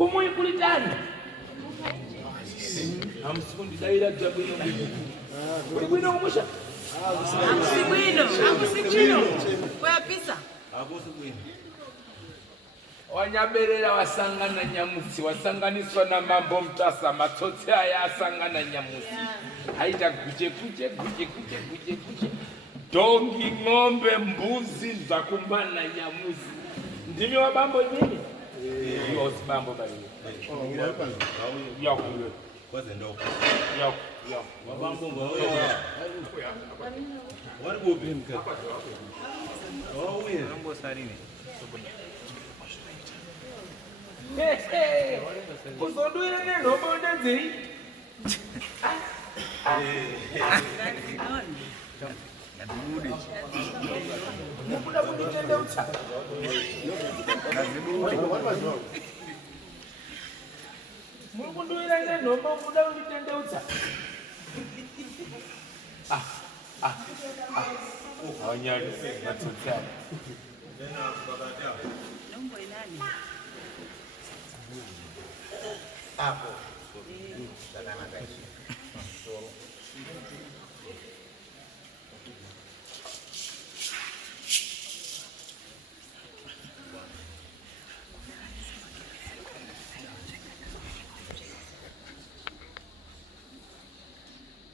Kumwe kulitani. Amsukundi daira jabwino. Kulibwino kumusha. Akusibwino. Kwapisa. Akusibwino. Wanyaberera wasangana nyamusi, wasanganiswa na mambo mtasa, matsotsi aya asangana nyamusi. Haita guje. Dongi, ng'ombe, mbuzi, zakumbana nyamusi. Ndimi wa bambo nini? Yo sibambo bali. Yako. Kwaze ndo. Yako. Wabambo ngoyo. Wari bobimka. Oh we. Mambo sarini. Kuzonduira neNhombo ndenzei. Mukuda kunditendeutsa. Mukunduira neNhombo mukuda kunditendeutsa. Awanyari matsotsi. Nombo inani? Hapo. Sana kaishi.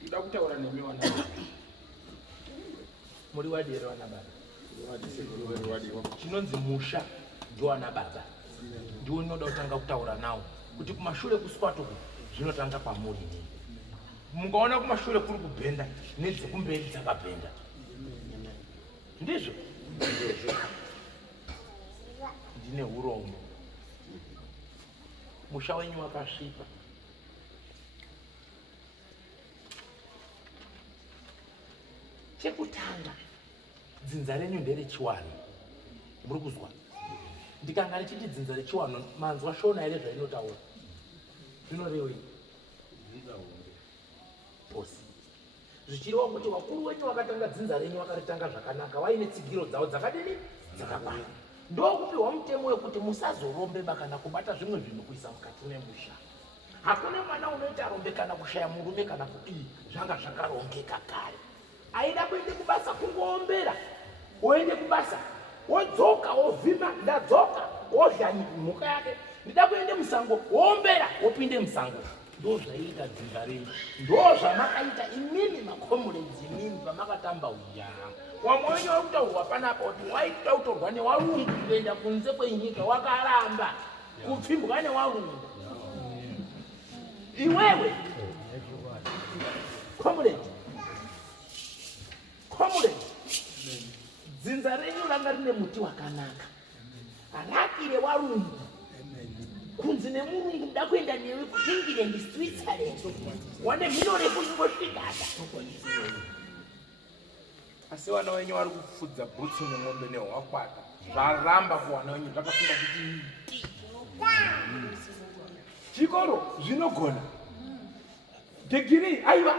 Ndakutaura nemi wana. Muri wadire wana baba. Chinonzi musha ndo wana baba. Ndiwo ndinoda kutanga kutaura nawo. Kuti kumashure kuswatuku zvinotanga pamuri. Mungaona kumashure kuri kubhenda nedzekumberi dzakabhenda. Ndizvo? Ndine urombo. Musha wenyu wakasvipa. Chekutanga dzinza renyu nderechiwano. Muri kuzwa? Ndikanga ndichiti dzinza rechiwano manzwa shona ere zvainotaura. Zvinorewe posi. Zvichiriwa kuti wakuru wenyu wakatanga dzinza renyu wakaritanga zvakanaka, waine tsigiro dzawo dzakadini dzakakwana. Ndokupiwa mutemo wekuti musazoromba kana kubata zvimwe zvinhu kuisa mukati memusha. Hakuna mwana unoita rombe kana kushaya murume kana kuti zvanga zvakarongeka kare. Aida kuende kubasa kungoombera. Woende kubasa. Wodzoka wovhima ndadzoka wodya mhuka yake. Ndida kuende musango woombera wopinde musango. Ndo zvaita dzinza renyu. Ndo zvamakaita imimi makomuredzi imimi pamakatamba uya. Wamwe wenyu wari kutaurwa panapa kuti waita kutorwa newarungu kuenda kunze kwenyika wakaramba kupfimbwa newarungu. Iwewe Comrade, dzinza renyu ranga rine muti wakanaka. Rakire warungu. Kunzi nemurungu nda kuenda newe kuEngland, Switzerland. Wane mhino refu ingosvikata. Asi wana wenyu vari kufudza bhutsu nemombe nehwakwata. Zvaramba kuwana wenyu zvakafunga kuti chikoro zvinogona. Degree aiva.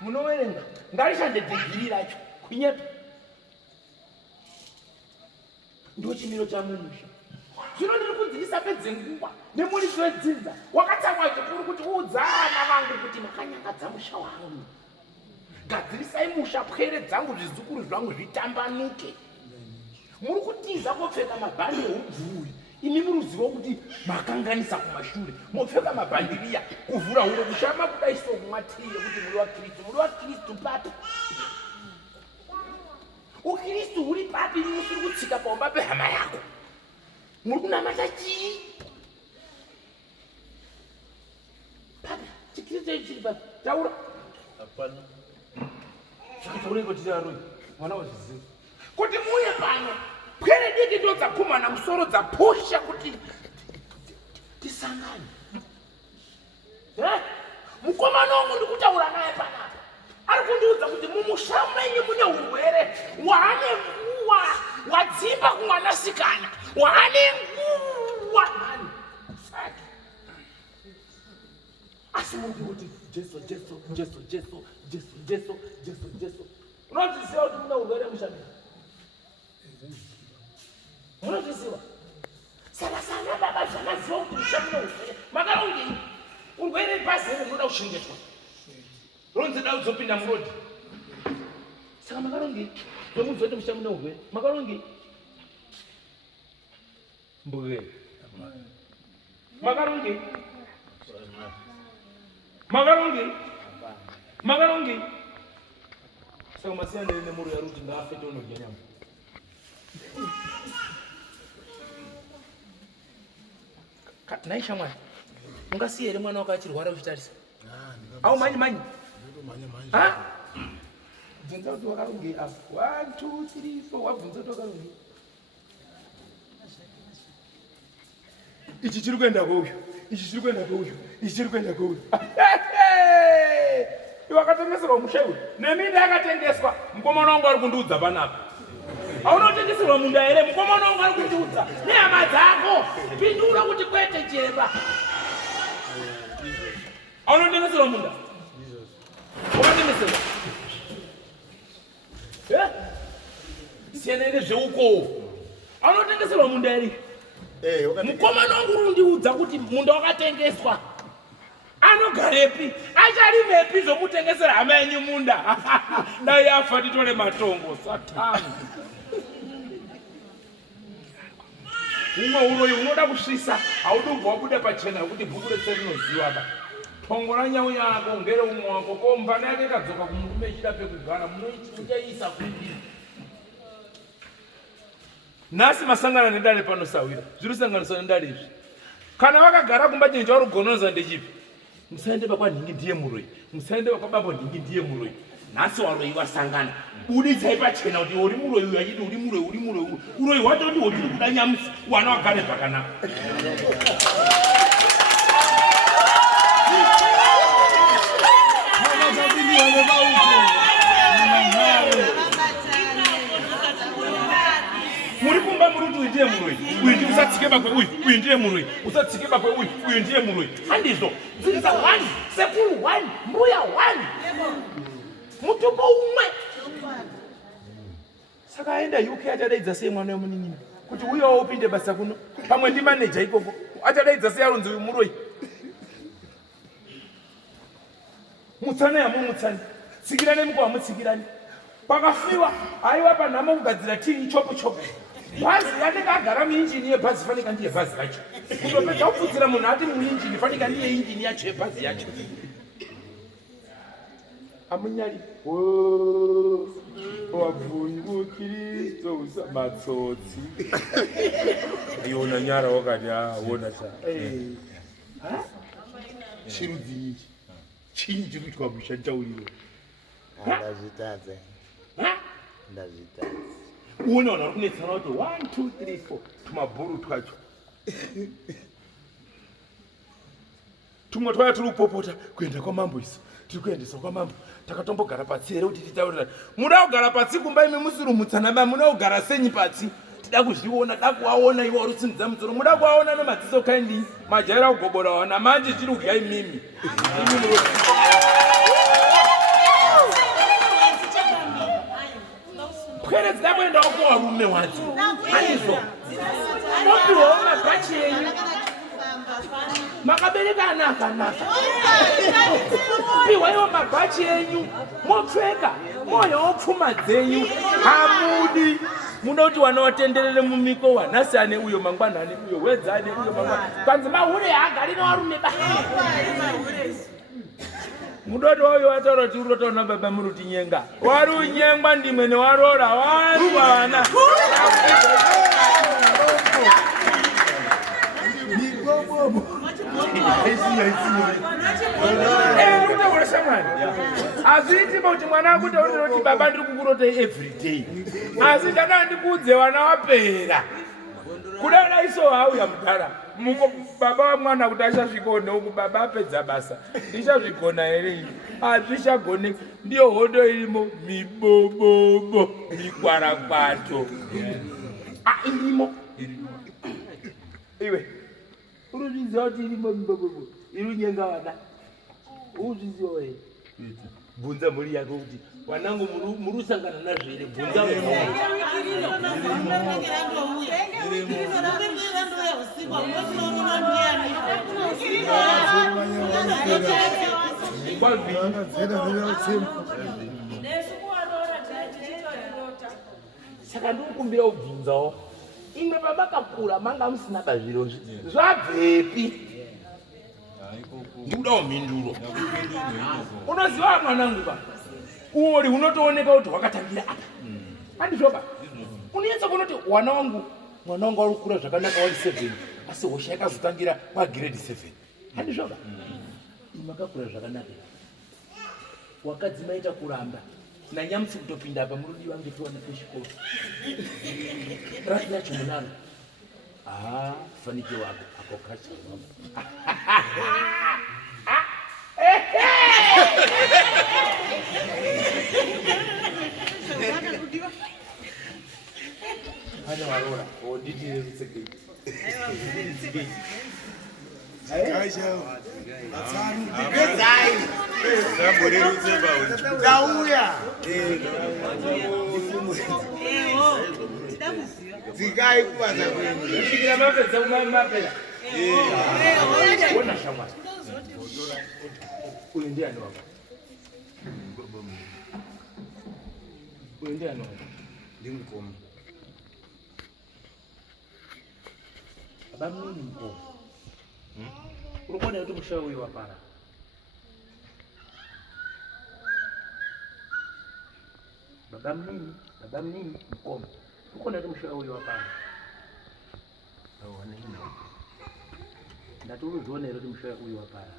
Munoverenga. Ngarishande degree racho. Kunyepa. Ndo chimiro chamumusha. Zvino ndiri kudzivisa pedze nguva nemurisi wedzinza wakatsamwa zvikuru kuti udzana vangu kuti makanyangadza musha wangu. Gadzirisai musha, pwere dzangu, zvizukuru zvangu zvitambanuke. Muri kutiza kopfeka mabhandi eubvuri. Imi muruzivo kuti makanganisa kumashure. Mopfeka mabhandiriya kuvhura huro kushama kudaiso kumwatire kuti muri waKristu papi. Ukristu huri papi musiri kutsika paumba pehama yako. Muri kunamata chii? Papi, chikristu chiri papi. Taura. Hapana. Chakitaure kuti taroi. Mwana wazviziva. Kuti muye pano. Pwere diki ndo dzakumana musoro dzapusha kuti tisangane. Mukomana wangu ndikutaura naye panapa. Ari kundiudza kuti mumusha menyu mune urwere waane nguwa wadzimba kumwanasikana. Waane nguwa mani. Saki. Asi muri kuti Jesu. Unoziziva kuti mune urwere mushami. Munozviziva. Saka baba zvakaziva mushamuno makaronge urwere bhazi rinoda kuchengetwa ronzi dau dzopinda murodhi saka makaronge zvomudzoti mushamuno urwere makaronge mbuye makaronge saka masiyana nemuro yaruti ngaafete unodya nyama naisha mwana ungasiye here mwana wako achirwara uchitarisa au manyi bvunza kuti wakaronge apo 1 2 3 4 wabvunza kuti wakaronge ichi chiri kuenda kweuyu ichi chiri kuenda kweuyu wakatengeserwa mushewe neminda yakatengeswa mukomana wangu ari kundiudza panapa aunotengeserwa munda here mukomana wangu ari kundiudza nehama dzako pindura kuti kwete jeba aunotengeserwa munda wakatengeserwa siyana nezveuko aunotengeserwa munda here mukomana wangu uri kundiudza kuti munda wakatengeswa anogarepi acharimepi zvomutengesera hama yenyu munda dai afa titore matongo satani umwe uroyi unoda kusvisa haudi kubva wabuda pachena kuti bhuku rese rinoziva ba tongo ranyau yako ngere umwe wako kombana yake ikadzoka kumurume ichida pekugara muchaisa kuti nhasi masangana nedare panosawira zviri kusanganiswa nedare izvi kana vakagara kumba chinhu chaurigonoza ndechipi musaende pakwanhingi ndiye muroi musaende pakwabambo nhingi ndiye muroi nhasi waroi wasangana buditsai pachena kuti uri muroi uyu achiti uri muroi uroi hwacho ndihwo tiri kuda nyamusi wana wagare zvakanaka muri kumba muri kuti uyu ndiye muroi uyu ndi usatsike bakwe uyu ndiye muroi usatsike bakwe uyu ndiye muroi handizvo dziriza 1 sekuru 1 mbuya 1 mutumbo umwe saka aenda UK achadaidza sei mwana wemunin'ina kuti uyewo upinde basa kuno pamwe ndi maneja ikoko achadaidza sei aronzi uyu muroi mutsane yamutsani tsikirane muko hamutsikirani pakafiwa aiwa panhamo kugadzira tii chopo bhazi yanenge agara muinjini yebhazi fanika ndiye bhazi racho kutopedza kupfutsira munhu ati muinjini fanika ndiye injini yacho yebhazi yacho amunyari wabvungukiristo usamatsotsi iona nyara wakati aona sa chirudzi chii chiri kuitwa musha tauriro ndazvitadza uone vanhu vari kunetsana kuti 1 2 3 4 tumabhuru twacho tumwe twaya turi kupopota kuenda kwamambo isu tiri kuendesa kwamambo takatombogara patsi here kuti titaurirani muda kugara patsi kumba imi musiri mutsanaba muda kugara senyi patsi tida kuzviona da kuaona iwo rusimudza mutsoro muda kuaona nemadziso kaindi majaira kugobora wana manje chiri kudya imimi pwere dzida kuendawo kuvarume wadzo hanizvo mopiwawo mabhachi enyu makabereka ana akanaka piwaiwo mabhachi enyu mopfeka moyawo pfuma dzenyu hamudi muda kuti wana watenderere mumiko wanhasi ane uyo mangwana ane uyo wedza ane uyo mangwana kanzi mahure haagari nevarume ba mudoti wauyo wataura kuti urotaona baba muri kuti nyenga wari unyengwa ndimwe newarora wari wana ndikutokuresa mwana azviitima kuti mwana akutaurira kuti baba ndiri kukurotei everyday asi kana ndikuudze wana wapera kudai iso hauya mudhara baba wamwana kuti achazvigona uku baba apedza basa ndichazvigona here hazvichagone ndiyo hondo irimo mibobobo mikwarakwato irimo iwe uruzviziva kuti irimo mibobobo iri unyenga vana uzviziva here bvunza mhuri yako kuti wanangu murusangana nazvere bvunza saka ndikukumbira kubvunzawo imwe pamakakura manga musina kazviro zvabvepi ndikudawo mhinduro unoziva mwanangu pa uri unotooneka kuti wakatangira apa andizvoba unoedza kunoti mwana wangu ari kukura zvakanaka wari 7 asi hosha yakazotangira pagrade 7 andizvoba makakura zvakanaka wakadzi maita kuramba nanyamusi kutopinda apa murudiwa ngetiwana pechikoro rasi yacho munaro fanike wako akokacha ana warora oditire kusekei Watouya. Zikai kubaza kwenu. Ushikira mapedza kumapera. Wona shamwa. Uyu ndiani wako? Uyu ndiani wako? Ndimukoma. Baba mimi mkoma. Urikona kuti Mushawese wapara. Baba mimi mkoma. Urikona kuti Mushawese wapara. Awana ino. Ndatorudzionera kuti Mushawese wapara.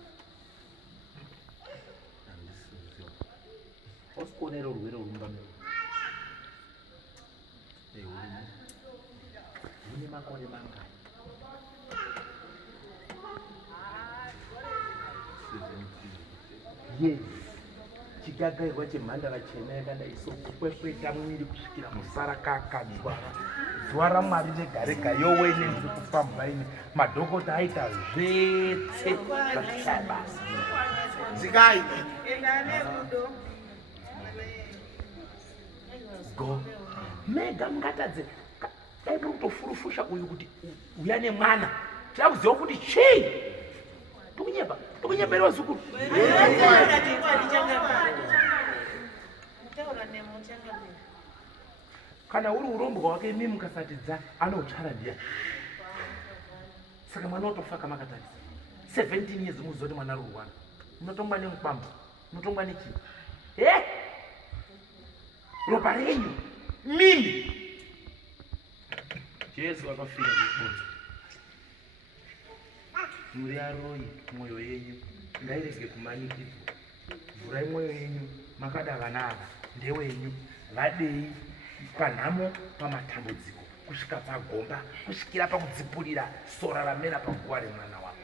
Osikuonera urwere urumba mberi. Une makore mangani? Yes. Chigagairwa chemhandara chena yakanda isokukwepeta mwiri kusvikira musara kakadzwara. Zuva raMwari rega yowe ndiri kufamba ine. Madhokota aita zvetse zvashaya basa. Zikai. Go. Mega mungatadze dai muri kutofurufusha uyu kuti uya nemwana. Tira kuziva kuti chii. Tukunyeperiwa zukuru. Kana uri urombo hwake mimi mukasatidza anochara ndiya. Saka mwana otofa kama akatarisa. 17 years muzoti mwana rurwana. Unotongwa nemupamba. Unotongwa nechi. Ropa renyu. Mimi. Jesu akafira kuponza. Muri aroi mwoyo yenyu ngairege kumanikidzwa. Vurai mwoyo yenyu makada vanava ndewenyu vadei panhamo pamatambudziko kusvika pagomba kusvikira pakudzipurira sora ramera paguva remwana wako.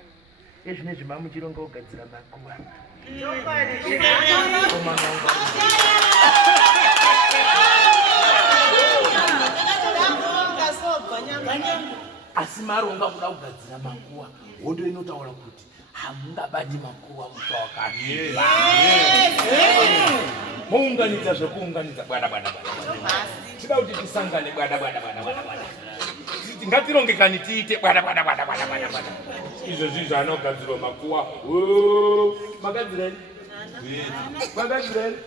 Ezvinezvi mamuchironga kugadzira makuva. Asi maronga kuda kugadzira makuva hondo inotaura kuti hamungabati makuva musha wakati. Muunganidza zvekuunganidza bwana. Tida kuti tisangane bwana. Ngatirongekani tiite bwana. Izvo zvizvo anogadzirwa makuva. Magadzireni?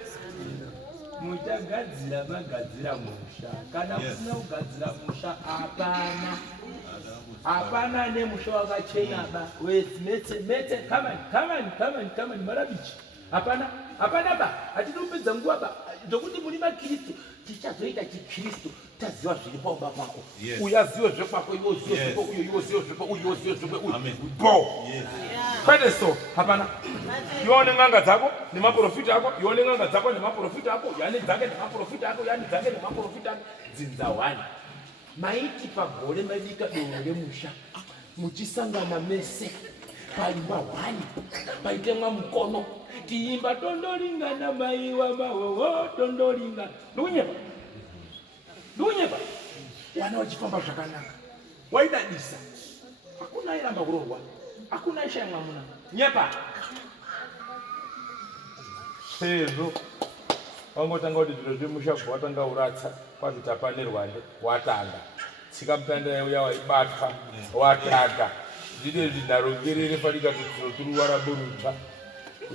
Muchagadzira magadzira musha. Kana musina kugadzira musha hapana nemusha wakachena ba. Mete come on marabichi. Hapana ba. Hatinompedza nguva ba. Ndokuti muri maKristu tichazoita chiKristu taziva zviri paumba kwako. Uyaziwe zvekwako iwo ziwe zvekwa uyo iwo ziwe zvekwa uyo ziwe zvekwa uyo. Bo. Kwete so hapana. Ione nganga dzako nemaprofita ako, ione nganga dzako nemaprofita ako, yani dzake nemaprofita ako, yani dzake nemaprofita ako. Dzinza wani. Maiti pagore madika doro remusha. Muchisangana mese. Paimba wani. Paitemwa mukono. Tiimba tondolingana maiwa mawowo tondolinga. Ndunyeba. Wana wachifamba zvakanaka. Waidadisa. Hakuna iramba kurorwa. Hakuna isha mwamuna. Nyepa. sezvo wangotanga kuti zviro zvemushabvu watanga uratsa kwazi tapane rwande watanga tsika mutanda yauya waibatwa watanga zvine zvinharo ngerere fanika tudziro turi waraburuta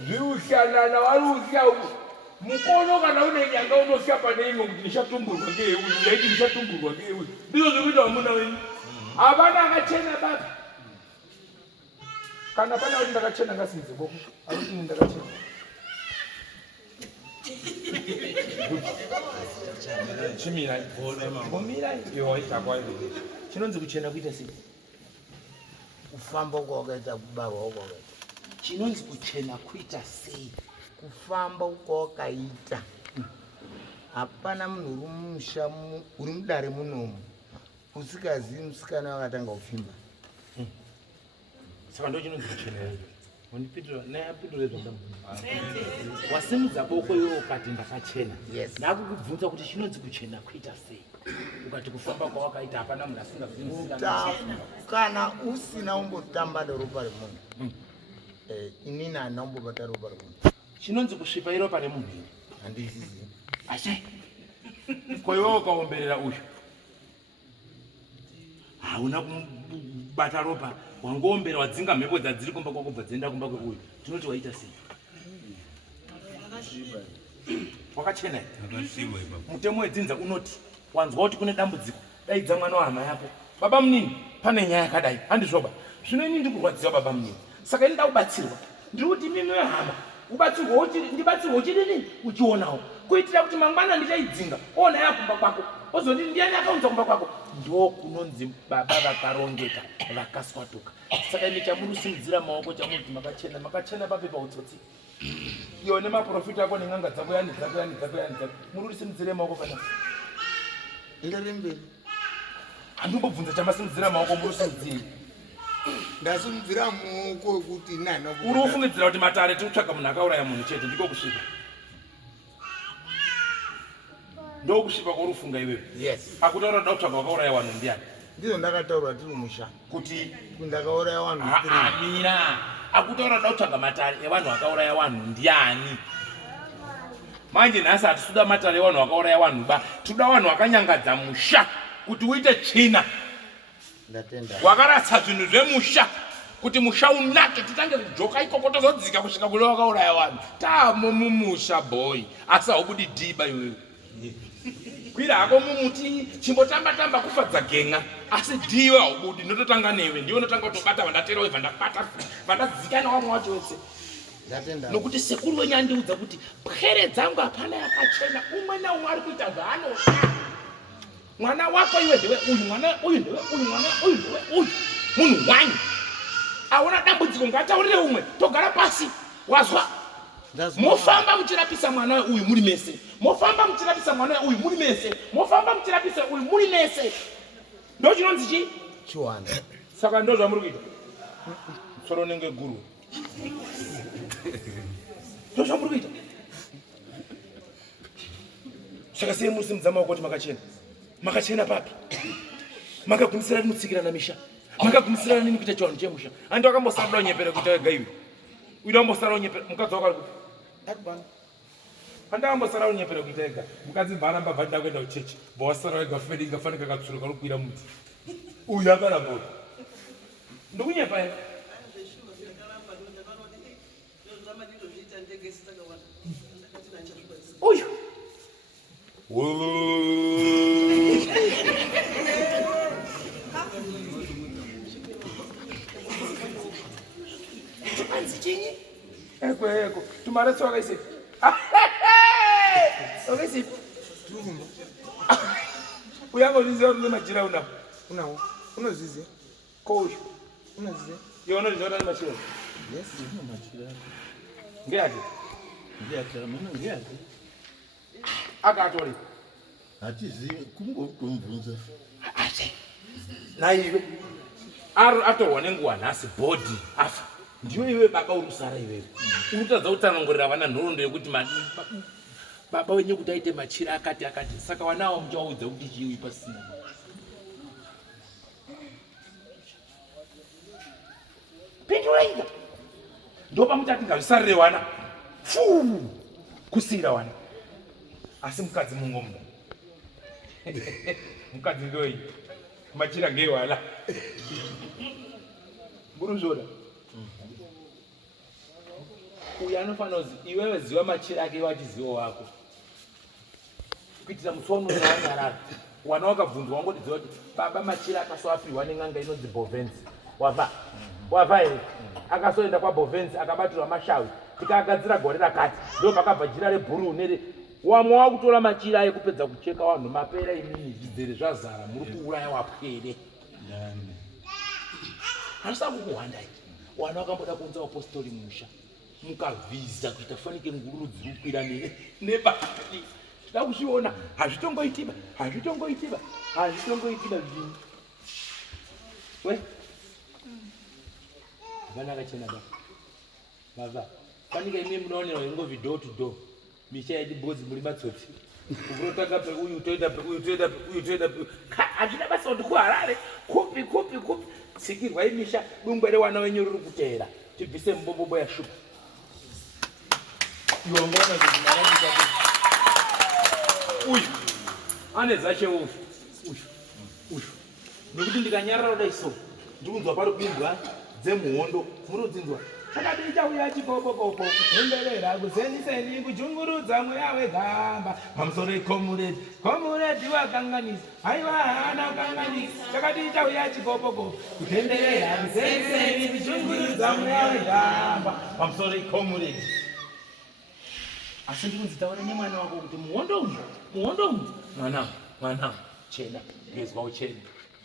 zviushanana wari usha mukono kana une nyanga unosha pane imwe kuti ndichatumburwa ngeuyu yaiti ndichatumburwa ngeuyu ndizvo zvekuita wamuna wenyu havana akachena baba kana pana kuti ndakachena ngasinze boko akutini ndakachena chimirai omirai iwo itakwa chinonzi kuchena kuita sei kufamba kwawakaita kubarwa kwawakaita chinonzi kuchena kuita sei kufamba kwawakaita hapana munhu uri mumusha uri mudare munomu usikazivi musikana wakatanga kupfimba saka ndo chinonzi kuchena wasimudza boko iwe ukati ndakachena ndakukubvunza kuti chinonzi kuchena kuita sei ukati kufamba kwawakaita hapana munhu asingazivi kana usina umbotamba neropa remunhu inini handina umbobata ropa remunhu chinonzi kusvipa iropa remunhu iri handizizi ashe koiwe ukaomberera uyu hauna kubata ropa wangoomberera wadzinga mhepo dzadziri kumba kwako bva dzienda kumba kweuyu tinoti waita sei wakachena mutemo wedzinza unoti wanzwa kuti kune dambudziko daidza mwana wahama yako baba munini pane nyaya yakadai handizvoba zvino ini ndikurwadziwa baba munini saka ini ndakubatsirwa ndiri kuti mimi wehama ndibatsirwa uchidini uchionawo kuitira kuti mangwana ndichaidzinga ona yakumba kwako ozonditi ndiani akaunza kumba kwako ndo kunonzi baba vakarongeka vakaswatuka saka ini chamurusimudzira maoko chamuti makachena pape pautsotsi iwo nemaprofita ako neng'anga dzako yani dzako murusimudzire maoko kana ndiri mberi handimbobvunza chamasimudzira maoko murusimudzire ndasimudzira maoko kuti uri kufungidzira kuti matare tikutsvaga munhu akauraya munhu chete ndiko kusvipa ndo kusvipa kwauri kufunga iwewe akutaura da kutsvaga wakauraya vanhu ndiani ndizvo ndakataurwa tiri musha kuti ndakauraya vanhu mira akutaura da kutsvaga matare evanhu vakauraya vanhu ndiani manje nhasi hatisuda matare evanhu vakauraya vanhu ba toda vanhu vakanyangadza musha kuti uite tsvina wakaratsa zvinhu zvemusha kuti musha unake titange kujoka ikoko tozodzika kusvika kune vakauraya vanhu tamo mumusha boy asi haubudi dhiba iwewe kwira hako mumuti chimbotamba kufadza genga asi dhiwe haubudi ndototanga newe ndiwe unotanga kutobata vandatera webva ndabata vandadzika nawamwe wacho wese nokuti sekuru wenyu andiudza kuti pwere dzangu hapana yakachena umwe naumwe ari kuita zvaanoda mwana wako iwe ndewe uyu mwana uyu ndewe uyu mwana uyu ndewe uyu munhu wanyu hauna dambudziko ngataurire umwe togara pasi wazwa mofamba muchirapisa mwana uyu muri mese mofamba muchirapisa mwana uyu muri mese mofamba muchirapisa uyu muri mese ndo chinonzi chi chiwanda saka ndo zvamuri kuita soro nenge guru ndo zvamuri kuita saka sei muri simudza maoko kuti makachena papi makagumisira rinotsikira namisha makagumisira nini kuita chivanhu chemusha andi wakambosarada unyepere kuita wega iwe uida wambosara unyepere mukadzi wako ari kuti atibana andakambosara unyepere kuita wega mukadzi bva aramba bva kuenda kuchechi bva wasara wega fedi ngafanika katsuruka rukwira muti uyu akaramba uyu ndokunyepa ere uyu anzi chinyi eko tumaretso wakaise wakaise uyangozviziva kuti nemajira unawo unawo unozviziva kouyu unoziva iwe unozviziva kuti ane machira yes machira ngeati ngeati akatori hatizivi kungotomubvunza ati naiwe atorwa nenguva nhasi bhodhi afa ndiwe iwe baba uri kusara iwewe urikutadza kutsanangurira vana nhoroondo yekuti baba wenyu kuti aite machira akati saka vanawo muchaudza kuti chiwi pasina pinduraika ndopa muti ati ngazvisarire vana kusira wana asi mukadzi mungomba mukadzi ndoi machira ngewala buruzvoda uyu anofanira kuzi iwewe ziva machira ake wachizivo wako kuitira musono unaanyarara wana wakabvunzwa wangotiziva kuti baba machira akasoapiwa nen'anga inonzi bovenzi wava here akasoenda kwabovenzi akabatirwa mashawi tikagadzira gore rakati ndo pakabva jira rebhuruu nere wamwe wakutora machira ekupedza kucheka vanhu mapera imini zvidzere zvazara muri kuuraya wapwere hanosangu kuhwandai wana wakamboda kuunza apostori musha mukavhiza kuita fanike ngururu dziri kukwira nebaki da kuzviona hazvitongoitiba zvini we vanaka chena baba fanike imi munoonera ingovi door to door misha yedu bhodzi muri matsotsi ukurotaka peuyu toita hazvina basa kuti kuharare kupi tsikirwai misha dungwe rewana wenyu riri kuteera tibvise mbombobo yashupa iwangona uyu ane zache uyu nekuti ndikanyarara kudai so ndikunzwa pari kuimbwa dzemuhondo muri kudzinzwa chakati chauya chipopopopo kutenderera kuzeniseni kujungurudza mweya wegamba pamusoro komuredi wakanganisa aiwa hana kukanganisa chakati chauya chipopopopo kutenderera kuzeniseni kujungurudza mweya wegamba pamusoro komuredi asi ndikunzitaura nemwana wako kuti muhondo umu mwana chena ngezwa uchena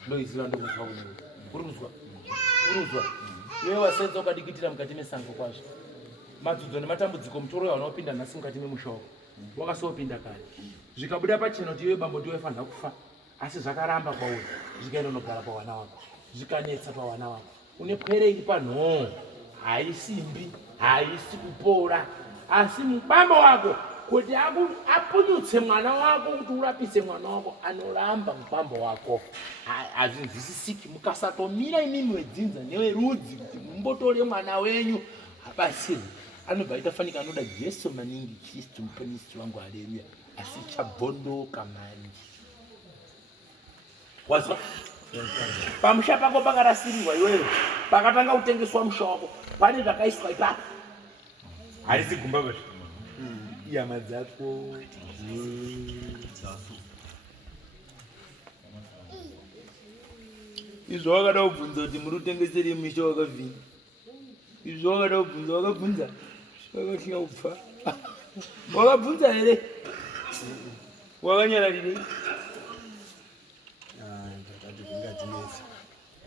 ndoiziva ndokuzwa urikuzwa iwe wasenza ukadikitira mukati mesango kwazvo madzudzo nematambudziko mutoro yavanopinda nhasi mukati memushoko wakasopinda kare zvikabuda pachena kuti iwe bambo ndiwe fanira kufa asi zvakaramba kwauri zvikaenda unogara pawana wako zvikanetsa pawana wako une pwere iri panhoo haisimbi haisi kupora asi mubamba wako kuti apunyutse mwana wako kuti urapise mwana wako anoramba mubamba wako hazvinzwisisiki mukasatomira imimi wedzinza newerudzi kuti mumbotore mwana wenyu abatsirwe anobva aita fanika anoda jesu maningi kristu muponesi wangu haleluya asi chabhondoka manje wazwa pamusha pako pakarasirirwa iwewe pakatanga kutengeswa musha wako pane zvakaiswa ipapo harisi gumba kwazvo nyama dzako izvo wakada kubvunza kuti muri kutengesere misha wakavhina izvo wakada kubvunza wakabvunza wakasvika kupfa wakabvunza here wakanyararirei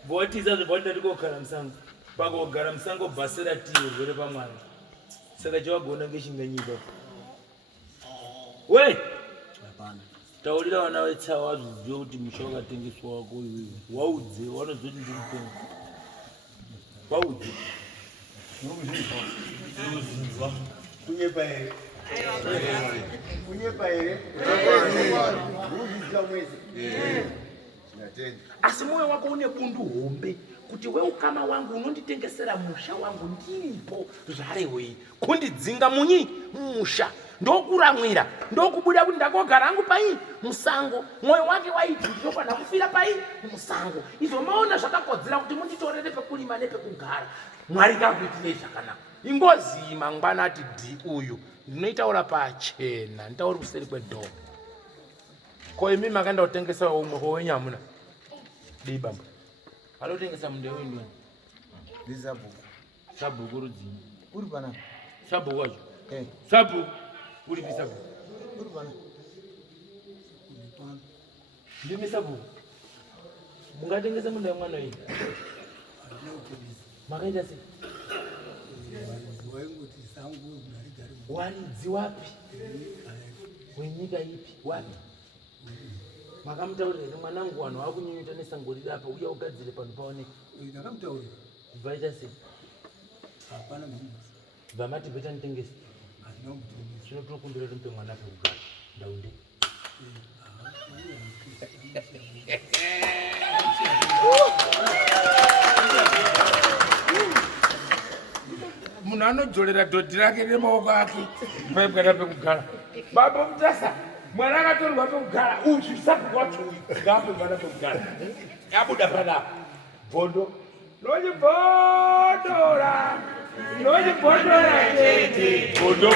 votisa zvepatidati kogara musango pakogara musango bhasira tiyo zvore pamwana saka chawagona ngechinganyika we taurira vana vetsawa wazviziva kuti musha wakatengeswa wako iwewe waudze wanozoti ndiripenga waudze kunyepa here uzviziva mwese asi mwoyo wako une bundu hombe kuti weukama wangu unonditengesera musha wangu ndiripo zvarewei kundidzinga musha ndokuramwira ndokubuda kuti ndakogara hangu pai musango mwoyo wake waiti ndinofanira kufira pai musango izvo maona zvakakodzera kuti munditorere pekurima nepekugara mwari kakuitirei zvakanaka Ngozi mangwana ati di uyu ndinoitaura pachena nditauri kuseri kwedhoo ko imi makaenda kutengesa umwe wenyamuna dibamba alotengesa munde wenyu sabhuku rudzini uri pana sabhuku wacho sabhuku uri pisabu uri pana ndimi sabhuku mungatengesa munde wemwana wenyu makaita sei waridzi wapi wenyika ipi wapi makamutaurira mwanangu wanhu wakunyunyuta nesango riri apa uya ugadzire panhu paoneka kubva ita sei bva mati bveta nditengesa zvinotokumbira kuti mupe mwana pekugara ndaunde munhu munhu anodzorera dhodhi rake nemaoko ake paipwata pekugara. Baba mutasa mwana akatorwa pekugara uzvi sabhuku wacho ngaapepana pekugara abuda panapo bhondo nochibhodora tete bhondo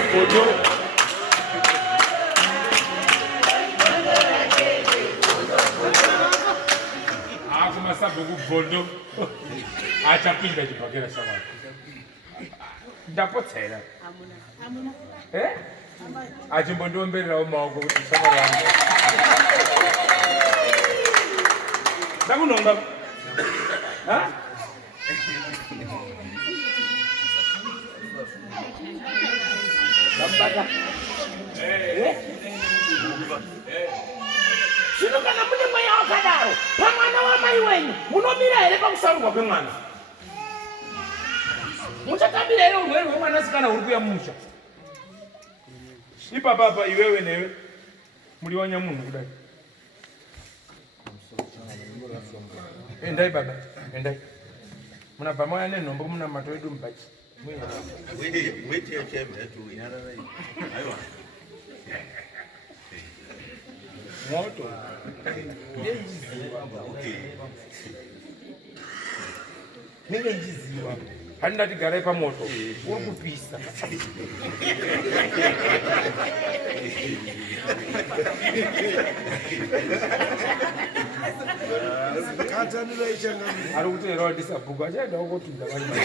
akumasabhuku bhondo achapinda chibhakera shamwari ndapotsera achimbondiombererawo maoko kuti shamwari wangu ndakunonga ndambata zvino kana mune mweya wakadaro pamwana wamai wenyu munomira here pakusarurwa kwemwana? Muchatambira here urwere hwemwanasikana huri kuya mumusha? Ipapapa iwewe newe muri wanyamunhu kudai. Endai baba, endai. Munabva mauya neNhombo muna mato edu mubachi. Wait your time to Moto. Ninge njiziwa. Handati garai pamoto. Uri kupisa. Ari kutera wadisa bhuku achaenda ukopinda vanhu.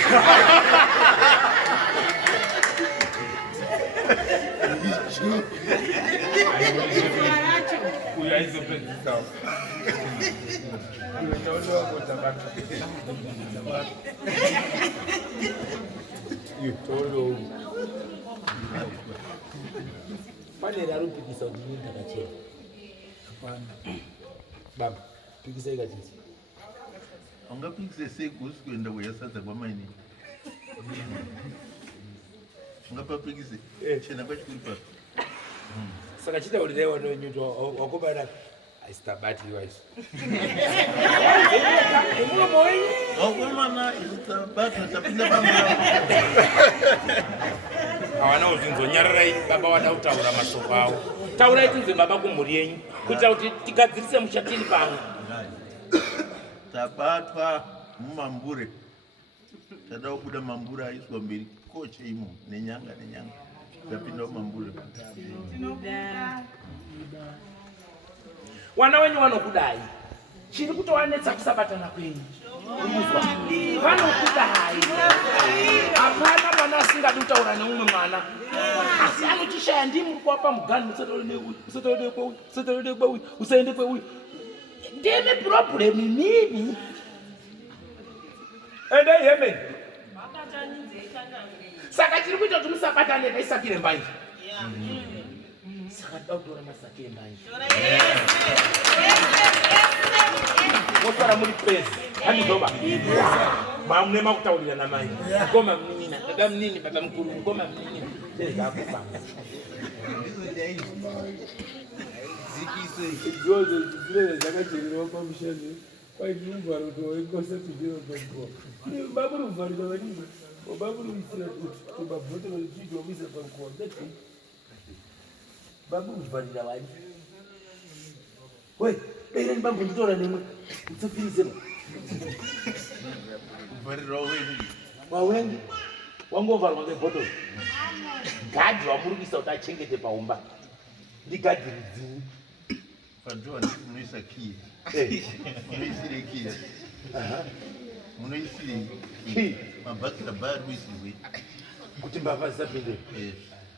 Uya izopedzisa. Uya wako tabata. Yutolo. Pane rarupikisa kuti nini ndakachena. Baba, pikisa ikachisi. ungapikise sei kuhusu kuenda kuyasadza kwamaini? Ungapapikise chena kwacho kuri papi? Saka chitaurirai wanonyuta wakobara aistabati iwaizvo. Wakomana itabata tapinda pamwe. Hawana uzinzonyararai baba wada kutaura masoko awo. Taurai tunze baba kumhuri yenyu kuitira kuti tigadzirise mushatiri pamwe. Tabatwa mumambure. Tada kubuda mambure aiswa mberi koche imo nenyanga. Tapinda mumambure. Wana wenyu vanokudai. Chiri kutowanetsa kusabatana kwenyu. Vanokudai. Hapana mwana asingadi kutaura neumwe mwana. Asi anochishaya ndimi kuwapa mugani usaende kweuyu. Ndine problem nini? Endai hemeni. Saka chiri kuita kuti musabatane naisakire mbanje. Saka dautora masakire mbanje. Motwara muri press. Handizoba. Mamune kutaurira namai. Ngoma mnini, baba mnini, baba mkuru, ngoma mnini. Ndeza kupanga. Ngozi zile zakachiriwa pamushani. Kwaidumba roto ikosa tudiro bego. Babu ruvarira vanini. Babu ruisira kuti babvoto vachiti wamisa pankoa. Babu ruvarira vani. Wei, dai bambo nditora nemwe. Utsafirize. Kuvarira wengi. Wawengi. Wangovarwa ngebhotoro. Gadhi wamurukisa kuti achengete paumba. Ndigadhi ridzini. Panjwa munoisa kiye. Munoisire kiye. Munoisire kiye. Mabhakira bari kuisirwe. Kuti mbavha zisapinde.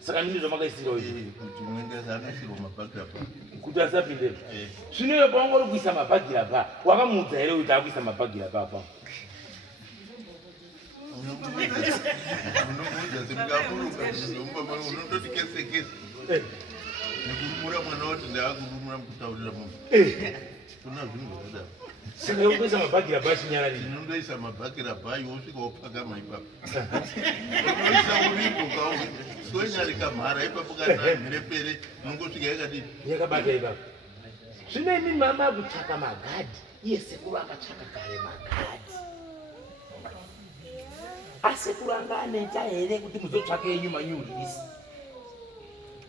Saka nini zvamakaisira izvi? Kuti muendesa anosirwa mabhakira bari. Kuti asapinde. Zvino pawangori kuisa mabhakira bari, wakamuudza here kuti akuisa mabhakira bari apa? Unomuudza semungamuruka zvizomupa unondoti kese. Nekurumura mwana wati ndaakurumura mukutaurira munhu. Kuna zvinhu zvakadaro. Saka yokuisa mabhakira bari chinyarari. Ndinondoisa mabhakira bari wosvika wopakama ipapo. Unoisa uripo kauya. Soinyari kamhara ipapo kana mhirepere unongosvika yakadii? Yakabata ipapo. Zvino imi mama kutsvaka magadhi. Iye sekuru akatsvaka kare magadhi. asekuru anga aneta here kuti muzotsvake yenyu manyurisi.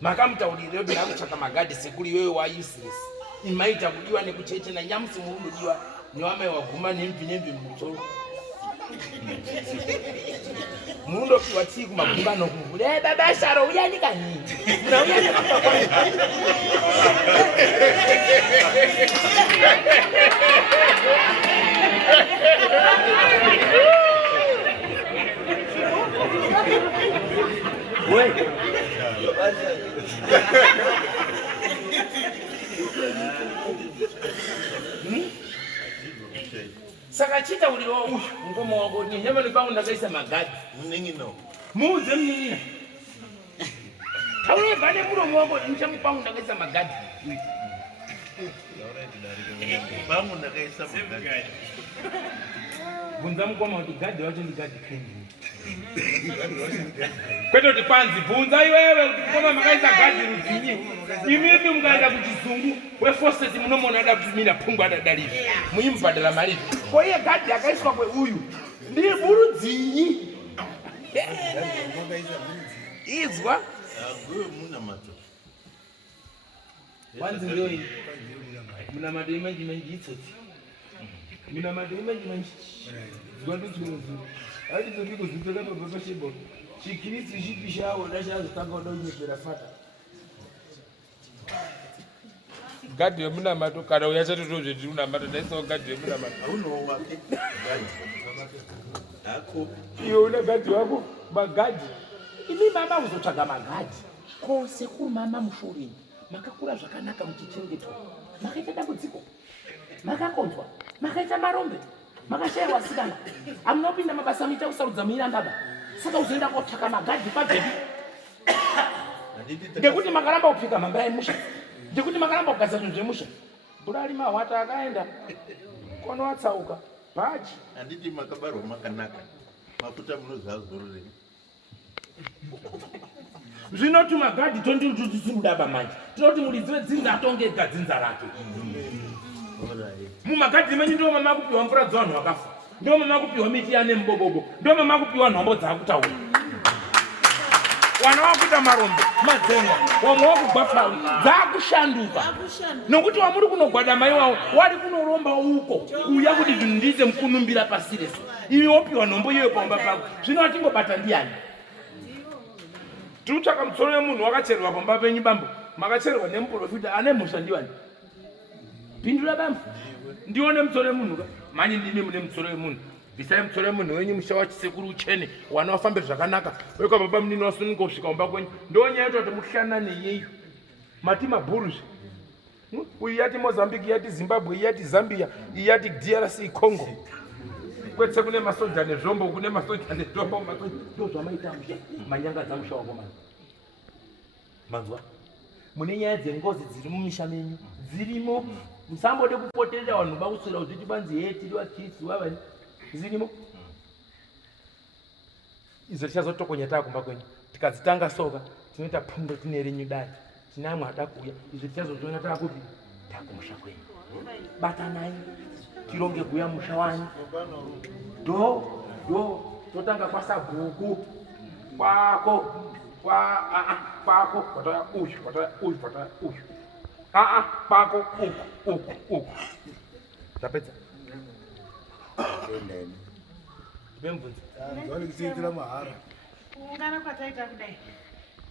Makamutaurire kuti akutsvaka magadhi sekuru iwewe wa useless. Imaita kudiwa nekuchechena nyamusi murudiwa newamai waguma nemvi mumusoro. Mundopiwa tii kumagungano kumvura. Baba Sharo uyani kanini? Na uyani kapapa. Wait. Saka chita uliro uyu ngoma wako ni nyama ni pangu ndakaisa magadhi. Muningino. Muuze mningina. Tawe bade muromo wako nchamu pangu ndakaisa magadhi. Pangu ndakaisa magadhi. Bunza mkoma kuti gadhi wacho ni gadhi kendi. Kweto tipanzi bunza iwewe ukoma makaisa gadhi ruzinyi. Imimi mkaenda kuchizungu we forces munomona ada kumina pungu ada dalili. Muimbadala mali. Kwa hiyo gadhi akaiswa kwe uyu. Ndi burudzinyi. Izwa Agwe muna mato. wanzi ndoi muna madoi manji itsotsi. Muna madoi manji zwandu tsinozu. Ari dzobiko zipeka papa shebo. Chikirisi chipishawo dashazotanga udonyepera fata. Gadhi yemuna mato kana uyachatotozve tiri una mato ndaisawo gadhi yemuna mato. Auno wake. Ako. Iwe una gadhi wako magadhi. Imi mama uzotsvaga magadhi. Kose kumama mushurini. Makakura zvakanaka muchichengetwa. Makaita dambudziko. Makakonzwa. Makaita marombe. Makashayirwa sikana. Amunopinda mabasa muita kusarudza muira ndaba. Saka uzoenda kotsvaka magadhi pabhebi. Ngekuti makaramba kupfika manga yemusha. Ngekuti makaramba kugasa zvinhu zvemusha. Burari mahwata akaenda. Kono watsauka. Bhaji. Anditi makabarwa makanaka. Mafuta munozazorore. Zvinoti magadhi tondituti mudaba manje. Tinoti muridzi dzinza atongega dzinza rake. Mumagadhi menyu ndo mama kupiwa mvura dzavanhu vakafa. Ndo mama kupiwa miti yane mubobobo. Ndo mama kupiwa nhombo dzakutaura. Wana wakuita marombe, madzenga, wamwe wakugwafa dzakushanduka. Nokuti wamuri kunogwada mai wawo, wari kunoromba uko. Uya kuti zvinhu ndize mukunumbira pasi rese. Iwe wopiwa nhombo iwe pamba pako. Zvino watingobata ndiani? Tiriutsvaka musoro wemunhu wakachererwa pamba penyu bambo. Makachererwa nemuprofita ane mhosva ndiwani? Pindura bambo. Ndione musoro wemunhu ka. Manye ndine mune musoro wemunhu. Bvisai musoro wemunhu wenyu musha wachisekuru uchene. Wana wafambe zvakanaka. Weka baba munini wasununga kusvika kumba kwenyu. Ndonya yaita kuti muhlanane yeyu. Mati mabhuruzvi. Uyu yati Mozambique, yati Zimbabwe, yati Zambia, yati DRC Congo. Kwetse kune masoja nezvombo, kune masoja nezvombo, ndo zvamaita musha. Manyanga dzamusha wako mani. Manzwa? Mune nyaya dzengozi dziri mumisha menyu. Dzirimo. Musambode kupoterera vanhu vakuswera kuzviti banzi tiri vaKristu vavani. Zirimo. Izo tichazotokonya takumba kwenyu. Tikadzitanga soka, tinoita pundo tine renyu dai. Tina amwe ada kuuya. Izo tichazotoona takupi takumusha kwenyu. Batanai. Tironge kuya musha wanyu. Totanga kwasabhuku. Kwako. Kwako. Watouya uyu. Kwako uku. Tapedza. Bemvunza. Zvali kusiitira mahara. Kuungana kwataita kudai.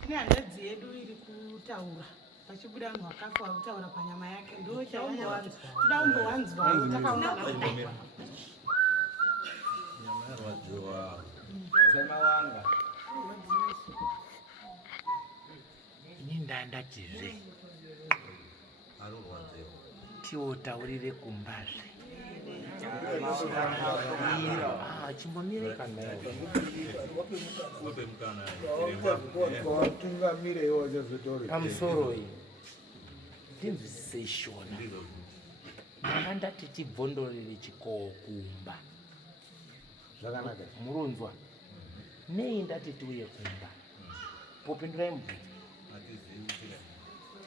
Tine hanzvadzi yedu iri kutaura. Pachibuda vanhu vakafa vakutaura panyama yake. Ndo chavanyavanzwa. Toda kumbowanzwawo takaungana kudai. Nyama yarwadziwa. Sema wanga. Ini ndatizve. Arorwadziwa. Tiwotaurire kumbazve. Chimbomireka nayo. Watungamire iwo zvezitori. Pamusoro iyi. Ndinzwisise shona. Manga ndati tibvondorere chikokumba. Zvakanaka. Murunzwa. Nei ndati tiuye kumba. Popindurai mubvunzo.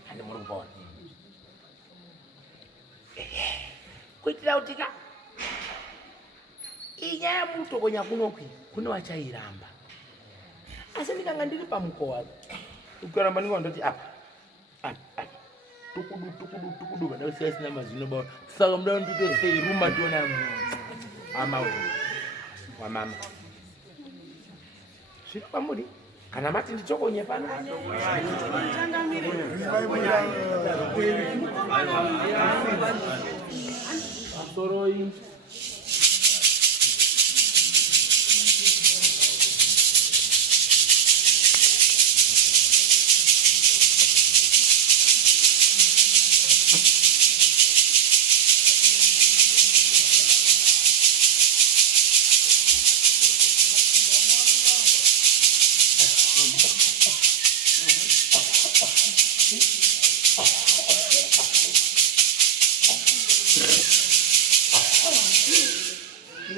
Hande muri kupaona. Kuitira kuti inyaya mutokonya kunokwi kune vachairamba. Asi ndikanga ndiri pamukowa ukaramba ndingandoti apa tukudu vada kusiyana sina mazino baba. Saka muda nditosei ruma tiona amawe wa mama. Zviri pamuri kana mati ndichokonye pano soroi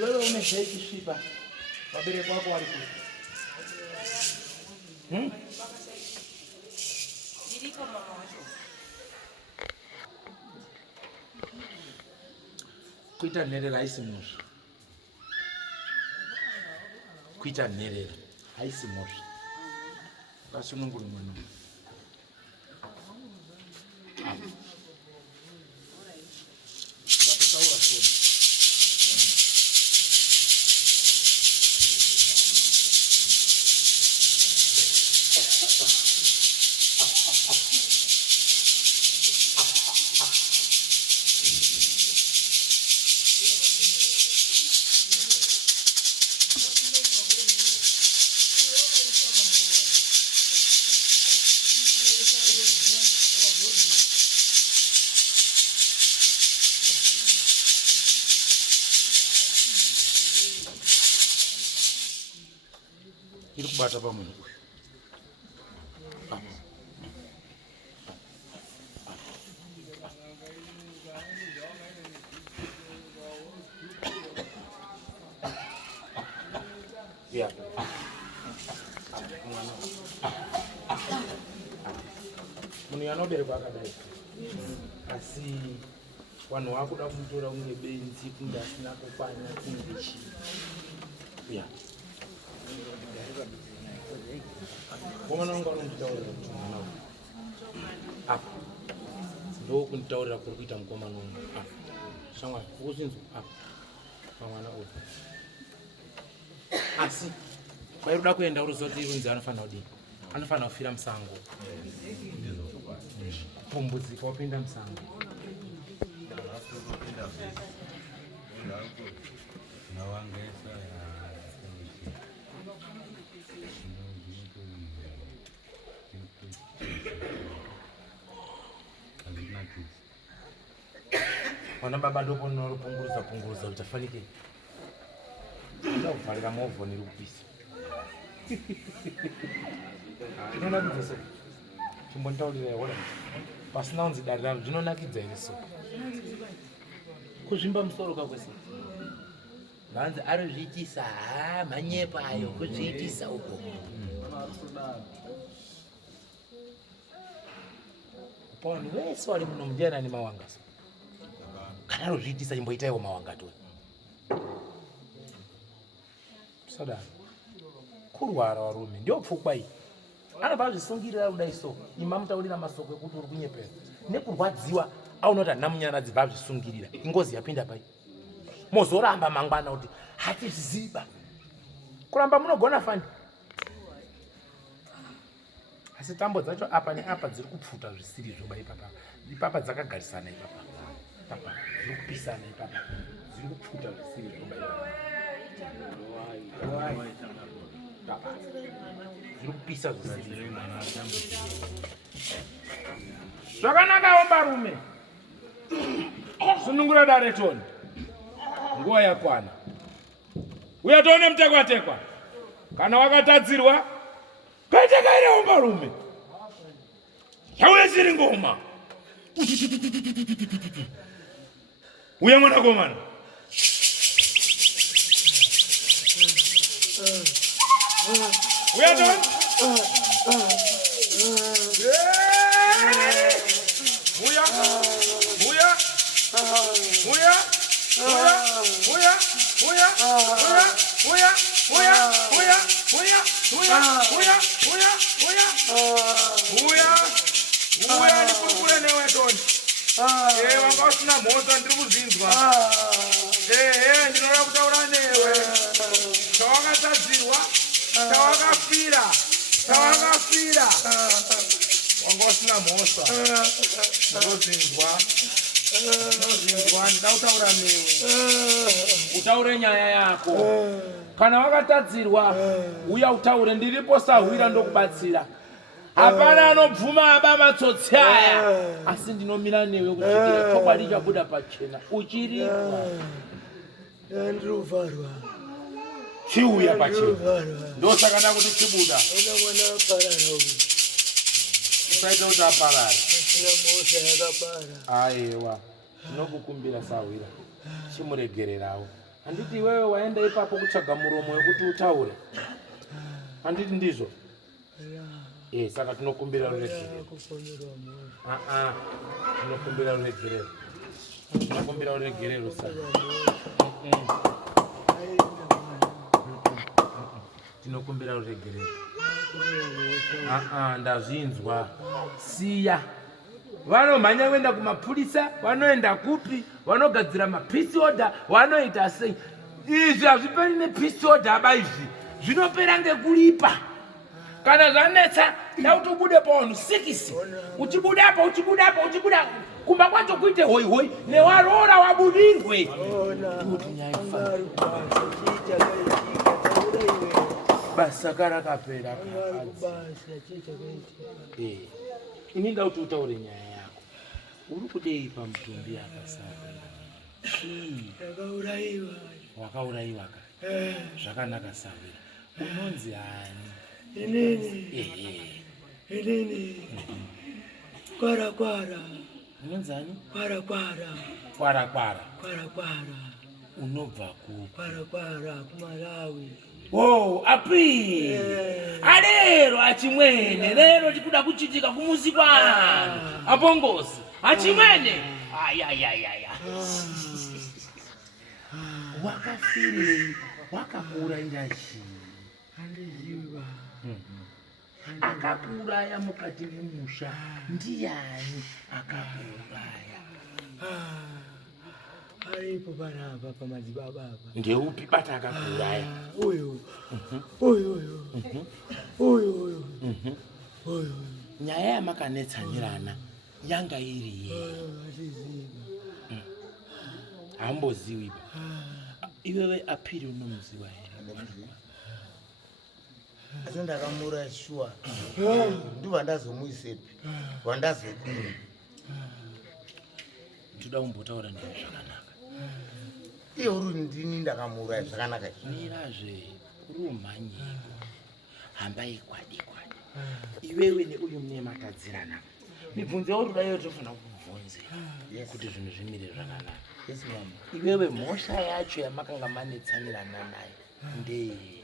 wewe umesheki shiba wabereko wako walipo Diriko mama wacho. kuita nherera haisi mhosva kuita nherera haisi mhosva ukasunungura mwana ndatotaura soni iri kubata pamunhu uyu munhu yanoberekwa akadai asi vanhu vakuda kumutora kunge benzi kunge asina kukwana kunge chii komana wangu anonditaurira kuti mwana uyu apa ndo kunditaurira kuri kuita mukomana wangu apa shamwari ukuzinzwa apa pamwana uyu asi vairuda kuenda uruzoti runzi anofanira kudini anofanira kufira musango pumbudzika wapinda musango wana baba ndopo noropunguruza uchafanike ndakuvharira movha niri kupisa zvinonakidza so chimbonditaurira iwona pasina unzi dare raro zvinonakidza iri so kuzvimba musoro kakwese vanzi arozviitisa manyepayo kuzviitisa uko pavanhu vese vari muno mundiana nemawanga so kana arozviitisa imboitaiwo mawanga toni sadaro kurwara varume ndio pfukwa iyi anobva zvisungirira kudai so imamutaurira masoko ekuti uri kunyepera nekurwadziwa aunoti hana munyaradzi bva zvisungirira ingozi yapinda pai mozoramba mangwana kuti hatizviziba kuramba munogona fani asi tambo dzacho apa neapa dziri kupfuta zvisiri zvoba ipapa dzakagarisana ipapa dziri kupisana ipapa dziri kupfuta zvisiri zvoba ipapa dziri kupisa zvisiri zvakanakawo barume sunungura dare toni nguva yakwana uya toone mutekwatekwa kana wakatadzirwa kaitekairawo barume yauye siri ngoma uya mwanakomana uya toni uya uya ndikurukure newe Toni. Wanga usina mhosva ndiri kuzinzwa. Ndinoda kutaura newe. Tawakatadzirwa, tawakafira. Wanga usina mhosva. Ndinozinzwa, ndinoda kutaura newe. Utaure nyaya yako. Kana wakatadzirwa, uya utaure, ndiripo sahwira ndokubatsira. Hapana anobvuma aba matsotsi aya. Asi ndinomira newe kusvikira chokwadi chabuda pachena. Uchiripwa. Ndinovarwa. Chiuya pachena. Ndosaka kuti chibuda. Usaita kuti aparare. Aiwa. Ndinokukumbira sahwira. Chimuregererawo. Handiti iwewe waenda ipapo kutsvaga muromo wekuti utaure. Handiti ndizvo. Saka tinokumbira ruregerero. Tinokumbira ruregerero. Tinokumbira ruregerero saka. Tinokumbira ruregerero. Ndazvinzwa. Siya. Vanomhanya kuenda kumapurisa, vanoenda kupi, vanogadzira mapeace order, vanoita sei. Izvi hazviperi nepeace order aba izvi. Zvinopera ngekulipa. Kana zvanetsa, dauti ubude pavanhu 6. Uchibudapo. Kumba kwacho kuite hoi. Newaroora wabudirwe. Basa karakapera. Ini ndauti utaure nyaya yako. Uri kudei pamutumbi akasara. Wakaurayiwa ka. Zvakanaka sawira. Unonzi ani? Inini. Kwara. Unonzi ani? Kwara. Unobva ku? Kwara, kuMalawi. Api! Alero achimwene, lero tikuda kuchitika kumuzi kwanu. Apongozi, achimwene. Ayayayaya. Wakafirei, wakakuurayira chii? Handiziva. Akakuuraya mukati memusha. Ndiani akakuuraya? Aripo panapa pamadzibaba apa. Ngeupi bata akakuuraya? Uyu. Nyaya yamakanetsanirana yanga iri yei? Hamboziwi. Iwewe Apiri unomuziva here? Asi ndakamura shuwa. Ndowandazomuisepi. Wandazokuni. Toda kumbotaura ndizvo zvakanaka. Iye uri ndini ndakamura zvakanaka. Mirazve uri umhanyiko. Hambai kwadi. Iwewe neuyu mune matadzirana. Mibvunzo yauri tofanira kubvunza kuti zvinhu zvimire zvakanaka. Yes mama. Iwewe mhosva yacho yamakanga manetsanirana nayo ndei?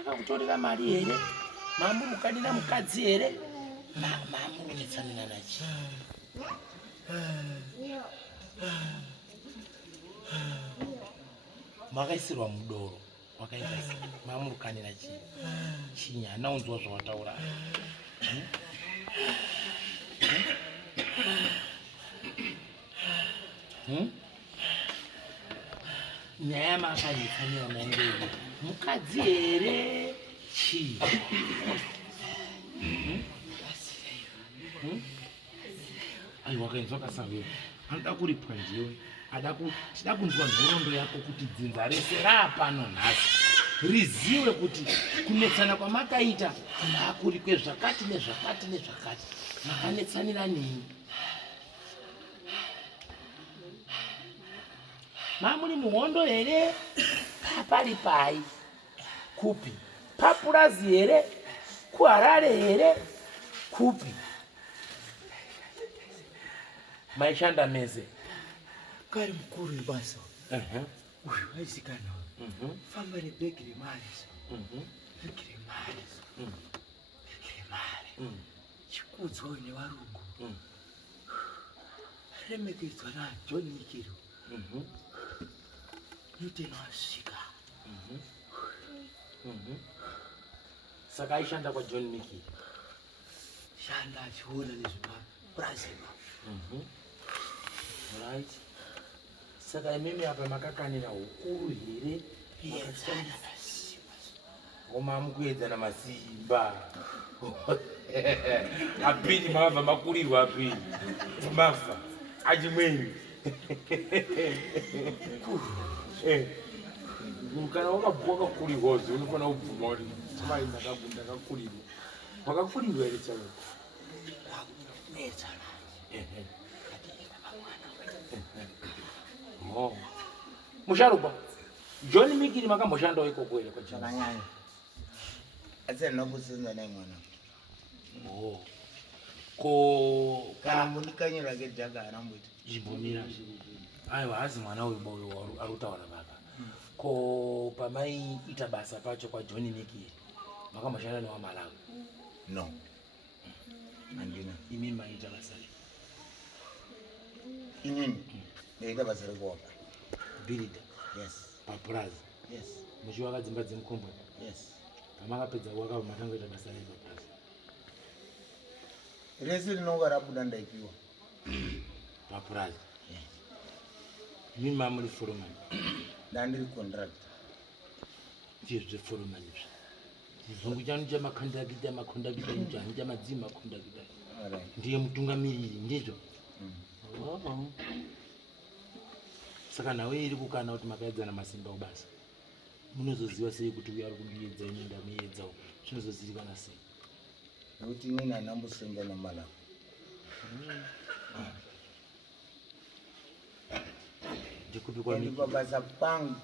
Akakutorera mari here? Mamurukadira mukadzi here? Mamurunetsanirana chi? Makaisirwa mudoro. Wakaita sei? Mamurukanira chi? Chinyana unzwa zvawataura. Nyaya yamakanetsanirana ndei? Mukadzi here? Chi? Wakainzwa kasavira. Anoda kuripwa njewe. Tida kunzwa nhoroondo yako kuti dzinza rese raapano nhasi. Riziwe kuti kunetsana kwamakaita makuri kwezvakati nezvakati. Makanetsanira nei? Mamuri muhondo here? Pari pai? Kupi? Papurazi here? Kuharare here? Kupi? Maishanda meze. Kari mukuru ibasa. Uyu aisikana. Famba nebhegi remari. Bhegi remari. Chikudzwa nevarungu. Remekedzwa naJohn Nyikiro. Inoasvika. Saka aishanda kwa John Miki. Shanda achiona nezvemapurasima. Right. Saka imimi apa makakanira hukuru here. Koma mukuedza namasimba. Apiri mava makurirwa apiri. Mafa. Achimweni. Kana wakabhuka kukurirwazi unofana kubvuma kuti mai ndakakurirwa. Wakakurirwa here chaiwo? Musharukwa, John Mikiri makamboshandawo ikoko here kwachana? Zvakanyanya. Asi ndinokusenza naye mwana. Ko Kana munikanyira kejaga aramboita. Jibomira. Aiwa hazi mwana uyu arutaura baba. Ko pamai ita basa pacho kwa John Mikiri makamboshanda newa Malawi? No. Andina. Imi maita basa. Inini. Ndaita basa rekuwaka. Builder. Yes. Papurazi. Yes. Muchiwaka dzimba dzemukombo. Yes. Pamakapedza kuwaka matangoita basa repapurazi. Rese rinonga rabuda ndaipiwa. Papurazi. Mimi mamuri foreman. Ndandiri contract. Ndizve foreman izvi. Chizungu chanu chamakondakuta njani chamadzima makondakuta. Ndiye mutungamiriri ndizvo. Saka nawe iri kukana kuti makaedzana masimba obasa. Munozoziva sei kuti uyo ari kudiedza ine ndamuedzawo. Zvinozozivikanwa sei? Nokuti inini handambosenza neMalawi. Ndikupi kwa Ende pabasa pangu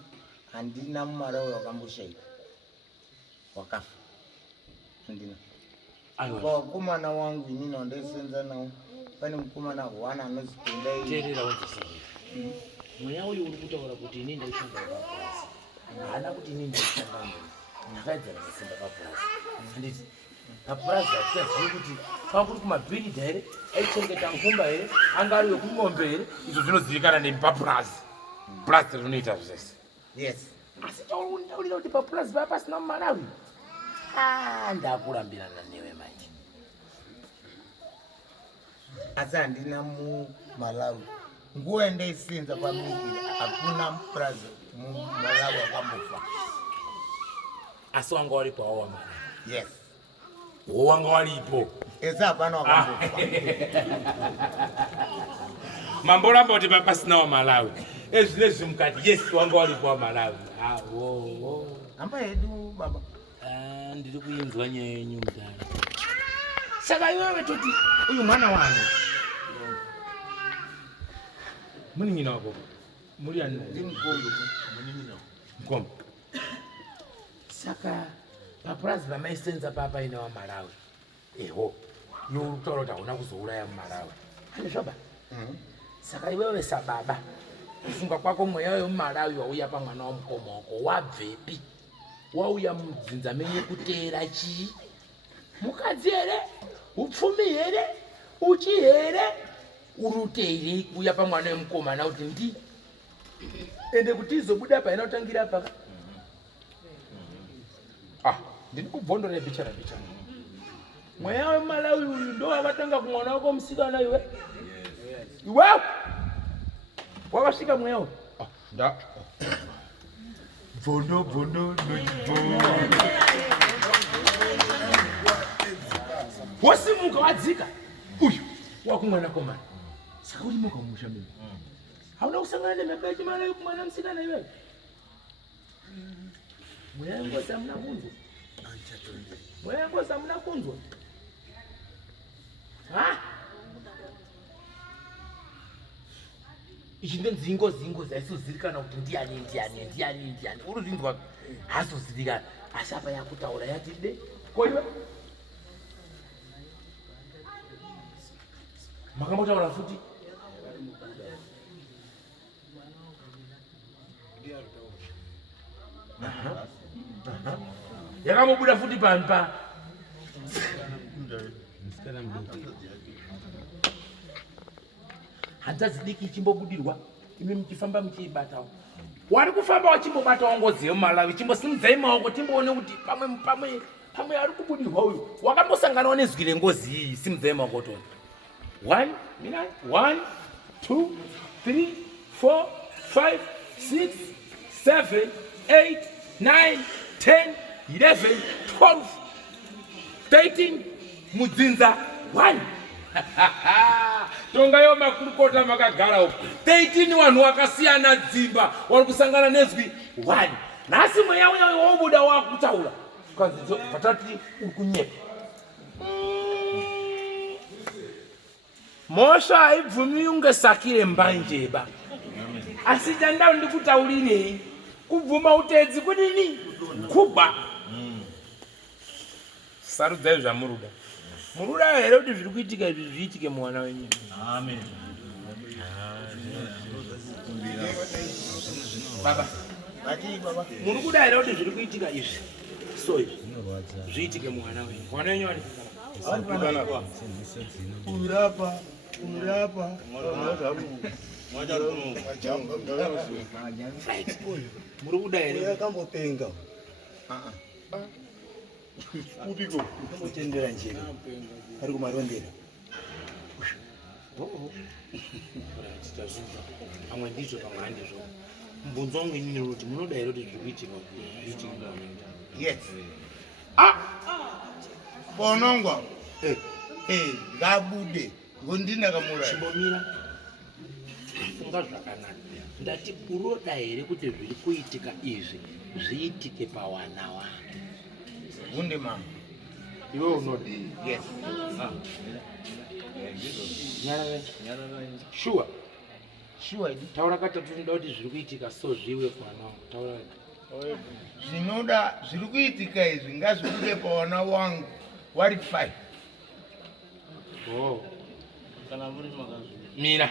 handina muMalawi wakamboshaika. Wakafa. Handina. Aiwa. Vakomana wangu inini wandaisenza nawo. Pane mukomana wana anonzi Tendai. Teerera wadzisira. Mweya uyu uri kutaura kuti inini ndaishanda papurazi. Haana kuti inini ndaishanda ndakaedzana masimba papurazi. Handiti papurazi hatichazivi kuti pakuri kumabhiridha here, aichengeta nkumba here, anga ari wekumombe here. Izvo zvinozivikanwa nepapurazi. Purazi rinoita zvese. Yes. Asi taurira kuti papurazi paya pasina muMalawi. Ndakurambirana newe manje. Asi handina muMalawi. Nguva yandaisenza pamiki hakuna mupurazi muMalawi wakambofa. Asi wanga waripo hawo wamalawi? Yes. Wanga waripo? Esi hapana wakambofa. Mamboramba kuti pasina waMalawi. Ezvinezvi mukati yes wanga waripo waMalawi. Hamba hedu baba. Ndiri kuinzwa nyaya yenyu mudhara. Saka iwewe toti uyu mwana wangu. Munin'ina wako. Muri ani? Ndi mukombe. Mukombe. Saka papurazi pamaisenza papa ine waMalawi. Eho. Iwe uri kutaura kuti hauna kuzouraya muMalawi. Handizvoba? Saka iwewe sababa. Kufunga kwako mweya wemuMalawi wauya pamwana wamukoma wako wabvepi? Wauya mudzinza menyu kuteera chii? Mukadzi here? Upfumi here? Uchi here? Urutei kuuya pamwana wemukomana kuti ndi ende kuti izobuda apa inotangira apa? Ndiri kubvondora bichara. Mweya wemuMalawi uyu ndo wakatanga kumwana wako musikana iwe? Iwe? Wakasvika mweya uyu? Bvondo. Wasimuka wadzika. Uyu wakumwana komana. Saka uri muka musha mimi. Hauna kusangana nemhaka yechimalawi kumwana musikana iwe? Mweya Ngozi hamuna kunzwa. Mweya Ngozi hamuna kunzwa. Ichi ndedzingo dzaisozirikana kuti ndiani. Uri zinzwa hazozirikana. Asi apa yakutaura yati de. Koiwe? Makambotaura futi? Yakambobuda futi pampa. Hanza zidiki chimbobudirwa. Imi mchifamba mchiibatawo. wari kufamba wachimbobata Ngozi yemumalawi chimbosimudzai maoko timboone kuti pamwe ari kubudirwa uyu wakambosanganawo nezwi reNgozi iyi. Simudzai maoko toni. 1 1 2 3 4 5 6 7 8 9 10 11 12 13 mudzinza 1 tonga yo makurukota makagara uko 13 vanhu vakasiyana dzimba vari kusangana nezwi 1. Nhasi mweya uya wobuda wakutaura patati ukunyepa. Mosha haibvumi ungesakire mbanjeba. Asi chandau ndikutaurirei kubvuma utedzi kudini kuba. Sarudzai zvamuruda. Muruda here kuti zviri kuitika izvi zviitike mwana wenyu. Amen. Baba. Muri kuda here kuti zviri kuitika izvi. So izvi zviitike mwana wenyu. Mwana wenyu ari Urapa. muri kuda here Yakambopenga. Kupiko. Kambochendera njira. Ari kumarondera. amwe ndizvo pamwe handizvo. Mbunzo wangu inini kuti munoda here kuti zviri kuitika zviitike mwana wenyu. Yes. Bonongwa. Ngabude. Ngondina kamura. Chimbomira. Funga zvakanaka. Ndati uroda here kuti zviri kuitika izvi zviitike pawana wake. Gunde mama. Iwe unodi? Yes. Sure. Sure. Taura katatu ndoda kuti zviri kuitika so zviwe kwana wangu. Taura. Zvinoda zviri kuitika izvi ngazvibude pawana wangu wari 5. Oh. Mina.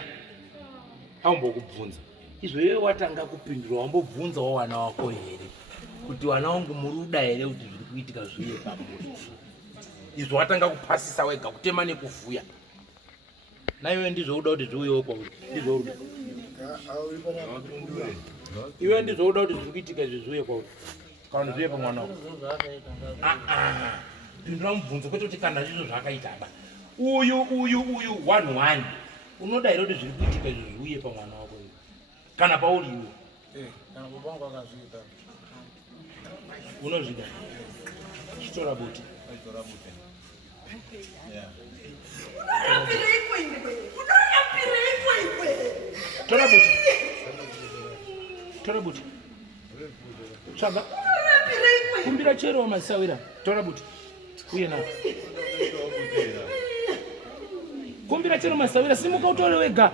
Aumbokubvunza. Izvo watanga kupindura wambobvunzawo wana wako here. Kuti wana wangu muruda here kuti zviri kuitika zviwe pamuzi. Izvo watanga kupasisa wega kutema nekuvhuya. Naiwe ndizvo uda kuti zviuyewo kwauri. Ndizvo uda. Iwe ndizvo uda kuti zviri kuitika izvi zviuye kwauri. Kana zviuye pamwana wako. Pindura mubvunzo kwete kuti kana ndizvo zvakaita ba. Uyu 1 unoda here kuti zviri kuitika izvi zviuye pamwana wako iwe. Kana pauri iwe. Kana kubangu akazviita. Unozvida. Chitora buti. Tora buti. Tora buti. Tsvaga. Kumbira chero masawira. Tora buti. Uye na. Kumbira chero masawira simuka utore wega.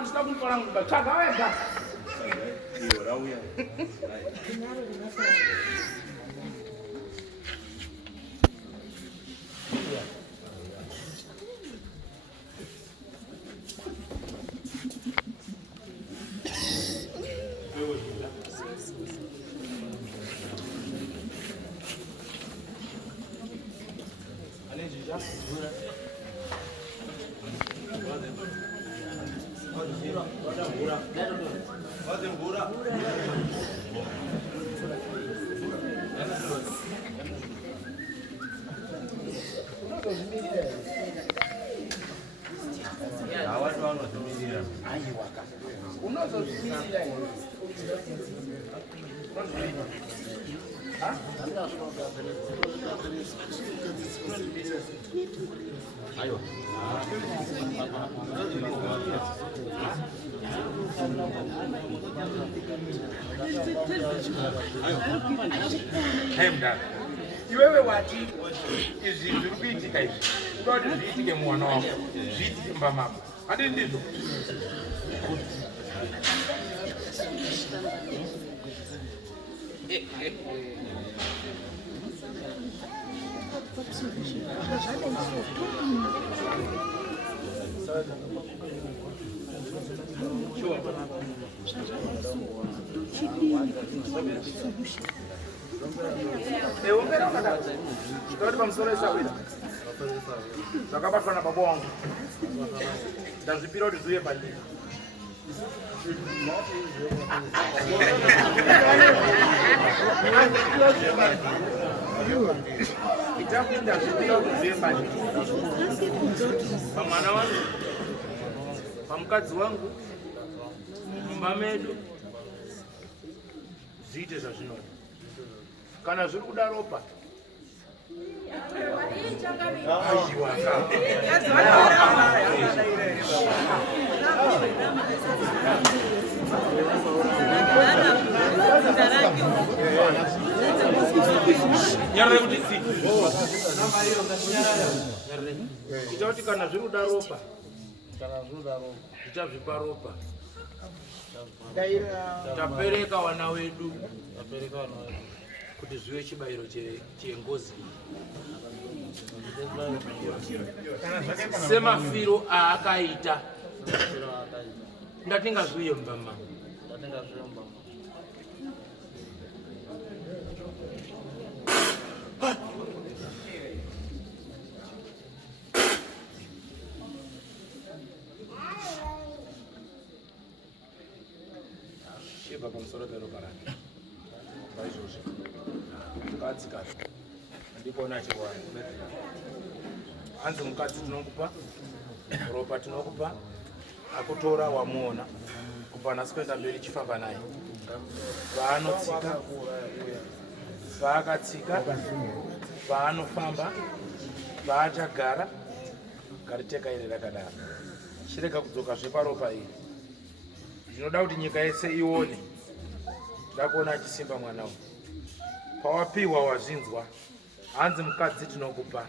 Ndida kumfara nguba. Tsvaga wega. Iwewe wati izvi zviri kuitika izvi uda kuti zviitike mwana wako zviitike mumba mako adi ndizvo Zvakabatwa nababa wangu. ndazvipira kuti zviuye pandii itakuenda zvipira kuti zviuye pandii pamwana wangu pamukadzi wangu mumba medu zviite zvazvinoda kana zviri kuda ropa ita kuti kana zviri kuda ropa tichazvipa ropa tapereka wana wedu kuti zvive chibayiro chengozi semafiro aakaita ndatingazviuye mumba mavo chibva pamusoro peropa rake paizvozvo mukadzi kazi ndipona chiwani hanzi mukadzi tinokupa ropa tinokupa akutora wamuona kubva nhasi kuenda mberi chifamba naye paanotsika paakatsika paanofamba paachagara kariteka iri rakadaro chirega kudzoka zveparopa iri zvinoda kuti nyika yese ione ndakuona achisimba mwana uyu pawapiwa wazvinzwa hanzi mukadzi tinokupa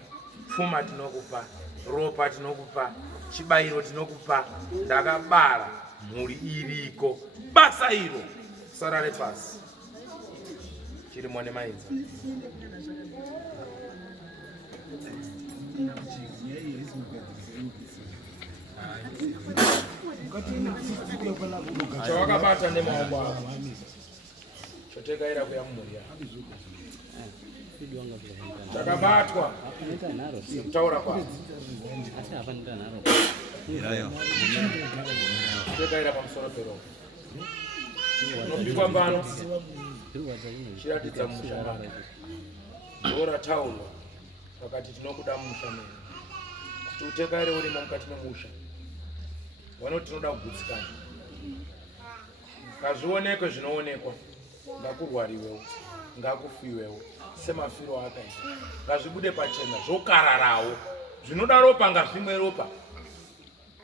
pfuma tinokupa ropa tinokupa chibayiro tinokupa ndakabara mhuri iriko basa iro sarare pasi chirimo nemainza chawakabata nemaoko ako chotekaira kuya mumhuri yako chakabatwa kutaura kwako chotekaira pamusoro peropa unobikwa mbano chiratidza mushangano ndora taurwa pakati tinokuda mumusha kuti utekaire urimo mukati memusha vanoti tinoda kugutsikana ngazvionekwe zvinoonekwa ngakurwariwewo ngakufiwewo semafiro akaita ngazvibude pachena zvokararawo zvinoda ropa ngazvimwe ropa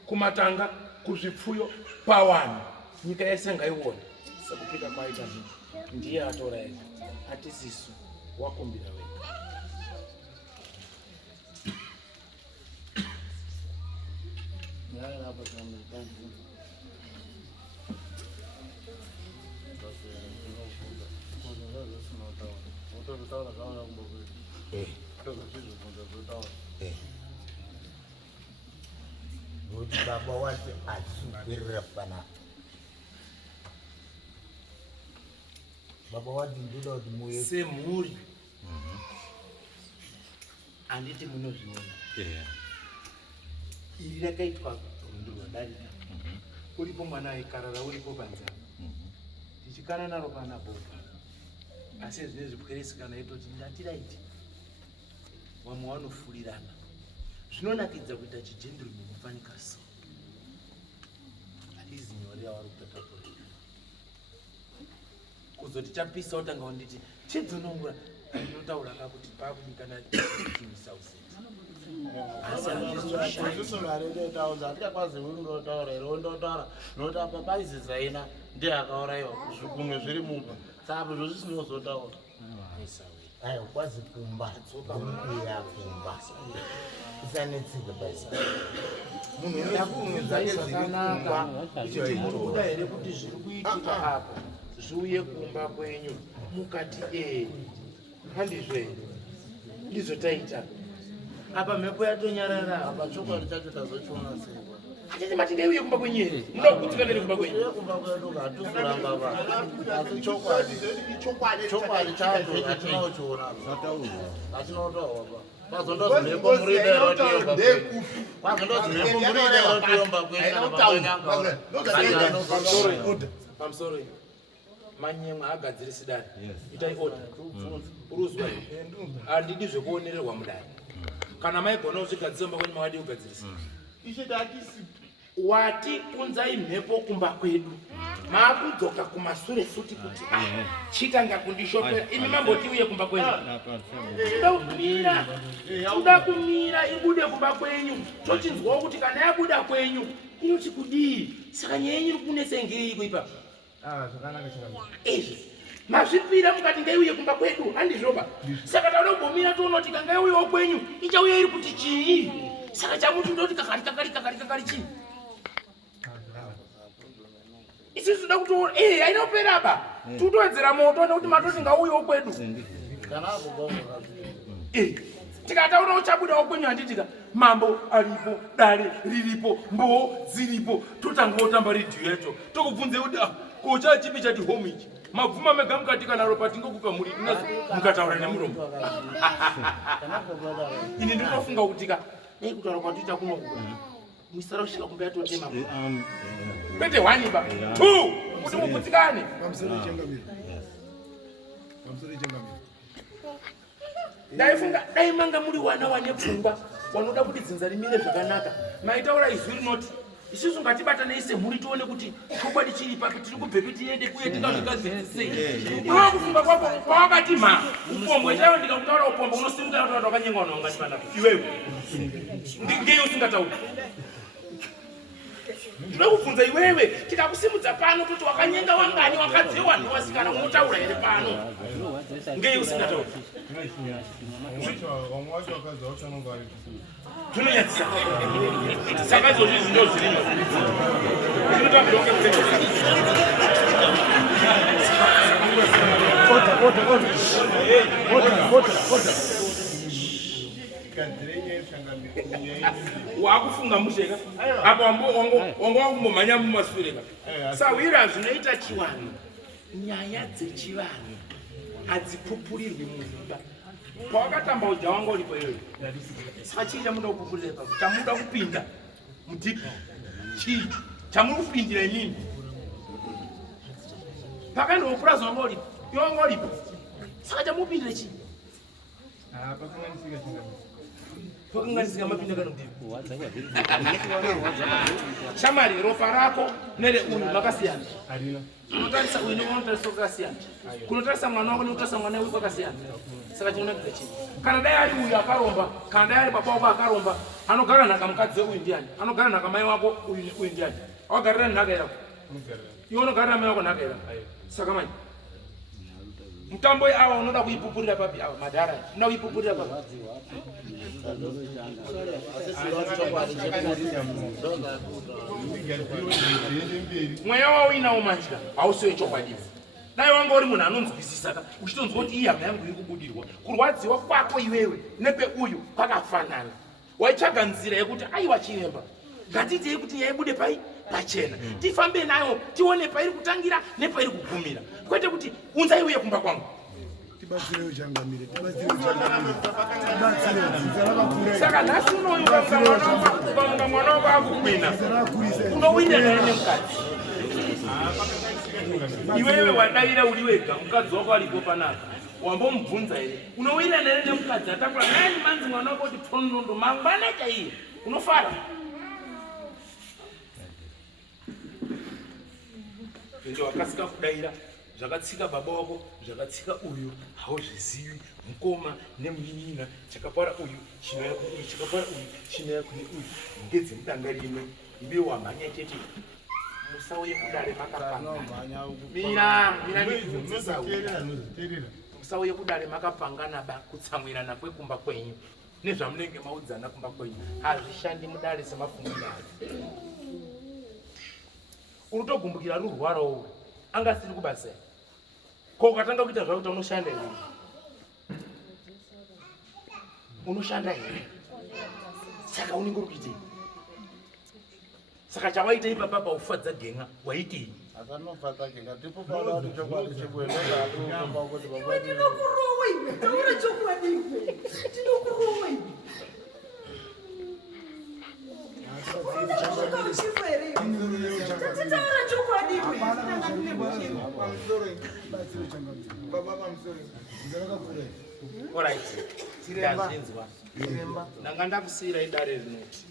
kumatanga kuzvipfuyo pawanhu nyika yese ngaione sekupika kwaita zvinhu ndiye atora ega atisisu wakumbira wega Kuti baba wati asungirira pana baba wati ndoda kuti muye semhuri handiti munozviona iri rakaitwa rundu rwadarika uripo mwana aikarara uripo panzara tichikana naro pana bhobha asi zvine zvipweresikana itoti ndatiraiti vamwe vanofurirana zvinonakidza kuita chigenderi mumufanikaso hatizi nyore yavari kutotapura kuzoti chapisa utanga unditi chidzonongura ndinotaura kakuti pakunyikana kimusausi asi handikakwazi undotaura ere undotaura noti apa paizizaina ndiye akauraiwa zvigunwe zviri mumba saka zvozvisinozotaura ayo kwazi kumba ya kumba isanetsika basi munhu yakuunza zvakanaka ichoitoda here kuti zviri kuitika apa zviuye kumba kwenyu mukati handizve ndizvo taita apa mhepo yatonyarara apa chokwadi chacho tazochiona sei Jadi mati dewi kumba kwenye. Muda kutika nere kumba kwenye. Kumba kwedu katukuranga ba. Asi chokwadi chacho atinochiona. Atinotaura ba. Kwazondozi mhepo murida irotiyomba kwenyu. Kwazondozi mhepo murida irotiyomba kwenyu kana pamanyanga. Pamusoro manyemwe agadzirisi dare. Itai order. Uruzwa here. Handidi zvekuonererwa mudare. Kana maigona kuzvigadzirisa kwenyu mawadi kugadzirisa. Wati kunzai mhepo kumba kwedu. Maakudzoka kumashure futi kuti chitanga kundishopera. Imi mamboti uye kumba kwenyu. Toda kumira ibude kumba kwenyu. Tochinzwawo kuti kana yabuda kwenyu inoti kudii. Saka nyaya yenyu iri kunetsa ngei ipa. Zvakanaka chingamira. Mazvipira mukati ngaiuye kumba kwedu handizvoba. Saka tauda kubomira toonoti kangaiuyewo kwenyu ichauya iri kuti chii. Saka chamuti ndoti kakari chii. Isi tinoda kutoona ainopera ba. Tutowedzera moto nekuti matoti ngauyewo kwedu. Tikataona uchabudawo kwenyu handitika mambo aripo, dare riripo, mboo dziripo, totangotamba ridhiyo yacho. Tokubvunze kuti kocha chipi chati home ichi. Mabvuma mega mukati kana ropa tingokupa muri mukataura nemuromo. Ini ndinofunga kutika kutaura kwatita kunokuwa. Musara kusvika kumbe yatotema. Kwete 1 ba. 2 kuti mubvutsikane. Pamusoro chengamira. Dai manga muri wana wane pfungwa wanoda kuti dzinza rimire zvakanaka. Maitaura izwi rinoti isusu ngatibatane semhuri tione kuti chokwadi chiri papi tiri kubvepi tiende kuye tingazvigadzirisa. Iwe kufunga kwako kwakati upombwe chaiwo ndikakutaura upombwe unosimuka kuti wakanyenga unongati panapo. Iwewe ngei usingatauri. Ndinoda kubvunza iwewe tikakusimudza pano kuti wakanyenga wangani wakadziwa ndiwasikana unotaura here pano. Ngei usingatauri. Zvinonyadzisa. Saka izvozvi zvino zvirimo. Zvinotambirwa ngekutengesa. Wakufunga musheka apa wanga wakumbomhanya mumasure ka sawira zvinoita chivanhu nyaya dzechivanhu hadzipupurirwi mumba pawakatamba uja wanga uripo iyoyo saka chii chamuda kupupurira ipapo chamuda kupinda mudhipi chii chamuri kupindira inini pakandopurazi wanga uripo iwe wanga uripo saka chamupindira chii pakanganisika mapinda kanodivi shamari ropa rako nere uyu makasiyana unotarisa uyu neunotarisa kwakasiyana kunotarisa mwana wako neunotarisa mwana uyu kwakasiyana saka chinonakidza chii kana dai ari uyu akaromba kana dai ari baba wako akaromba anogara nhaka mukadzi uyu ndiani anogara nhaka mai wako uyu ndiani awagarira nhaka yako iwe unogarira mai wako nhaka yako saka manje mutambo awa unoda kuipupurira papi awa madhara unoda kuipupurira papi mweya wauinawo manjira hausiwe chokwadi dai wanga uri munhu anonzwisisa ka uchitonzwa kuti iyi hama yangu iri kubudirwa kurwadziwa kwako iwewe nepeuyu kwakafanana waitsvaga nzira yekuti aiwa chiremba ngatiitei kuti yaibude pai pachena tifambe nayo tione pairi kutangira nepairi kugumira kwete kuti unzai uye kumba kwangu saka nhasi unoyukaunga mwana wako akukwina unowina naye nemukadzi iwewe wadaira uri wega mukadzi wako aripo panapa wambomubvunza here unowina naye nemukadzi atakura naye manzi mwana wako kuti pfonondo mangwana chaiye unofara ende wakasika kudaira zvakatsika baba wako zvakatsika uyu hauzvizivi mukoma nemunin'ina chakapara uyu chinouya kune uyu chakapara uyu chinouya kune uyu ngedzemudanga rimwe iwe wamhanya chete musauye kudare makapangana musauye kudare makapangana ba kutsamwirana kwekumba kwenyu nezvamunenge maudzana kumba kwenyu hazvishandi mudare semafungiro unotogumbukira rurwarawo angasiri kubasa ko ukatanga kuita zvakuti unoshanda here unoshanda here saka unenge uri kuitei saka chawaitei papapa ufadza genga waitei asanobva takeka tipo paona kuti chokwadi chebwenda atokomba kuti iwe ndinokurowa iwe taura chokwadi iwe ndinokurowa iwe tataura chokwadi iwe Alright. Ndazvinzwa. Ndanga ndakusiyirai dare rinoti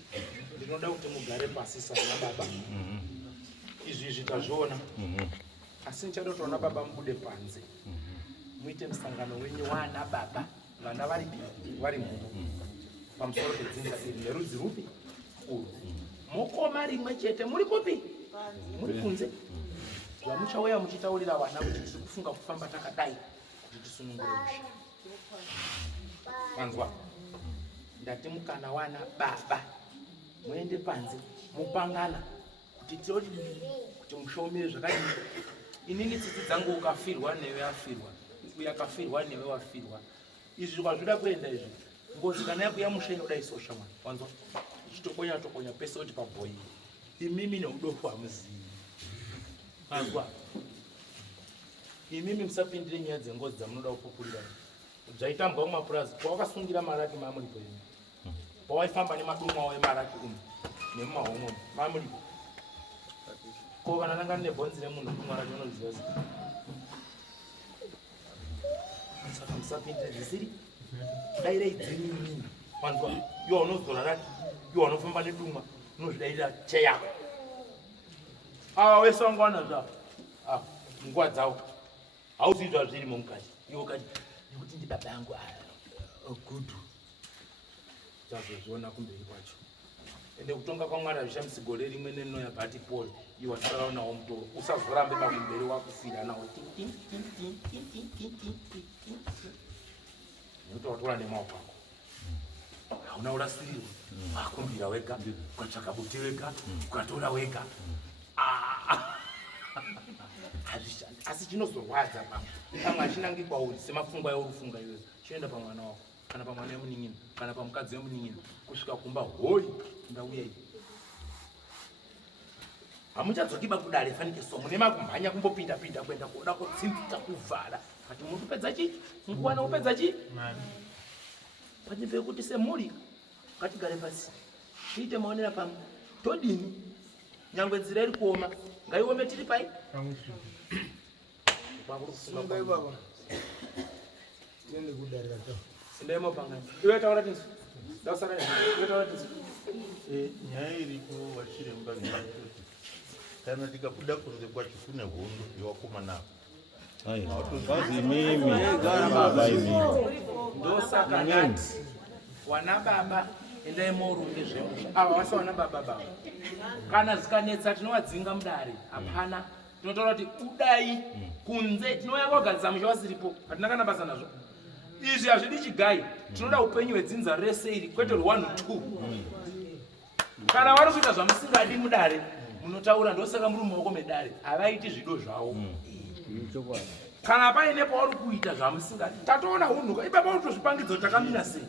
ndinoda kuti mugare pasi sana baba. Izvi zvitazviona. Asi ndichada kuti vana baba mubude panze. Muite musangano wenyu wana baba. Vana vari mumba. Pamusoro pedzinza iri nerudzi rupi? Urwu. Mukoma rimwe chete muri kupi? Muri kunze. Zvamuchauya muchitaurira vana kuti tiri kufunga kufamba takadai kuti tisunungure musha. Manzwa. Ndati mukana wana baba. Muende panze mupangana kuti tioti kuti mushomere zvakadini. Inini tsitsi dzangu ukafirwa newe afirwa. Uya kafirwa newe wafirwa. Izvi kwazvoda kuenda izvi. Ngozi kana yakuya musha inoda isosha mwana. Manzwa. Ichitokonya pese kuti pabhoyi. Imimi neudofu hamuzivi. Manzwa. Imimi musapindire nyaya dzengozi dzamunoda kupupurira. Zvaitambwa mumapurazi pawakasungira maraki mamuripo imi. Pawaifamba nemaduma awo emaraki umu nemumahomwe mamuripo. Ko kana nanga nebhonzi remunhu kumwara rinoziva zita. Saka musapindire zvisiri. Dairei dzenyu. Manzwa. Iwo unozora raki. Iwo unofamba neduma. Unozvidairira cheyako. Wese wangwana zvavo. Nguva dzavo. Hauzivi zvazvirimo mukati. Iwo kati. Nekuti ndi baba yangu gudhu. Tazozviona kumberi kwacho. Ende kutonga kwaMwari hazvishamisi gore rimwe nenoya bhati Paul. Iwo wasarawo nawo mutoro. Usazorambe pakumberi wakufira nawo. Unototora nemaoko ako. Hauna urasiriro. Wakumbira wega. Ukatsvaka buti wega. Ukatora wega. Hazvishandi. Asi chinozorwadza pamwe hachinangi kwauri semafungwa yaurufunga iwewe. Chinoenda pamwana wako kana pamwana wemunin'ina kana pamukadzi wemunin'ina kusvika kumba hoi ndauya iyi. Hamuchadzokiba kudare fanike so mune makumhanya kumbopinda kuenda kuoda kutsimbika kuvhara. Kati muri kupedza chii? Nguva nokupedza chii? Pachibve kuti semhuri ngatigare pasi. Tiite maonera pamwe. Todini? Nyangwe nzira iri kuoma. Ngaiome tiri pai? Sungai baba. Tiende kudarika to. Sindemo pangani. Iwe taura tinsu. Dausara ni. Iwe taura tinsu. Nyaya iripo wachiremba ndinoti kana tikabuda kunze kwacho kune hondo yewakomana. Kazi mimi baba mimi. Ndosaka ngati wana baba endai morunge zvemusha. Ava vasa wana baba. Kana zikanetsa tinowadzinga mudare. Hapana. Tinotaura kuti udai kunze tinouya kugadziza musha wasiripo. Hatina kana basa nazvo. Izvi hazvidi chigai. Tinoda upenyu hwedzinza rese iri kwete rwe1 2. Kana vari kuita zvamusingadi mudare munotaura ndosaka muri mumaoko medare. Havaiti zvido zvavo. Kana paine pauri kuita zvamusingadi tatoona unhuka ipapo utozvipangidzo takamira sei.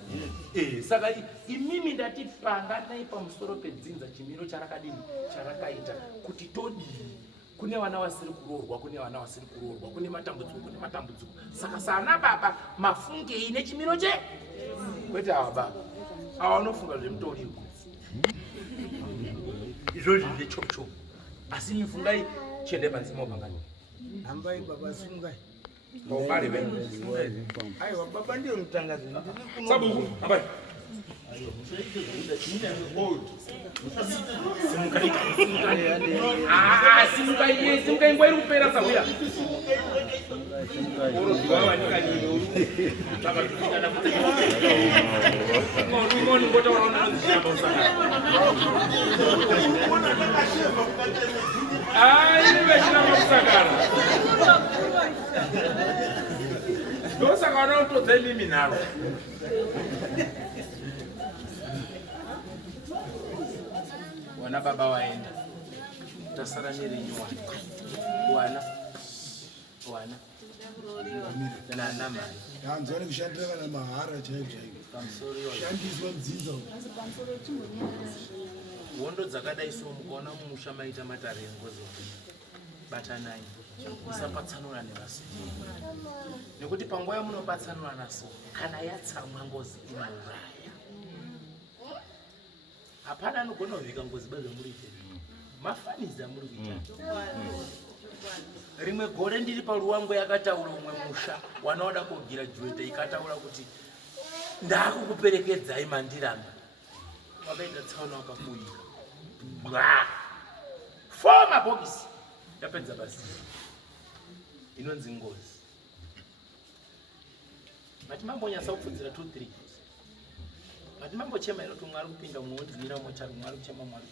Saka imimi ndati panganai pamusoro pedzinza chimiro charakadini charakaita kuti todii. Kune vana vasiri kuroorwa, kune vana vasiri kuroorwa, kune matambudziko. Saka sana baba mafungei nechimiro che. Kwete ava baba. Ava vanofunga zvemutoriko. Izvozvi zvechocho. Asi mifungai chende panzima pangani. Hambai baba sungai. Bari vengu. Aiwa baba ndiyo mutangazi. Sabuku, hambai. Simuka ingwa iri kupera sauya. Ndosaka wanaotodza imimi naro. Wana baba waenda. Tasara nerenyu wana. Wana. Na namai. Hanzari kushandira kana mahara chaipo. Pamusoro yo. Shandiswa mdzinza. Wondo dzakadai so mukaona mumusha maita matare Ngozi. batanai musapatsanura nevasi nekuti panguva yamunopatsanura naso kana yatsamwa Ngozi inouraya. Hapana anogona kuvhika Ngozi bado muri kuita mafanizi amuri kuita. Rimwe gore ndiri paruwango yakataura umwe musha wanoda kugirajueta ikataura kuti ndakukuperekedzai mandiramba. Wakaita tsaona wakafuyika. Bwa! Foma bokisi. Yapedza basi. Inonzi Ngozi. Matimambonyasa kupfudzira 2-3. Matimambochema ino kuti Mwari kupinda muondinira mochari Mwari kuchema Mwari.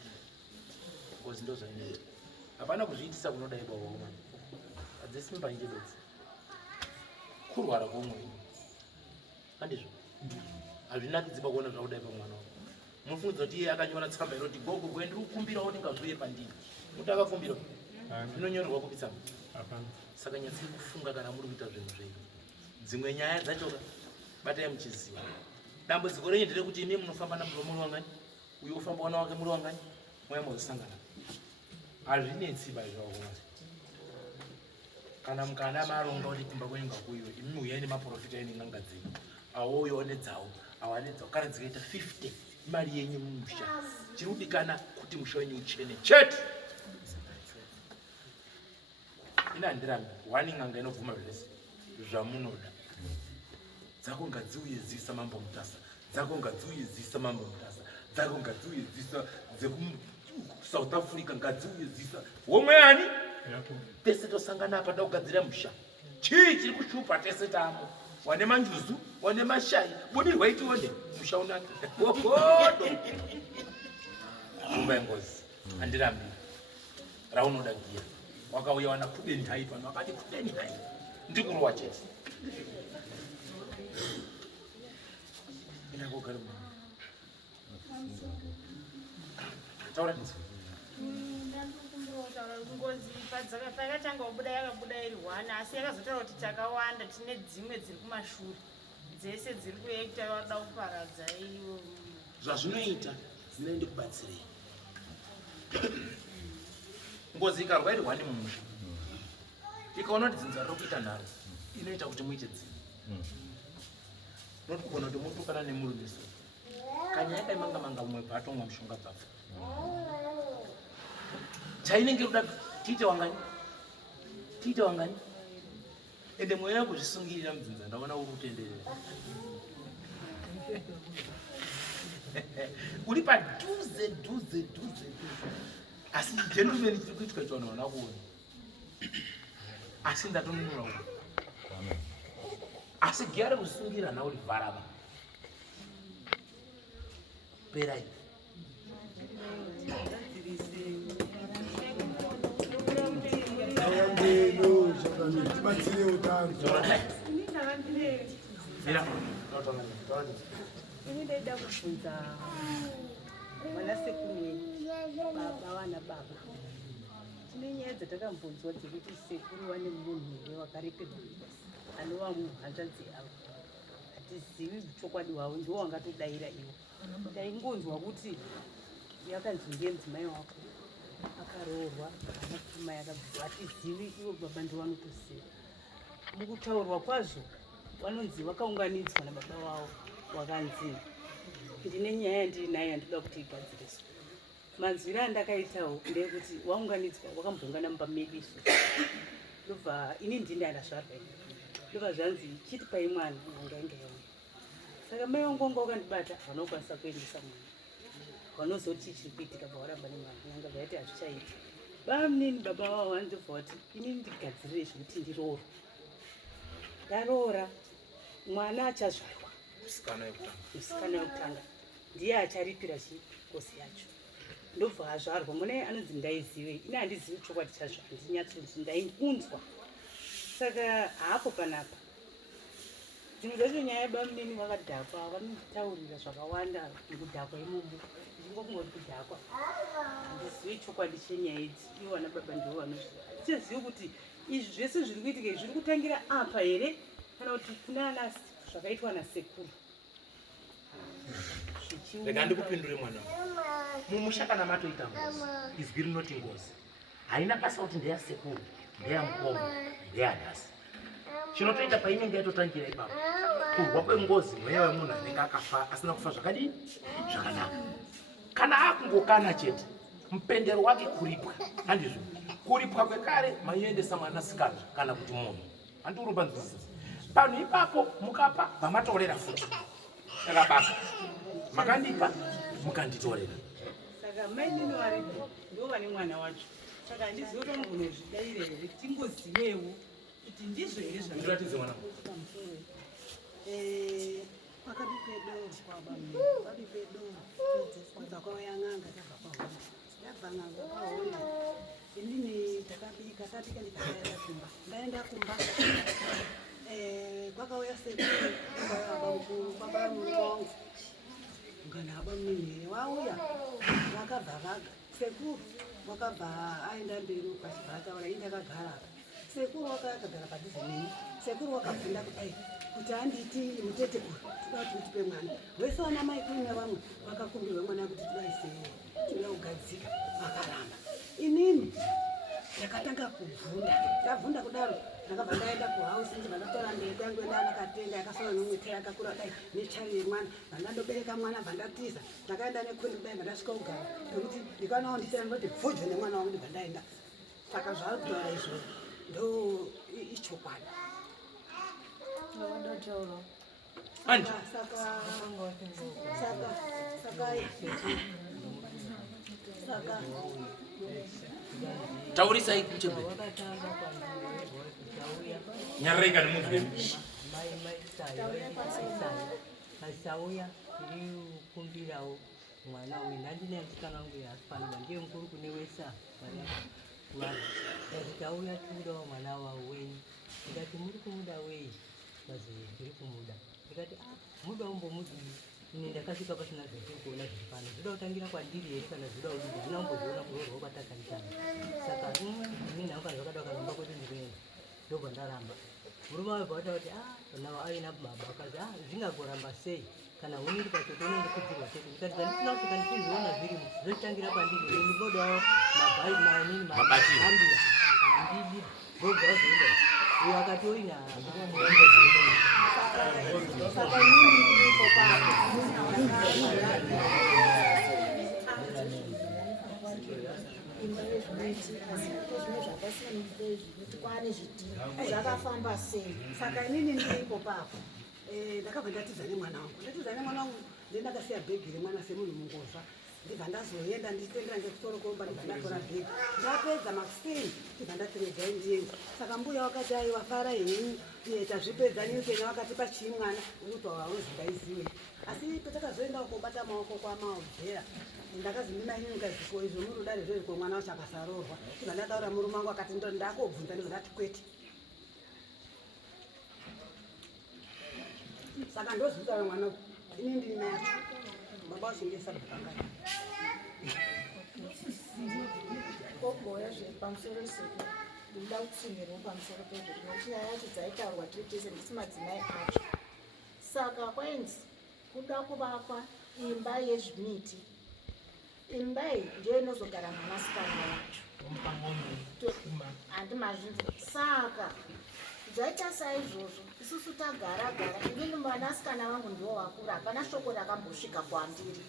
Ngozi ndo zvainoita. Hapana kuzviitisa kunoda ibo woma. Adzisimba injedodzi. Kurwara kwomwoyo. Handizvo. Hazvinakidziba kuona zvakudai pamwana wako. Mufundzo kuti iye akanyora tsamba inoti gogo gwendiri kukumbira kuti ngazviuye pandiri. Muti akakumbira. Inonyorerwa kupitsa. Saka nyatsiri kufunga kana muri kuita zvinhu zvenyu. Dzimwe nyaya dzacho batai muchiziva. Dambudziko renyu nderekuti imi munofamba namuromo muri wangani. Uyo ufamba wana wake muri wangani. Moya muzosangana. Hazvinetsi izvozvo. Kana mukana maronga kuti kumba kwenyu ngakuiwe imi uyai nemaprofita enyu n'anga dzenyu. Awouyawo nedzawo awanedzawo kana dzikaita 50 mari yenyu mumusha. Chirikudikana kuti musha wenyu uchene chete. Ina handirambi wani n'anga inobvuma zvese zvamunoda. Dzako ngadziuye zisa mambo mutasa. Dzako ngadziuye zisa mambo mutasa. Dzako ngadziuye zisa South Africa ngadziuye zisa. Womwe yani? Tese tosangana apa kugadzira musha. Chii chiri kushupa tese tamo. Wane manjuzu, wane mashai, budirwa itione musha unake. Wohodo. Shumba Ngozi. Handirambi. Raunoda gia. Wakauya wana kudeni hai pano wakati kudeni hai. Ndikuruwa chete. Ina kugara mwa. Taura nisi. Ngozi pakatanga kubuda yakabuda iri 1 asi yakazotaura kuti takawanda tine dzimwe dziri kumashure dzese dziri kuita vada kuparadza iyo. Zvazvinoita zvinoende kubatsirei. Ngozi ikarwa iri 1 mumusha. Ikaona kuti dzinza rokuita nharo inoita kuti muite dzimwe. Notogona kuti mutukana nemurumiso. Kanya yakaimanga manga mumwe patomwa mushonga dzapfa. Chainenge kuda tiite wangani. Tiite wangani. Ende mweya kuzvisungirira mudzinza ndaona uri kutenderera. Uri padhuze. Asi gentleman chiri kuitwa chona kuona. Asi ndatonunura uko. Asi gyara kusungira na uri varaba. Perai. Ini ndaida kubvunza mwanasekuru wenyu baba wana baba. Tine nyaya dzatakambonzwa dzekuti sekuru wane munhu here wakarekerwa anova muhanzvadzi yavo. Hatizivi chokwadi hwavo ndiwo wangatodaira iwo. Ndaingonzwa kuti yakanzi ngemudzimai wako akaroorwa kana kuti mai akabva. Hatizivi iwo baba ndiwanotoziva. Mukutaurwa kwazvo vanonzi vakaunganidzwa nababa wavo wakanzi ndine nyaya yandinayo yandoda kuti igadziriswe. Manzwiro andakaitawo ndeyekuti waunganidzwa wakambongana mumba medu isu. Ndobva ini ndini andazvarwa ini. Ndobva zvanzi chiti pai mwana nyanga inge yauya. Saka mai vangu vanga vakandibata vanokwanisa kuendesa mwana. Vanozoti chiri kuitika pawaramba nemwana nyanga vaiti hazvichaita. Bamunini baba vavo vanondobva kuti ini ndigadzirire zvekuti ndiroora. Ndaroora mwana achazvarwa. Musikana yekutanga. Ndiye acharipira chikosi yacho. Ndobva azvarwa munai anonzi ndaizive. Ini handizivi chokwadi chazvo handinyatsonzi ndaikunzwa. Saka hapo panapa. Dzimwe dzacho nyaya yebamunini vakadhakwa vanotaurira zvakawanda nekudhakwa imomo. Ndingokungoti kudhakwa. Handizivi chokwadi chenyaya idzi. Ivo vana baba ndivo vanozviziva. Handizivi kuti izvi zvese zviri kuitika zviri kutangira apa here kana kuti kuna ana zvakaitwa nasekuru. Rega ndikupindure mwana. Mumusha kana matoita Ngozi. Izwi rinoti Ngozi. haina basa kuti ndeyasekuru, ndeyamukoma, ndeyadasi. Chinotoita painenge yatotangira ipapo, kurwa kwengozi mweya wemunhu anenge akafa asina kufa zvakadini zvakanaka. Kana akungokana chete, mupendero wake kuripwa. Handizvo kuripwa kwekare maiendesa mwanasikana kana kuti munhu. Handiuropa nzwisisa. Panhu ipapo mukapa pamatorera futi. Saka basa makandipa mukanditorera. Saka mai nini varipo ndivo vane mwana wacho. Saka handizivi kuti munozvidaire here tingozivewo kuti ndizvo here zvandiratidze mwana Pakabi pedo kwabami, pakabi pedo kubva kwayang'anga tabva kwaona. Yabva ng'anga kwaona. Inini takabika ndikaenda kumba. Ndaenda kumba. Kwakauya sekuru baba mukuru baba mulongo. Ngana baba mimi wauya. Vakabva vaga. Sekuru wakabva aenda mberi ukachibata ora indakagara. Sekuru wakagara padhuze neni. Sekuru wakabvunda kuti handiti mutete toda kuti utipe mwana. Vese vana mai kuina vamwe vakakumbirwa mwana kuti tidaise toda kugadzika vakaramba. Inini ndakatanga kubvunda. Ndabvunda kudaro ndakabva ndaenda kuhouse ndibva ndatora ndege yangu ndakatenga yakasara nomwete yakakura dai nechari yemwana. Ndandobereka mwana bva ndatiza. Ndakaenda nekundi kudai ndasvika kugara ngekuti ndikanawo ndisina ndoti bvudze nemwana wangu ndibva ndaenda. Saka zvakudara izvo ndo ichokwadi. Anti. Saka. Taurisa ikuchebe. Nyareka ni munhu wenu. Masauya kumbirawo mwana uyu ndandine musikana wangu yasifanira ndiye mukuru kune wesa mwana ndikauya tinodawo mwana wawo wenyu ndikati muri kumuda wei mazi ndiri kumuda ndikati muda umbomudii ine ndakasvika pasina zviri kuona zviri pano zvida kutangira kwandiri here kana zvida kudii zvina umboziona kurorwa kwatakaitana saka ini nhangu kana zvakada ukaramba kuti ndikuenda ndobva ndaramba murume wabva wata kuti nawo aina baba akazi zvingagoramba sei kana uniri pachoto unondikudzirwa chete ndikati ndandisina kuti kandichiziona zvirimo zvochitangira pandiri ini vodawo mabhaihambira handidi vobva vazoenda uyo akati oina zvakafamba sei saka inini ndiripo papo ndakabva ndatiza nemwana wangu ndendakasiya bhegi remwana semunhu mungozva ndibva ndazoenda nditendera ngekusoro komba ndibva ndatora bhegi ndapedza makuseni ndibva ndati regai ndiende saka mbuya wakati aiwa fara henyu tazvipedza niukenya wakatipa chii mwana ukuti hauzi ndaiziwe asi petakazoenda kobata maoko kwamaobvera ndakazi ndinaini mukaziko izvo murudare zvezvo mwana wacho akasarorwa ndibva ndataura murume wangu akati ndakobvunza ndibva ndati kwete saka ndozvitaura mwana ini ndina yacho baba wachingesa bvakangani kogoya zvepamusoro seko ndinoda kutsinirwa pamusoro pezvo nekuti nyaya yacho dzaitaurwa tiri tese ndisi madzimai acho saka kwainzi kuda kuvakwa imba yezvimiti imba iyi ndiyo inozogara mwanasikana wacho handimazvinzi saka zvaita saizvozvo isusu tagara inini mwanasikana vangu ndiwo wakura hapana shoko rakambosvika kwandiri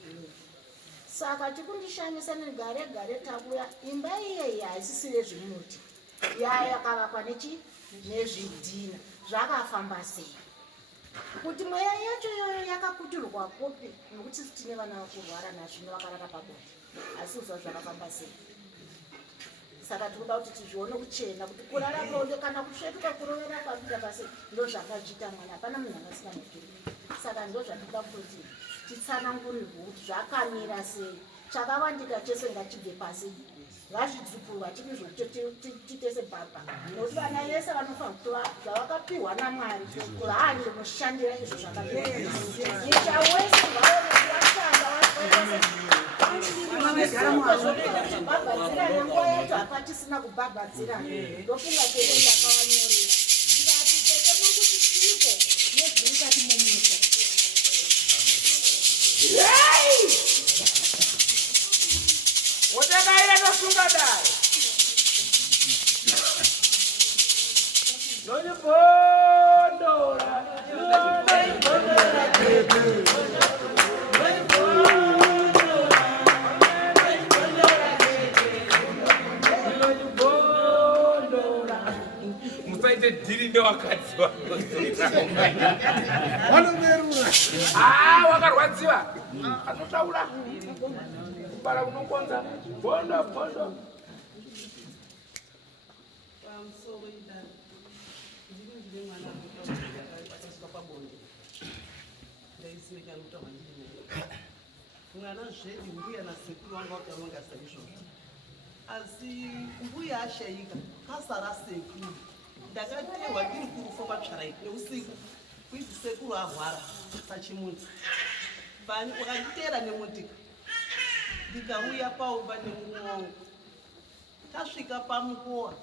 saka tikundishamisa negare takuya imba iyeyi haisisire zvimuti yakavakwa nezvidhina zvakafamba sei kuti mweya yacho iyoyo yakakutirwa kupi nekuti tine vana vakurwara nazvino vakarara pabonde asi uzva zvakafamba sei saka tinoda kuti tizvione kuchena kuti kurara bonde kana kusvetuka kurovera pakuita pasi ndo zvakachiita mwana hapana munhu angasingamukiri saka ndo zvatinoda kutoti titsanangurirwe kuti zvakamira sei chakawandika chese ngachibve pasi ngazvidzukurwa titese baba nokuti vana yese vanofanira kutora zvavakapiwa namwari kuvaanire mushandira izvo zvakaichawesi vaonekuwashanda babhadzirana nguva yacho hapatisina kubhabhadzirana ndofunga tete ndakavanyorera ndikati tete mukuti tiite nezviri kati mumusha Utakaira tosunga dai. Musaite dhiri nevakadzi vanomerura wakarwadziwa anotaura kubara kunokonza bhondo mwana zvedu mbuya nasekuru vanga vakaronga saizvozvo asi mbuya ashayika pasara sekuru ndakatewa ndiri kurufa matsvarai neusiku kuiti sekuru arwara sachimunzi wakanditeera nemotika ndikauya paumba nemurume wangu tasvika pamukowa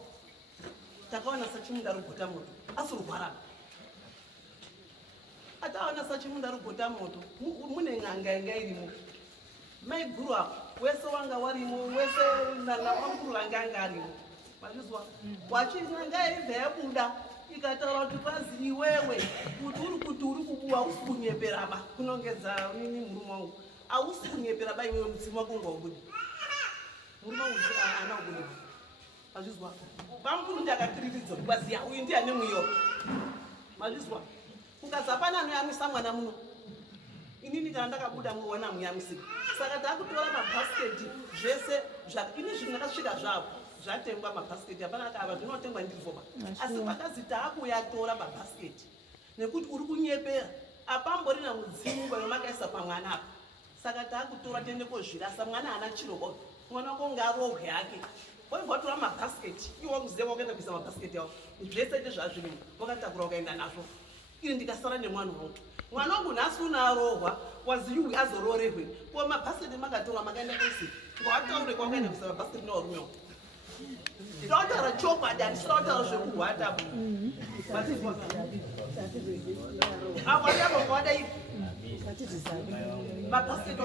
takaona sachimunda rugota moto asirwara ataona sachimunda rugota moto mune n'anga yanga irimo maiguru apo wese wanga warimo wese namamukuru vanga anga arimo mazvizwa wachinanga yaibva yabuda ikataura kuti kwazi iwewe kuti uri kubuwa hausi kunyepera ba kunongedza nini murume wangu hausi kunyepera ba iwewe mudzimu wako ungaubudi murume wangu ana ubudi mazvizwa pamukuru ndakakiriridza kwazi ya uyu ndiane mwiyo mazvizwa ukazapana anoyamwisa mwana muno inini kana ndakabuda muona muyamisika saka takutora mabhasiketi zvese ini zvinhu ndakasvika zvavo zvatengwa mabhasiketi hapana kava zvinotengwa ndirifoba asi vakazi taakuyatora mabhasiketi nekuti uri kunyepera apamborina mudzimu vanomakaisa pamwana apa saka taakutora tiende kozvirasa mwana haana chiroko mwana wako ngarohwe yake waibvatora mabhasiketi iwo muziva wakaenda kuisa mabhasiketi avo zvese ndezvazvirimo wakatakura ukaenda nazvo ini ndikasara nemwana wangu mwana wangu nhasi unarohwa waziyu azororerwe ko mabhasiketi makatora makaenda kusi ngawataure kwakaenda kuisa mabhasiketi nawarume wangu ndinotaura chokwadi handisinotaura zvekuhwatapo akwadabokwada ipi mabhasiketi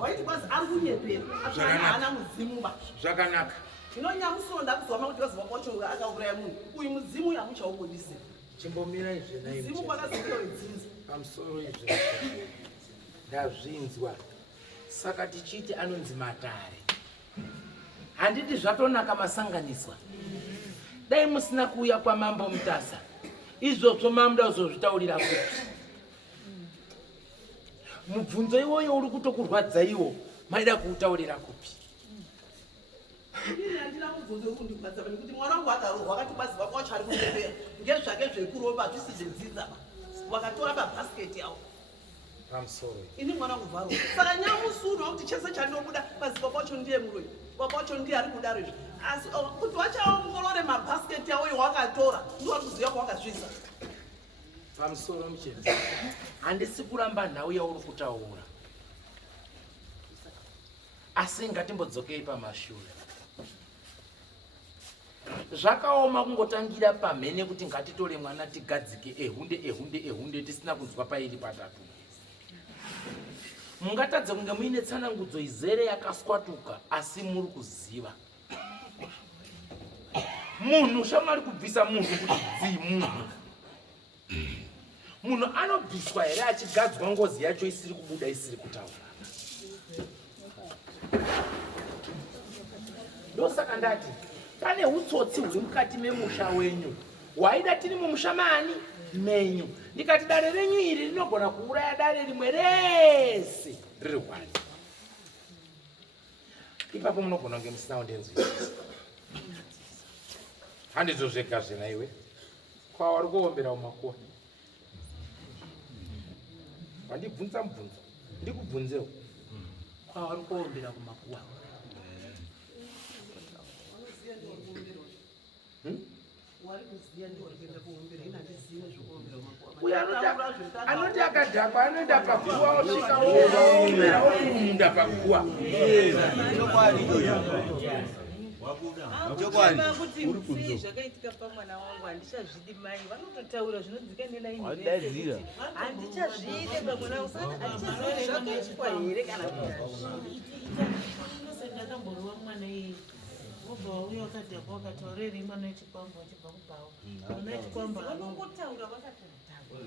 waiti kwazi ari kunyepera asvana haana mudzimuba zvakanaka inonyamusoro ndakuzwa kuti waziva kwacho akauraya munhu uyu mudzimu yamuchaubudise chimbomira mudzimu kwakaziviwa idzinzi pamusoro izvi ndazvinzwa saka tichiti anonzi matare handiti zvatonaka masanganiswa dai musina kuuya kwamambo mutasa izvozvo mamuda kuzozvitaurira kuti mubvunzo iwoyo uri kutokurwadza iwo maida kuutaurira kupi ini handina mubvunzo uri kundirwadza nekuti mwana wangu akarohwa akati baziva kwacho ari kunyepera ngezvake zvekurova zvisi zvedzidzaba wakatora mabhasiketi avo pamusoro ini mwana wangu varo saka nyamusunwa kuti chese chandobuda baziva kwacho ndiye muroi wapacho ndiye ari kudaro izvi asi kuti wachaongorore mabhasiketi avo wakatora ndiwari kuziva kwawakazvisa pamusoro muchezi handisi kuramba nhau yauri kutaura asi ngatimbodzokei pamashure zvakaoma kungotangira pamhene kuti ngatitore mwana tigadzike ehunde tisina kunzwa pairi patatu mungatadze kunge muine tsanangudzo izere yakaswatuka asi muri kuziva munhu shamwari kubvisa munhu kuti dzii munhu anobviswa here achigadzwa ngozi yacho isiri kubuda isiri kutaura ndosaka ndati pane utsotsi huri mukati memusha wenyu waida tiri mumusha mani menyu ndikati dare renyu iri rinogona kuuraya dare rimwe rese riri hwani ipapo munogona kunge musinawo ndenzwi handizvo zvega zvena iwe kwawari kuombera mumakuwa wandibvunza mubvunzo ndikubvunzewo kwawari kuombera kumakuwa anoti akadhakwa anoenda paguwa osvika oomera okumunda paguwa kuti sei zvakaitika pamwana wangu handichazvidi mai vanototaura zvinodzika nenaini handichazvide pamwana wangu saka handichazivi zvakaitwa here kana kuti ndakamborowa mwana iye Ubva wauya wakadhakwa wakati warerima nechikwamba uchibva kubhawa. Nechikwamba vanongotaura vakatotaura.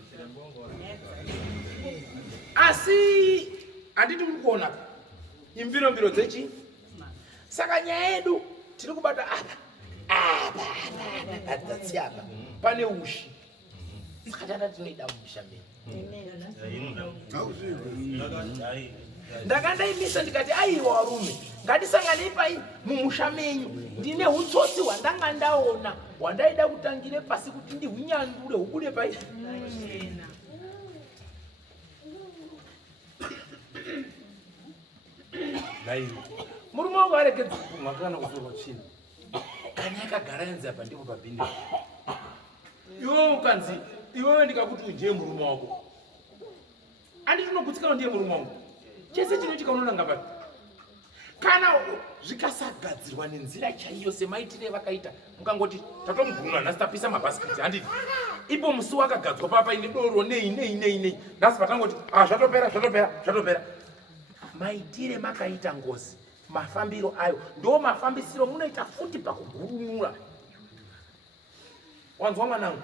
Asi handiti kuri kuona imbirombiro dzechi. Saka nyaya yedu tiri kubata apa dzatsiapa pane ushi. Saka tanda tinoida musha meni. Ndakandaimisa ndikati aiwa varume ngatisanganei pai mumusha menyu ndine utsotsi hwandanga ndaona hwandaida kutangire pasi kuti ndihunyandure hubude pai. Murume wangu arekedza kumwa kana kuzorwa tsvina kana yakagara yanzi apa ndipo pabhindi. Iwewe ukanzi iwewe ndikakuti unjeye murume wako andi tinogutsikana ndiye murume wangu chese chinoitika unoona pati kana zvikasagadzirwa nenzira chaiyo semaitire vakaita mukangoti tatomuguruna nhasi tapisa mabhasikiti handiti ipo musi wakagadzwa papa ine doro nei nhasi patangoti zvatopera. Maitire makaita Ngozi mafambiro ayo ndo mafambisiro munoita futi pakugurunura. Wanzwa mwanangu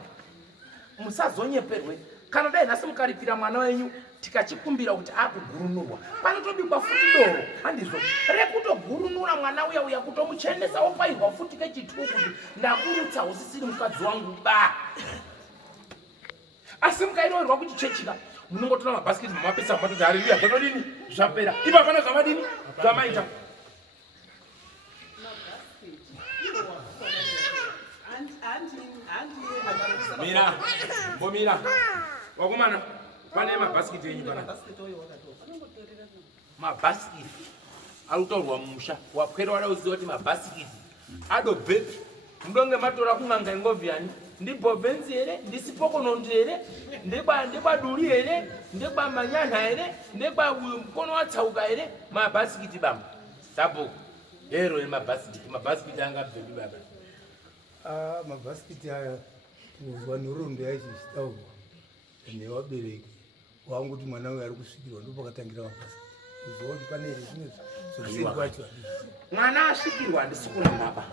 musazonyeperwe kana dai nhasi mukaripira mwana wenyu tikachikumbira kuti akugurunurwa panotobikwa futi doro handizvo rekutogurunura mwana uya kutomuchenesa opairwa futi kechituku kuti ndakurutsa usisiri mukadzi wangu ba. Asi mukairoverwa kuchichechika munongotora mabhasikiti mamapesa mumatoti haleluya zvatodini zvapera ipa hapana zvamadini zvamaita. Mira wakomana pane mabhasikiti enyu kana mabhasikiti arikutaurwa mumusha wapwera wada kuziva kuti mabhasikiti adobvepi mudonge matora kun'anga ingoviyani ndibhobvenzi here ndisipokonondi here ndekwaduri here ndekwamanyanha here ndekwamukono watsauka here mabhasikiti bamba sabhuku hero mabhasikiti angabvepi baba. Mabhasikiti aya kuzwa nhoroondo yacho ichitaurwa nevabereki wangu kuti mwana uyu ari kusvikirwa ndo pakatangira mabhasikiti kuziva kuti pane here zvimwe zvokuseri kwacho mwana asvikirwa handisukuna baba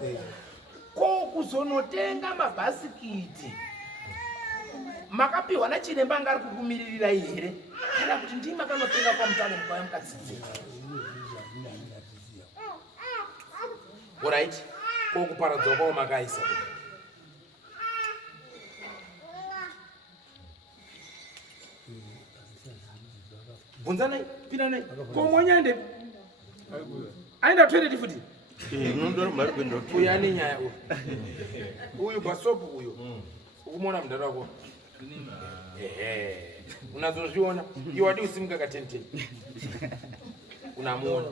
ko kuzonotenga mabhasikiti makapiwa nachiremba anga ari kukumiririra here kana kuti ndii makanotenga pamutano mukauya mukatsidzira. Alright, ko kuparadzwa kwavo makaisa bvunzanai pinanai komonyande aenda toileti futi uyu ane nyaya uyu basopu uyu ukumona mudhara wako unazozviona iwe wadi usimuka ka 10 unamuona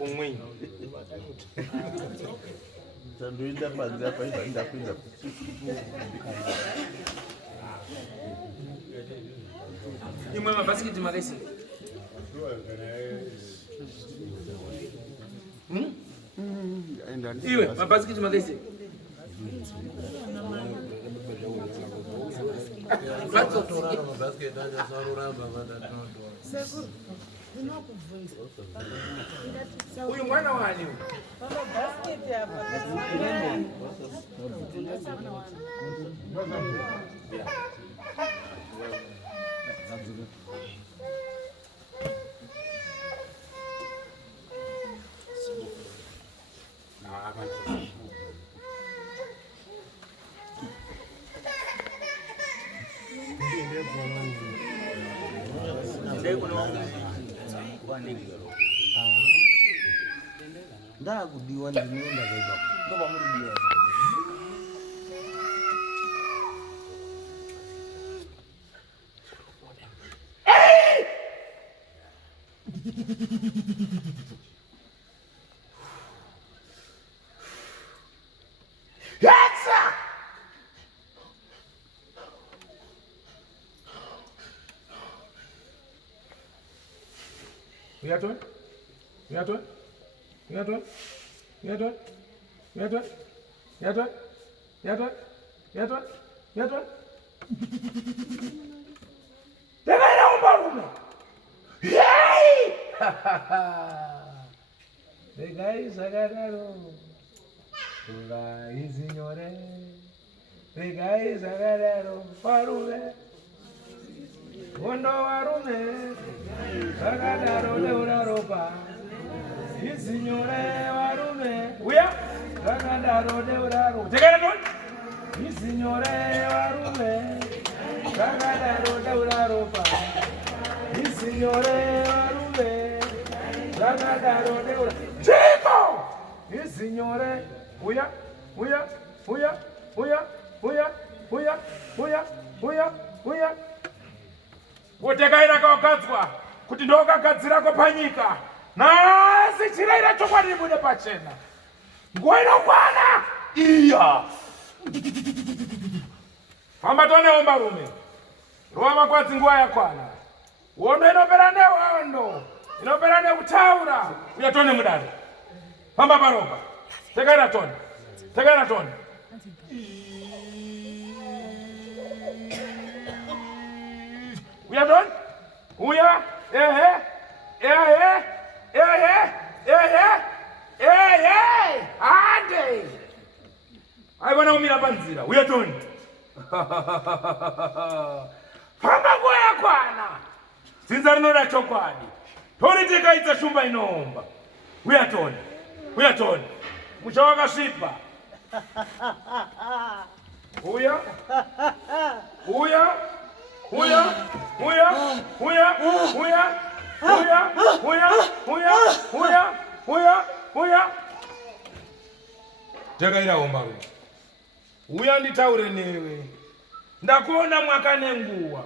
umweni ndoenda panze apa izva ndapinda imwe mabhasikiti makaisa iwe mabhasikiti makaisa uyu mwana wani ndakudiwa ndinoenda kaipa ndopamuridiwa Yaton? regai zvakadaro, izi nyore, regai zvakadaro, varume, hondo varume, zvakadaro deura ropa, izi nyore varume, uya, zvakadaro deura ropa, tekana izi nyore varume, zvakadaro deura ropa, izi nyore varume, zvakadaro deura chiko, izi nyore, uya, uya, uya, uya, uya, uya, uya, uya, uya. Wotekaira kawagadzwa kuti ndokagadzirako panyika. Nasi chiraira chokwadi bude pachena. Nguva inokwana iya. Famba tonewo varume. Rova makwadzi nguva yakwana. Hondo inopera nehondo. Inopera nekutaura. Uya tone mudare. Famba paropa. Tekaira tone. Tekaira tone. Uya tone. Uya. Ehe. Ehe. Ehe. Ehe. Ehe. Ande. Aibona umira panzira. Uya tone. Famba nguva yakwana. Dzinza rinoda chokwadi. Toni tekaidza shumba inoomba. Uya tone. Uya tone. Musha wakasvipa. Uya. Uya. Uya. Uya. Uya. Uya. Uya. Uya. Uya. Uya. Uya. Uya. Tekaira ombaru. Uya nditaure newe. Ndakuona mwaka nenguva.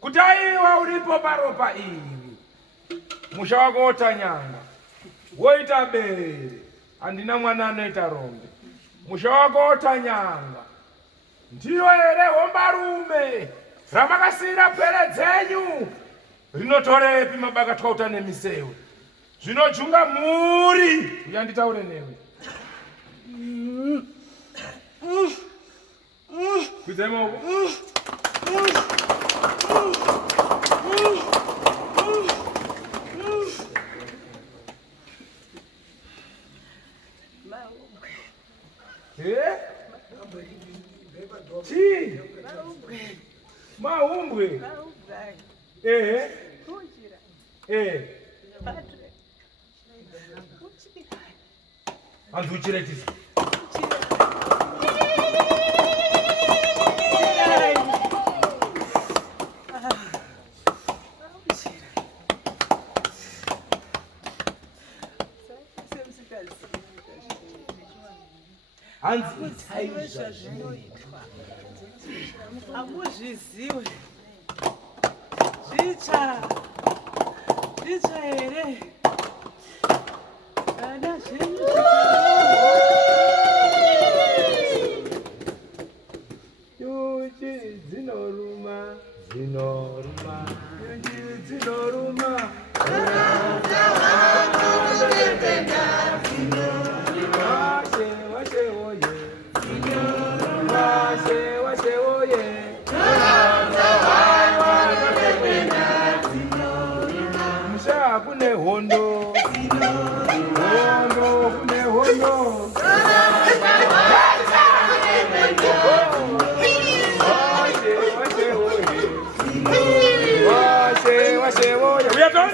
Kuti aiwa uripo paropa iri. Musha wako wotanyanga. Woita bere. Andina mwana anoita rombe. Musha wako wotanyanga. Ndiyo ere hombarume. Ramakasira pere dzenyu. Rinotorepi mabaka twauta nemisewe. Zvinojunga muri. Uya nditaure newe. Kudzai maoko. Chi? Maumbwe. Ehe. Anzi uchiretisa. Anzi itaizva zvinoitwa. Hamuzviziwe. Zvitsva. Zvitsva here. Kana zvenyu Nyuchi dzinoruma, dzinoruma. Nyuchi dzinoruma. Kune hondo, hondo, kune hondo. Washe, we are done.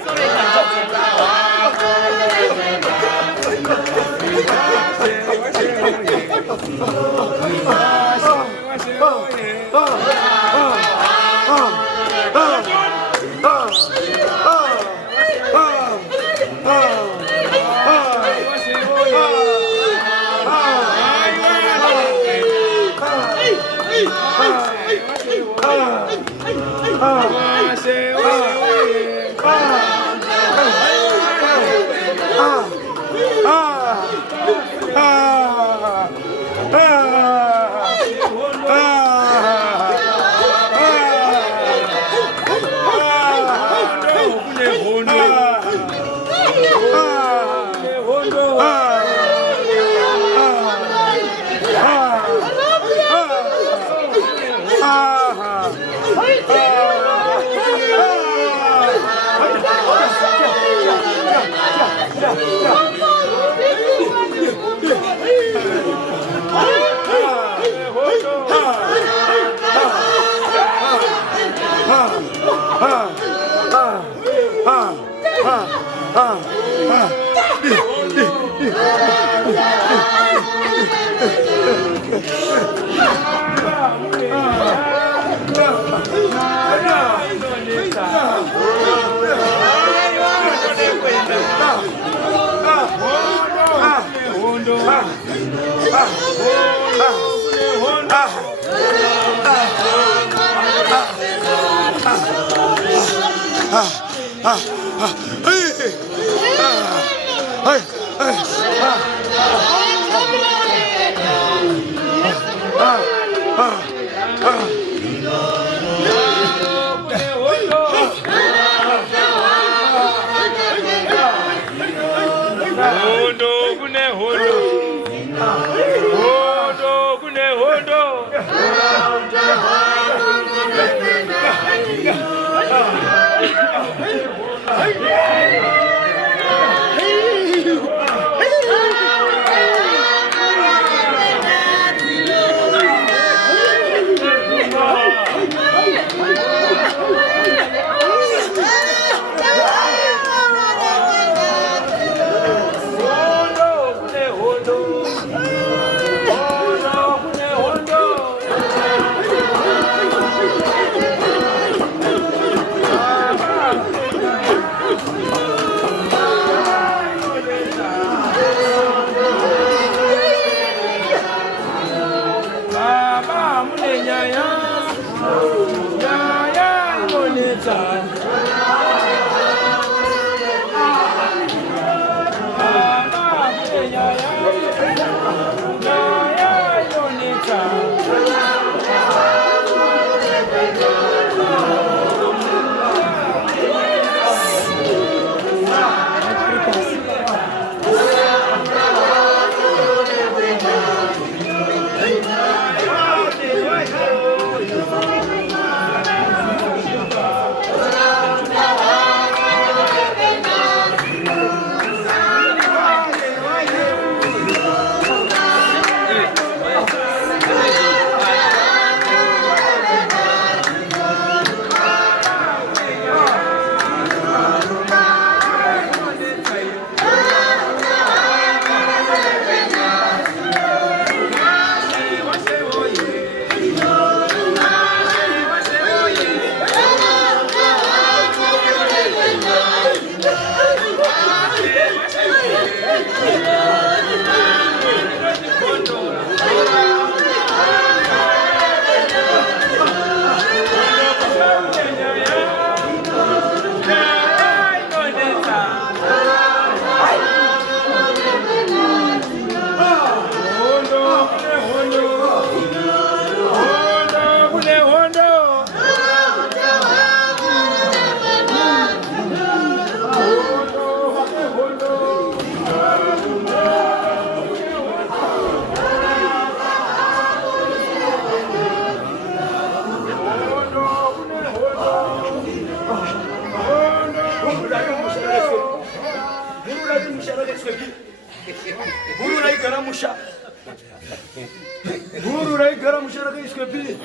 Guru raigara musharaka iswe pili.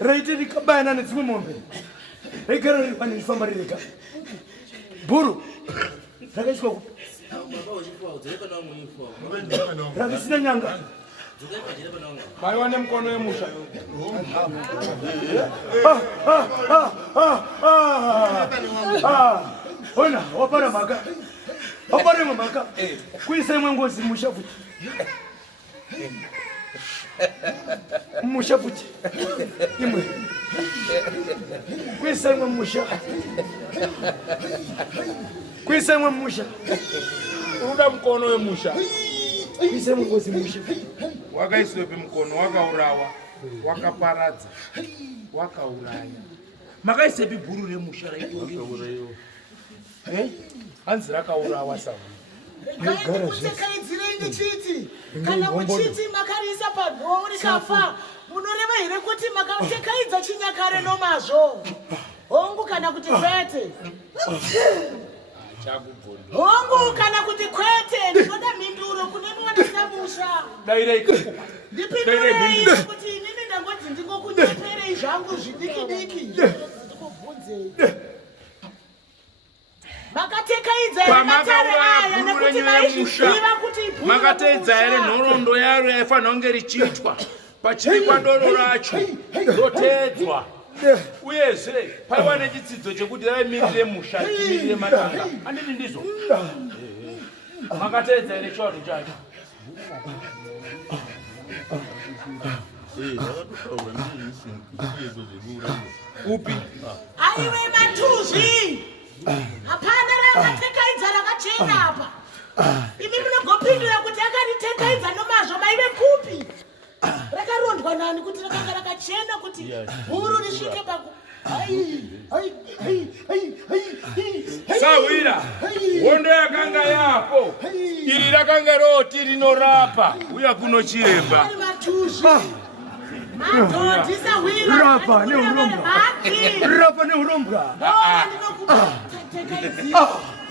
Raite rikabana nedzimwe mombe. Raigara riri pane rifamba rirega. Guru rakaiswa kupi? Rakasina nyanga. Baiwane mkono wemusha. Ona wapara maka. Wapara maka. Kuisa imwe Ngozi mushafuti. Mushafuti. Imwe. Kuisa imwe musha. Kuisa imwe musha. Uruda mkono wemusha. Kuisa imwe Ngozi musha. Wakaiswepe mkono wakaurawa. Wakaparadza. Wakauraya. Makaisepi bhuru remusha raitongeureyo. Hanzi rakaurawa sawa. Ngaikutekaidzirei chiti kana muchiti makarisa padhoo rikafa munoreva here kuti makatekaidza chinyakare nomazvo hongu kana kuti kwete hongu kana kuti kwete ndinoda mhinduro kune mwana samusha ndipindurei kuti inini ndangodzi ndingokunyeperei zvangu zvidiki-diki ndikubvunzei makatekaidza matare aya nekuti maizviziva kuti makateedza here nhoroondo yaro yaifanira kunge richiitwa pachirikwa doro racho roteedzwa uyezve paiva nechitsidzo chekuti raimirire musha chimirire matanga handiti ndizvo makateedza here chiwato chacho Upi? Aiwe Matuzi. Hapana rakatekaidza rakachena apa. Imi munogopindura kuti akaritekaidza nomazvo maive kupi? Rakarondwa nani kuti rakanga rakachena kuti bhuru risvike paku. Sawira, hondo yakanga yapo. Iri rakanga roti rinorapa. Uya kuno chiremba. Matuzi. Madhodhi Sawira. Rapa neurombwa.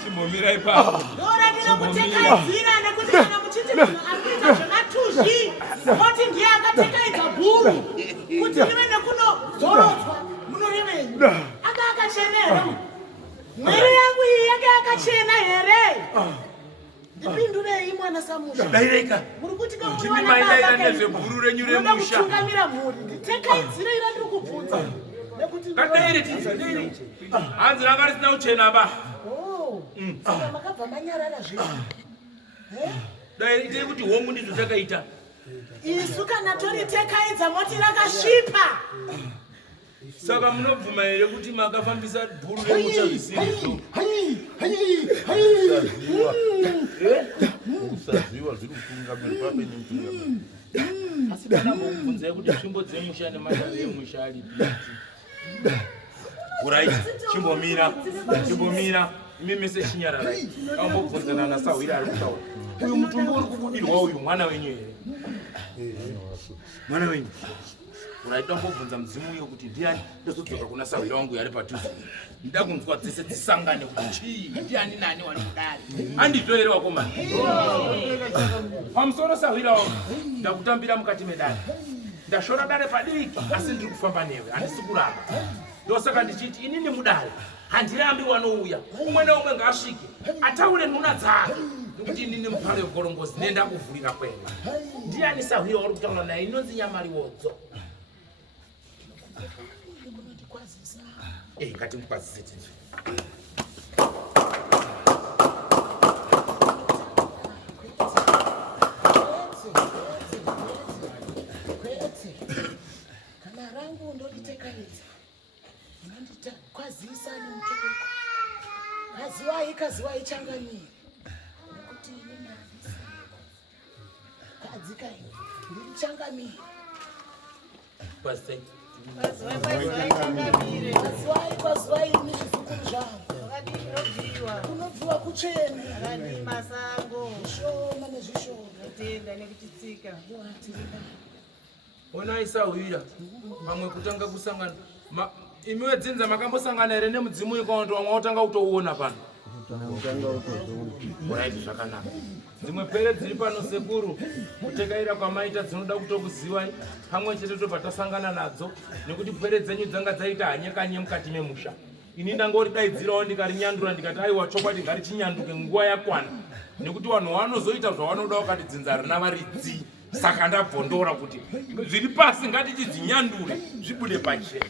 Chimbomira ipapo. Dora ndinokutekaidzira nekuti kana muchiti munhu arikuita zvematuzi moti ndiye akatekaidza bhuru kuti rive nekunozorodzwa munoreveni. Anga akachena here? Mwiri yangu iyi yanga yakachena here? Ndipindurei mwana Samusha. Daireka. Muri kuti Ndimi maindaira nezvebhuru renyu remusha. Kutungamira mhuri. Nditekaidzire ira ndiri kubvunza. Kadairi. Hanzi ranga risina uchena ba. Saka makabva manyarara zvino. Dai ite kuti hongu ndizvo takaita. Isu kana toritekaidza moti rakasvipa. Saka munobvuma here kuti makafambisa bhuru remusha zvisizvo? Usaziwa zviri kutungamira pape nemutungamiri. Asi kana mukubvunzai kuti nzvimbo dzemusha nemadare emusha aripi? Uraiti, chimbomira. Imi mese chinyararai. Ambobvunzana naSawira ari kutaura. Uyu mutumbi uri kubudirwa uyu mwana wenyu here? Mwana wenyu. Uraiti ambobvunza mudzimu uyo kuti ndiani ndozodzoka kuna Sawira wangu yari padhuze. Ndida kunzwa dzese dzisangane kuti chii ndiani nani wari kudari. Andizvo here wakomana? Pamusoro Sawira wangu ndakutambira mukati medare. Ndashora dare padiki asi ndiri kufamba newe handisi kuramba. Ndosaka ndichiti inini mudare handirambi wanouya umwe neumwe ngaasvike ataure nhuna dzake nokuti inini mupare wegorongozi nenda kuvhurira kwene. Ndiani Sawira wari kutaura naye inonzi Nyamaliwodzo? Ngatimukwazise tinzwe. Kana rangu ndoditekaidza. Ndita kwazisa nemutombo. Kaziwai changanire. Nokuti inini kadzika ini ndiri changamire. Pastor. Kwaziwai ini zvizukuru zvangu. Kunobviwa kuchena. Masango. Zvishoma nezvishoma. Tenda nekutitsika. Onai Sawira, pamwe kutanga kusangana. Imiwe dzinza makambosangana here nemudzimu ukaondowa mwaotanga kutouona pano? Uraiti zvakanaka. Dzimwe pere dziri pano sekuru kutekaira kwamaita dzinoda kutokuziwai pamwe chete tobva tasangana nadzo nekuti pere dzenyu dzanga dzaita hanyekanye mukati memusha. Ini ndangoridzirawo ndikarinyandura ndikati aiwa chokwadi ngarichinyanduke nguva yakwana nekuti vanhu vanozoita zvavanoda wakati dzinza rina varidzi. Saka ndabvondora kuti zviri pasi ngatichidzinyandure zvibude pachena.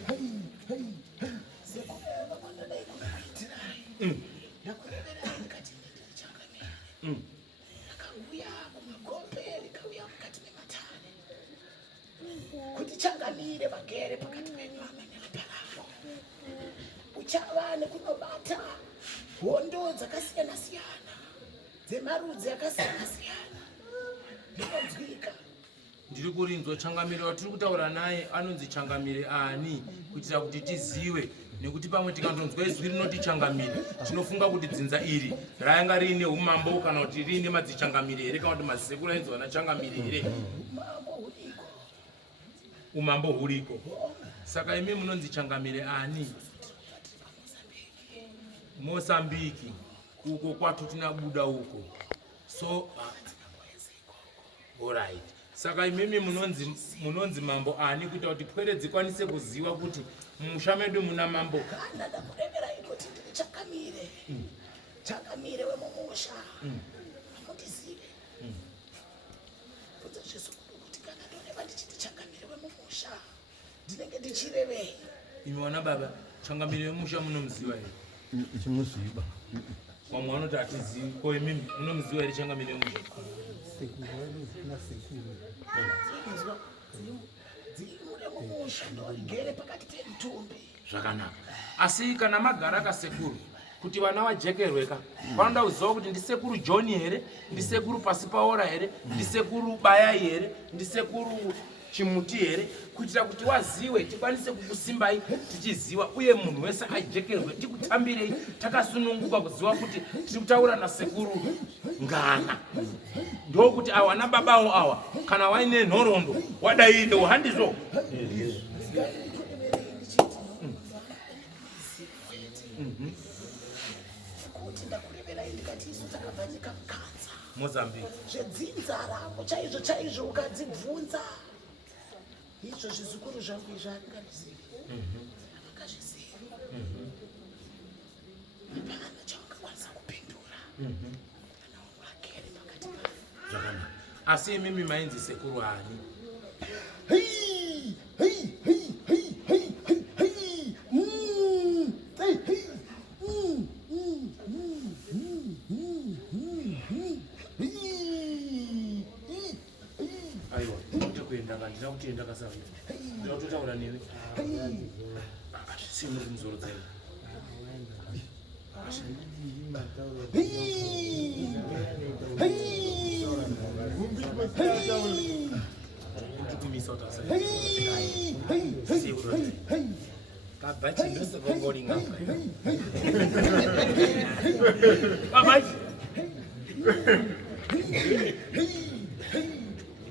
Kuti changamire vagere pakati penyu amene riparamo. Uchava nekunobata hondo dzakasiyana-siyana dzemarudzi akasiyana-siyana. Ndinonzwika. Ndiri kurinzwa changamire watiri kutaura naye anonzi changamire ani kuitira kuti tizive nekuti pamwe tikandonzwa izwi rinoti changamire tinofunga kuti dzinza iri ranga riine umambo kana kuti riine madzichangamire here kana kuti mazisekuru ainzwa nachangamire here. Umambo huriko. Saka imi munonzi changamire ani? Mosambiki uko kwatu tinabuda uko. So alright. Saka imimi munonzi mambo ani kuita kuti pwere dzikwanise kuziva kuti mumusha medu muna mambo. Kana ndakurevera kuti ndiri changamire. Changamire wemumusha. Amundizive. Kuti zvisukuru kuti kana ndoreva ndichiti changamire wemumusha ndinenge ndichirevei. Imi wana baba changamire wemusha munomuziva here? Chimuziva. Vamwe vanoti hatizivi. Ko imimi munomuziva here changamire muzvo? Sekuru vanozina sekuru. Zvakanaka. Asi kana magara akasekuru kuti vana vajekerweka vanoda kuziva kuti ndisekuru John here, ndisekuru pasi paora here, ndisekuru Bayai here, ndisekuru Chimuti here, kuitira kuti waziwe tikwanise kukusimbai tichiziva uye munhu wese ajekerwe tikutambirei takasununguka kuziva kuti tiri kutaura nasekuru Ngana. Ndokuti awa nababawo awa kana waine nhoroondo wadai ndo handizvo. Mozambique. Zvedzinza rangu chaizvo ukadzibvunza. Izvo zvizukuru zvangu izvo handingazivi. Handingazvizivi. Hapana chaungakwanisa kupindura. Kana wakere pakati pavo. Zvakanaka. Asi imimi mainzi sekuru ani? Aiwa, ndikuenda kandina kutienda kasavira. Ndinototaura newe. Simuri muzoro dzenyu. Ndikumisa kuti Babachi ndose vongori ngapa. Babachi.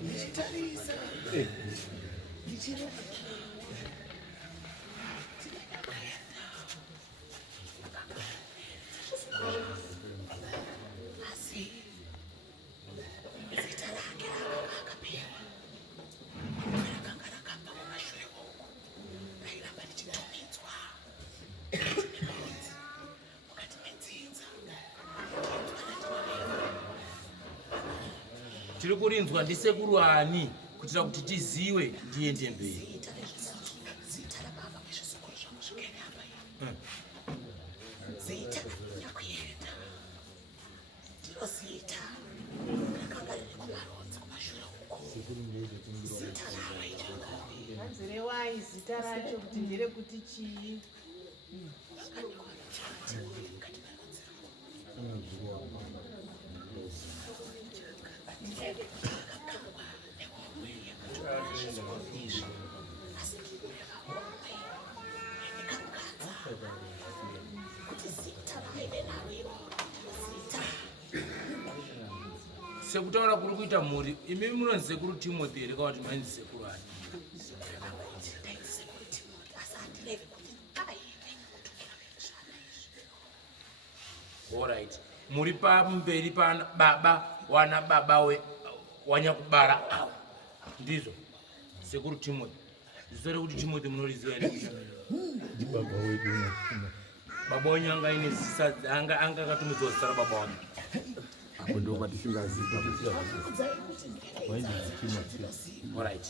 Ndichitarisa. Ndichira. Asi. Zita rake rakapera. Rakanga rakamba kumashure koko. Rairamba richitumidzwa. Mukati medzinza. Tiri kurinzwa ndisekuru ani kuitira kuti tiziwe ndiende mberi. Zita rababa kwezvizukuru zvangu zvikere apa iyo. Zita rakuenda. Ndiro zita rakanga riri kumarodzi kumashure uko. Zita rava ichakove. Hanzirewai zita racho kuti nderekuti chii? Vakandikwa chati mukati merodzi rakakangwa nehomwe yakatwara zvizukuru izvi. Asi homwe yakangadza kuti zita raive naro iroro zita. Sekutaura kuri kuita mhuri, imi munonzi sekuru Timothy here kana kuti mainzi sekuru ani? Ndainzi sekuru Timothy asi handirevi kuti aive kutukira zvana izvi. Alright. Muri pamberi pana baba wana baba wanyakubara awo. Ndizvo. Sekuru Timothy. Zvisere kuti Timothy munoriziva here? Ndi baba wedu. Baba wanyanga ine zisa anga akatumidzwa zita rababa wake. Apo ndo patisingaziva kuti wainzi Timothy. Alright.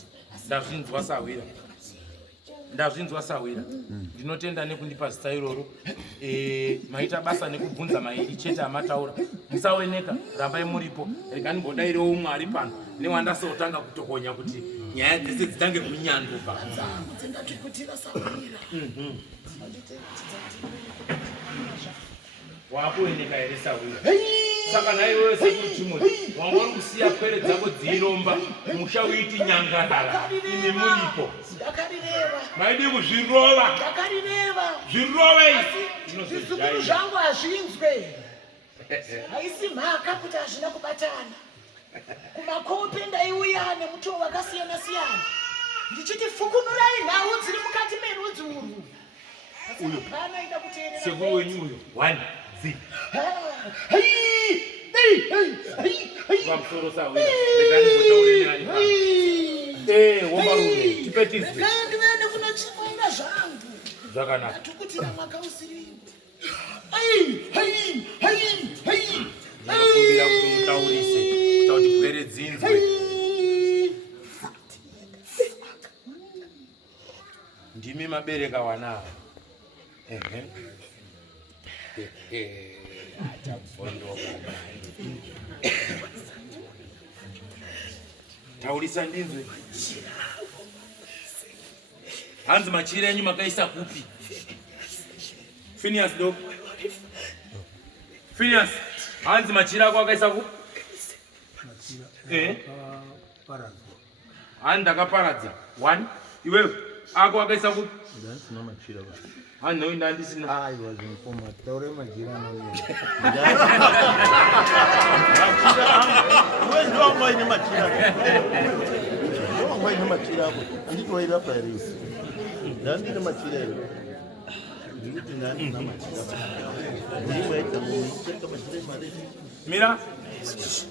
Ndazvinzwa sawira. Ndinotenda nekundipa zita iroro. Maita basa nekubvunza mairi chete amataura. Musaoneka, rambai muripo. Rekani ngodairiwo umwe ari pano newandasotanga kutokonya kuti nyaya dzese dzitange kunyanduka. Ndingatukutira sawira. Wakuendeka here sawira. Saka naiwewe sekuru Timothy wanga uri kusiya kwere dzako dziromba mushawiti nyangarara imi muripo. Ndakarireva. Maidi kuzvirova. Ndakarireva. Zvirova izvi. Zvizukuru zvangu hazvinzwe. Haisi mhaka kuti hazvina kubatana. Kumakope ndaiuya nemutoo wakasiyana siyana. Ndichiti fukunurai nhau dziri mukati merudzi urwu. Uyo pana ida kuteerera. Sekuru wenyu uyo. 1 Z. Vamsoro sawira. Rekani ngotaure nani. Womarume. Tipetizwe. Ndiende kunochikoira zvangu. Zvakanaka. Tukutira makausiriwo. Ndinokumbira kuti mutaurise kuti pwere dzinzwe. Ndimi mabereka wanawo. Taurisa ndinzwe. Hanzi machira enyu makaisa kupi? Phineas dog. Phineas, hanzi machira ako akaisa kupi? Ndakaparadza. 1. Iwewe ako akaisa kupi? Ndandisina machira ba. No, ndandisina. Aiwa zvinofoma taure majira nauya. Wewe ndio ambaye ni machira. Ndio ambaye ni machira hapo. Andiko ile hapa ile. Ndandina machira ile. Ndito nani na machira. Ndio ita mcheka machira mali. Mira.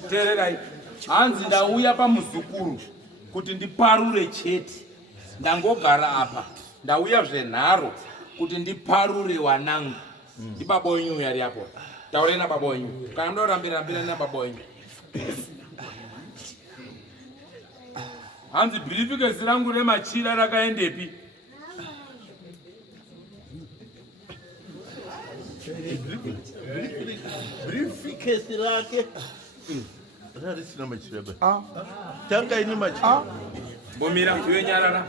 Tererai. Hanzi ndauya pamuzukuru kuti ndiparure chete. Ndangogara apa. Ndauya zvenharo kuti ndiparure wanangu. Ndibabonyu yari hapo. Taurena babonyu. Kana ndorambira na babonyu. Hanzi briefcase rangu remachira rakaendepi? Briefcase rake. Ndarisina machira ba. Tanga ini machira. Bomira iwe nyarara.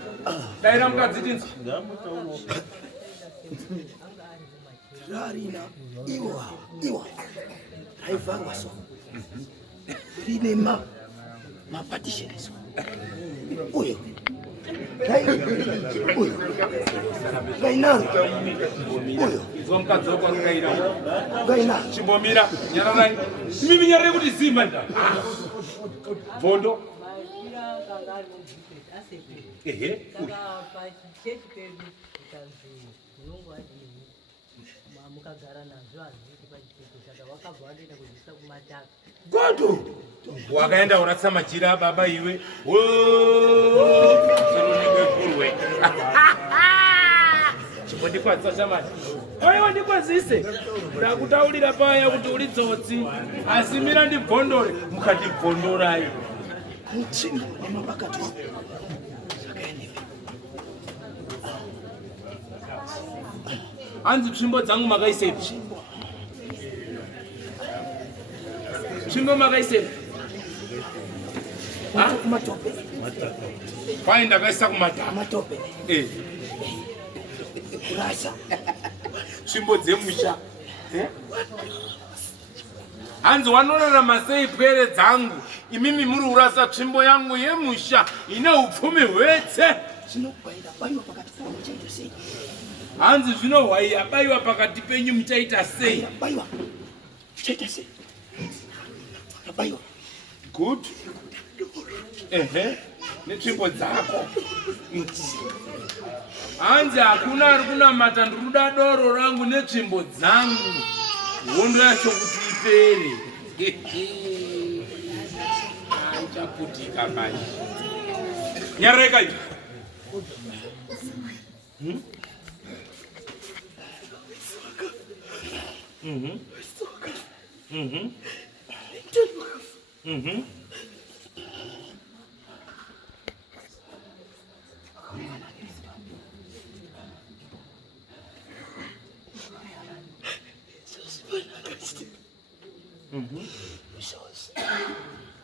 Daira mukadzitsinza. Ngamutauro. Rarina iwa. Haivangwa so. Rine mapatishereso. Uyo. Uyo. Gainaro. Uyo. Zomkadzoko rukaira. Gainaro. Chimbomira nyararai. Mimi nyarare kuti zimba nda. Bondo. Ehe. Godo. Wakaenda uratsa machira baba iwe. Sononenge kurwe. Chimondikwadza chamani. Oyo ndikwazise. Ndakutaurira paya kuti uri tsotsi. Asi mira ndibvondore. Mukati bvondorai. Mutsinga wamabakatwa. Hanzi tsvimbo dzangu makaisepi? Tsvimbo makaisepi? Kumatope. Kwai ndakaisa kumatapa. Matope. Kurasa. Tsvimbo dzemusha. Hanzi wanorarama sei pwere dzangu? Imimi muri urasa tsvimbo yangu yemusha ine upfumi hwetse. Zvinobayirwa pakati penyu muchaita sei? Hanzi zvinohwaiya pakati penyu muchaita sei? Bayirwa. Muchaita sei? Bayirwa. Good. Netsvimbo dzako. Hanzi hakuna ari kunamata ndiruda doro rangu netsvimbo dzangu. Hondo yacho kuti ipere. Aichaputika manje. Nyareka ipi?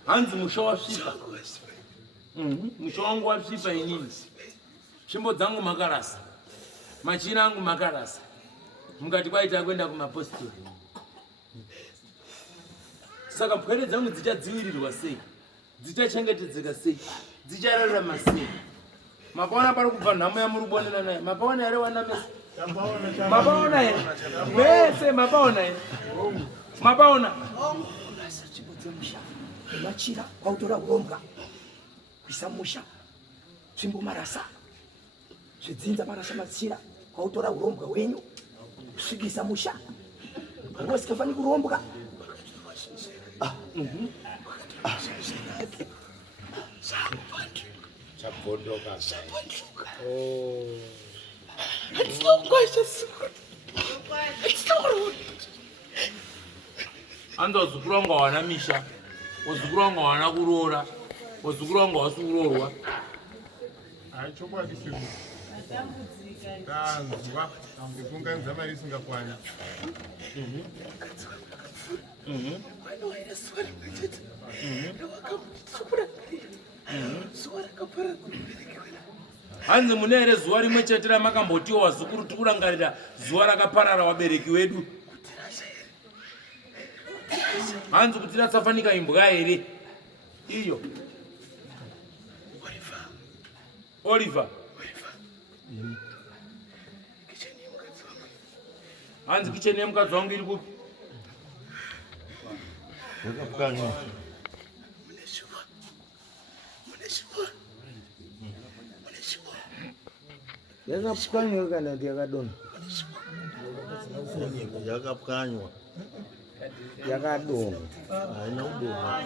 Hanzi musha wasvipa. Musha wangu wasvipa inini. Tsvimbo dzangu makarasa. Machira angu makarasa. Mukati kwaita kwenda kumapostori. Saka pwere dzangu dzichadzivirirwa sei? Dzichachengetedzeka sei? Dzichararama sei? Mapaona pari kubva nhamo yamurubonera naye. Mapaona here wana mese? Mapaona here? Mese mapaona here? Mapaona? Machira kwautora uromba. Kuisa musha. Tsvimbo marasa. Zvidzinza marasa machira kwautora uromba wenyu. Kusvikisa musha. Wasikafani kurombwa. Chapodoka. It's not gracious. It's not rude. Ando zukuranga wana misha. Ozukuranga wana kurora. Ozukuranga wasukurorwa. Aichobwa kisimu. Tanzwa ndikunganidza mari isingakwani. Hanzi mune here zuva rimwe chete ramakambotiwa wazukuru tikurangarira zuva rakaparara wabereki wedu. Hanzi kuti ratsafanika imbwa here iyo Oliver. Hanzi kicheni yemukadzi wangu iri kupi? Yakapwanywa kana kuti yakadonha? Yakapwanywa. Yakadonha. Haina kudonha.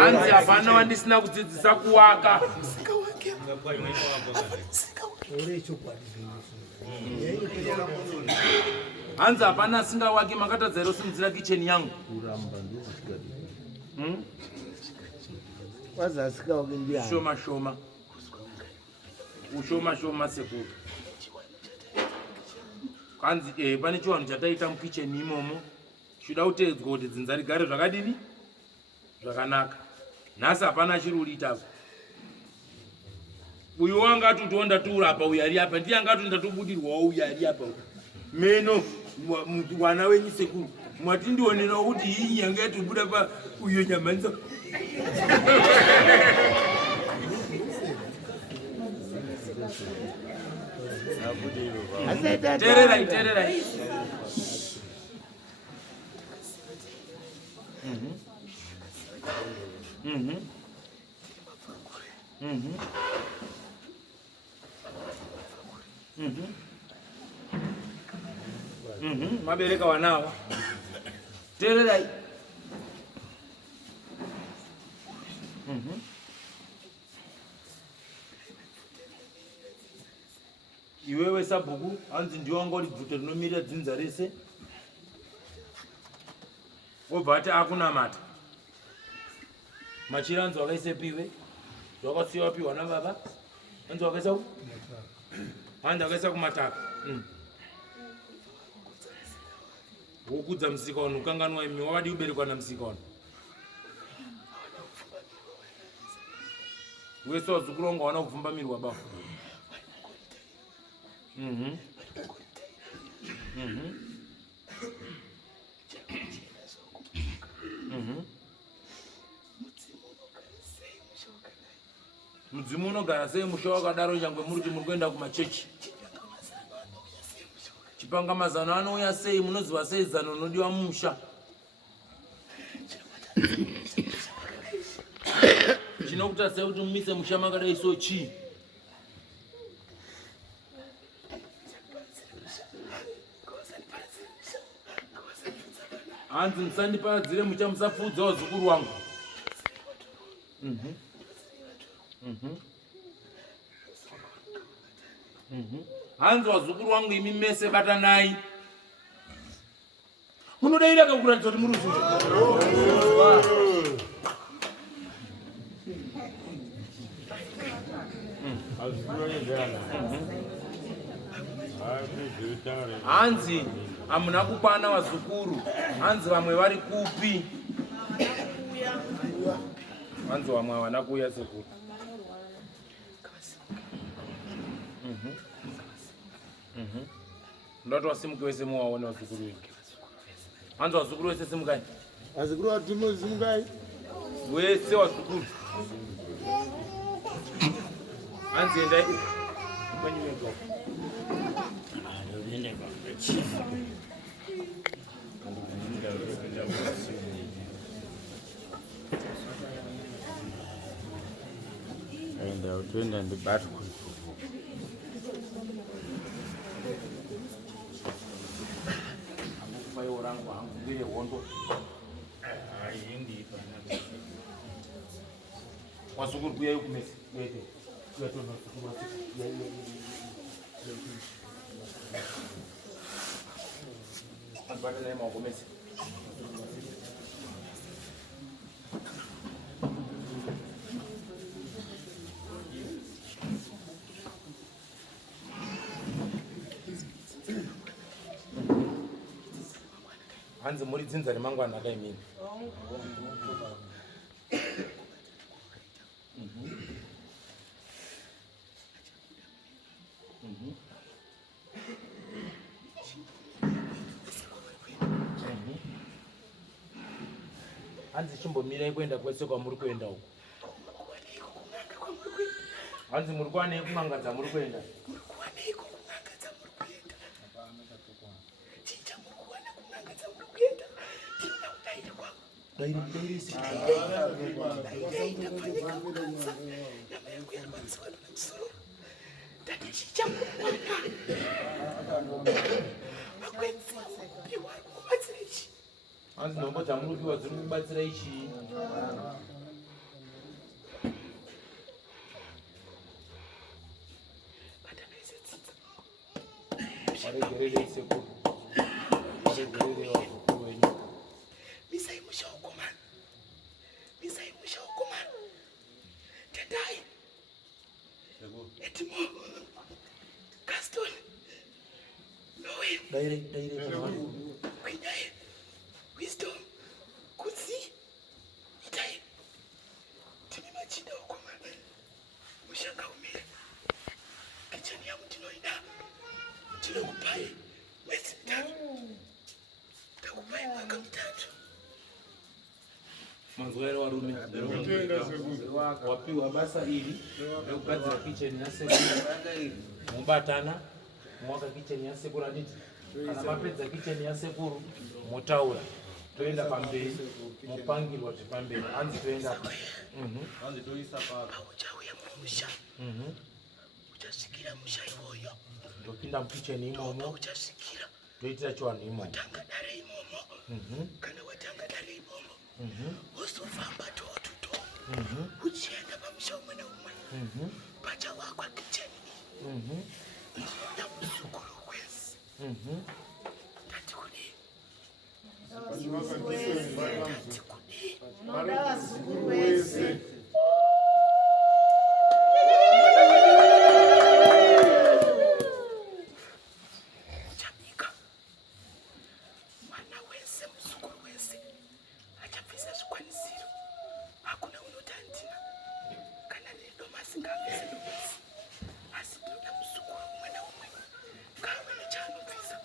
Hanzi hapana wandisina kudzidzisa kuwaka. Hanzi hapana asingawaki, makatadza here usimudzira kicheni yangu. Kuramba ndozvikadii. Kwazi asingawaki ndiani? Shoma shoma. Ushoma shoma sekuru. Hanzi pane chiwanhu chataita mukicheni imomo. Shuda kutedzwa kuti dzinza rigare zvakadini? Zvakanaka. Nhasi hapana achiri uritapo. Uyu wangati utonda tuurapa uyu ari apa. Ndiye angati ndatobudirwawo uyu ari apa. Meno mwana wenyu sekuru. Mwati ndionerawo kuti hii nyanga yatobuda pa uyo nyamanza. Tererai, tererai. Mabereka wanawa. Tererai. Iwewe sabhuku, hanzi ndiwo wanga uri bvute rinomirira dzinza rese. Wobva ati akunamata. Machira hanzi wakaise piwe. Zvakasiyiwa piwa nababa. Hanzi wakaisa ku? Hanzi wakaisa kumataka. Wokudza musikano ukanganwa imi wakadi kuberekwa namusikano. Wese wazukuru wangu hawana kupfumbamirwa baba. Mudzimu unogara sei musha wakadaro nyangwe muri kuti muri kuenda kumachechi? Chipanga mazano anouya sei? Munoziva sei zano rinodiwa mumusha? Chinokuita sei kuti mumise musha makadai so chii? Hanzi musandiparadzire musha, musapfudza wazukuru wangu. Hanzi wazukuru wangu imi mese batanai. Munodaira kakuratidza kuti muri Hanzi hamuna kupana wazukuru. Hanzi vamwe vari kupi? Hanzi vamwe havana kuuya sekuru. Ndoti wasimuke wese muwaone wazukuru wenyu. Hanzi wazukuru wese simukai. Wazukuru watumo simukai. Wese wazukuru. Hanzi endai. Kwenye weko. Enda utwenda ndibatwa. Rangu hangu ngire hondo. Wazukuru kuya yukumesi. Wete. Wete wazukuru. Bata naye mawakomesi. Hanzi muri dzinza remangwana akaimini. Hanzi chimbomirai kuenda kwese kwamuri kuenda uko. Hanzi muri kuwanei kun'anga dzamuri kuenda? Hanzi nhombo dzamuri kupiwa dziri kubatsira ichi. Waregererei sekuru. Waregererei wazukuru wenyu. Misai mushauko man. Misai mushauko man. Tendai. Etimo. Gaston. Noe. Daire. Kwinyai. Wisdom. Kutsi. Itai. Timi machida uko man. Mushanga umire. Kichani ya mtinoina. Tinokupai. Mwezi mtatu. Takupai mwaka mtatu. Manzwere warume. Wapiwa basa ili rekugadzira kicheni yasekuru. Mubatana mwaka kicheni yasekuru anditi. Kana mapedza kicheni yasekuru motaura. Toenda pamberi. Mupangirwa zvepamberi. Hanzi toenda. Hanzi toisa papa. Uchauya mumusha. Uchasvikira musha iwoyo. Ndopinda mukicheni imomo. Uchasvikira. Toitira chivanhu imomo. Watanga dare imomo. Kana watanga dare imomo. Wozofamba door to door. Uchienda pamusha umwe neumwe. Pacha wako kicheni iyi. Uchienda muzukuru wese. Tati kudi. Tati kudi. Noda vazukuru wese. Uchabika. Mwana wese, muzukuru wese. Achapisa zvikwanisiro. Hakuna unotandina. Kana nedo masingapise nomasi. Asi ndoda muzukuru umwe naumwe. Kamwe nechaanobvisa.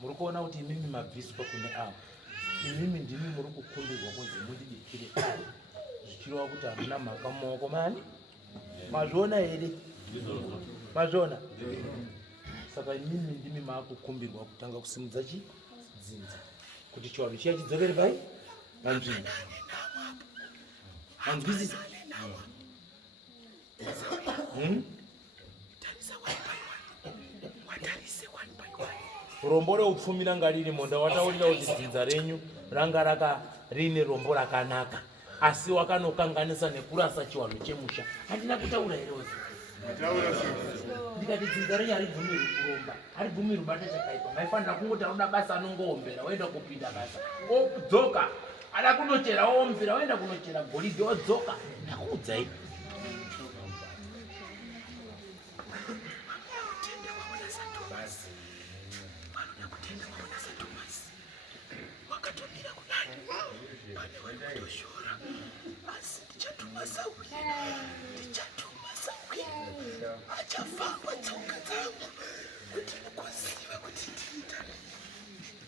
Muri kuona kuti imimi mabviswa kune avo. Imimi ndimi muri kukumbirwa kunzi mundidikire avo. Zvichireva kuti hamuna mhaka mumaoko mani. Mazviona here? Mazviona? Saka imimi ndimi maakukumbirwa kutanga kusimudza dzinza. Kuti chivanhu chiya chidzokere pai? Panzvimbo. Hanzwisisa? Rombo reupfumi ranga ririmo ndawataurira kuti dzinza renyu ranga rine rombo rakanaka. Asi wakanokanganisa nekurasa chivanhu chemusha. Handina kutaura here wose. Ndikati dzinza renyu haribvumirwi kuromba. Haribvumirwi bata chakaipa. Maifanira kungoti anoda basa anongoombera woenda kupinda basa. Odzoka. Ada kunochera woomvera woenda kunochera goridhe wodzoka. Ndakuudzai.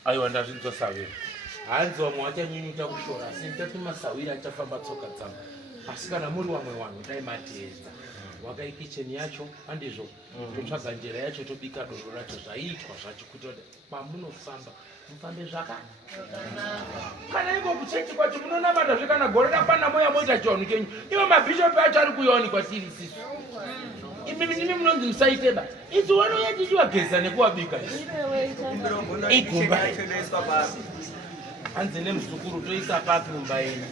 Aiwa ndazvinzosavira. Hanzi vamwe vachanyunyuta kushora asi nditati masawira achafamba tsoka dzangu. Asi kana muri vamwe vanhu dai mateedza. Wakai kicheni yacho handizvo. Totsvaga njira yacho tobika doro racho zvaitwa zvacho kuti pamunofamba mufambe zvakanaka. Kana iko kuchechi kwacho munonamata zvikana gore rakwana moya moita chivanhu chenyu. Ivo mabhishopi acho ari kuyawanikwa tiri isisu. Imimi ndimi munonzi musaiteba. Idzi wanoya tichivageza nekuwabika isi. Igumba. Hanzi nemuzukuru toisa papi mumba yenyu.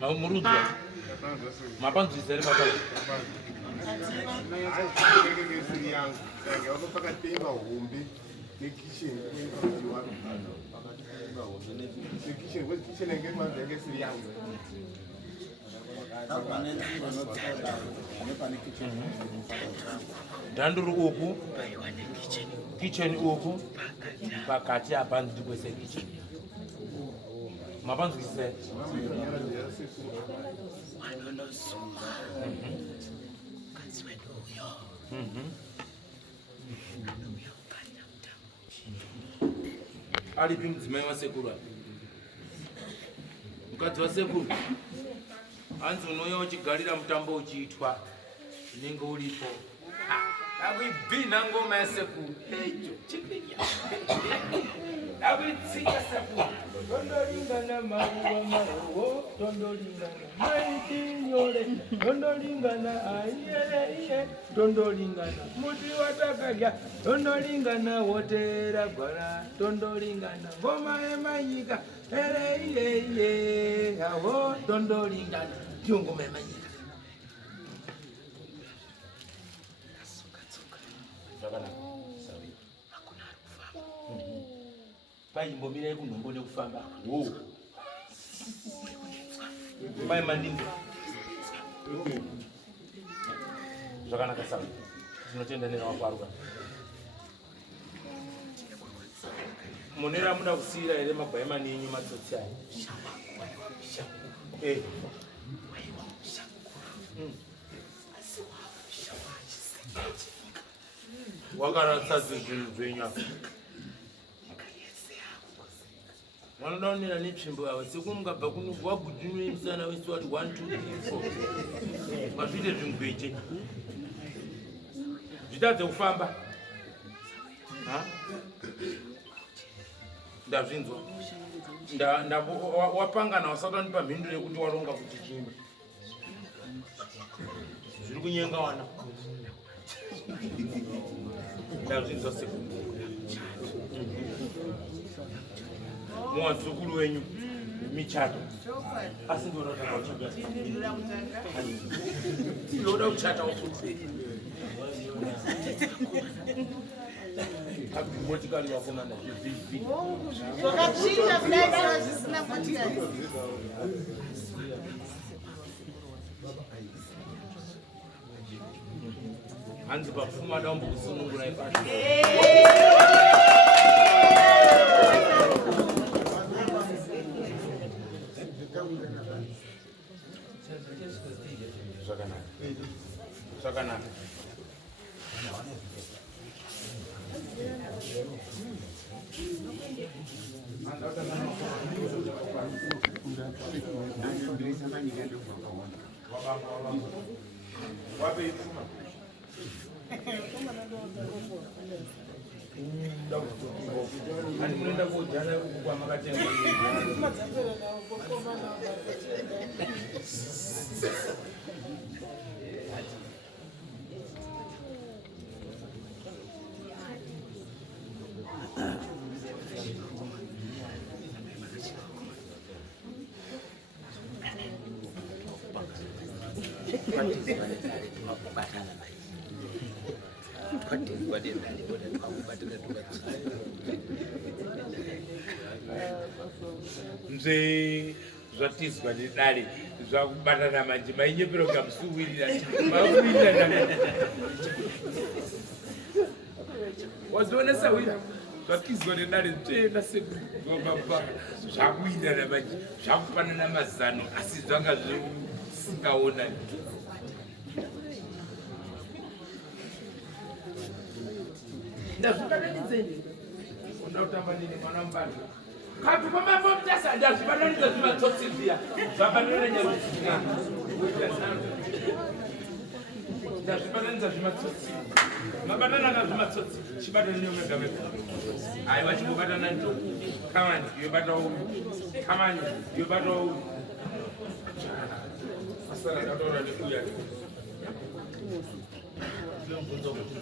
Murudzwa. Mapanzvisa ri papa. Danduru uku. Kitchen uku. Pakati apa ndi kwese kitchen. Mapanzvisa. Alipi mudzimai wasekuru apa? Mukadzi wasekuru hanzi unouya uchigarira mutambo uchiitwa unenge uripo. Akuibvina ngoma yasekuru echo chikrinya akuitsika sekuru tondolingana maruva maruvo tondolingana maiti nyore tondolingana aiye tondolingana muti watakarya tondolingana wotera gwara tondolingana ngoma yemanyika ereiye awo tondolingana ndiyo ngoma yemanyika. Paimbomira yekunhombo nekufamba pai mandingo zvakanaka sawa tinotenda nevaparwa munera muda kusiyira here magwaimani enyu matsotsi aya wakaratsadze zvinhu zvenyu apa vanodaunira netsvimbo yavo sekunungabva kuno wagudinwe musana wese wati 1 2 3 4 mazviite zvingweche zvitadze kufamba ndazvinzwa wapangana wasati wandipa mhinduro yekuti waronga kuti chimwe zviri kunyenga wana ndazvinzwa sekuru muwadzukuru wenyu michato asi ndoda kuchata motikari wakomana zvakapinda kudai zvisina motikari hanzi papfuma dambo kusunungura ipacho zvakanaka munoenda kudhana kwamakatenga nzve zvatizwa nedare zvakubatana manje mainyepero kamusuwirira wazionesa wina zvatizwa nedare tenda sekubaba zvakuinana manje zvakupanana mazano asi zvanga zvisingaona ndazvibananidzeni undautamba nini mwana mubando kati kwamambo mtasa ndazvibananidza zvimatsotsi zvabanana nyarusia ndazvibananidza zvimatsotsi mabanana zvimatsotsi chibatana nyomega mega aiwa chimbobatana ndo kamani yobata uyu kamani yobata uyu asara ndataura nekuya ndinobvunza kuti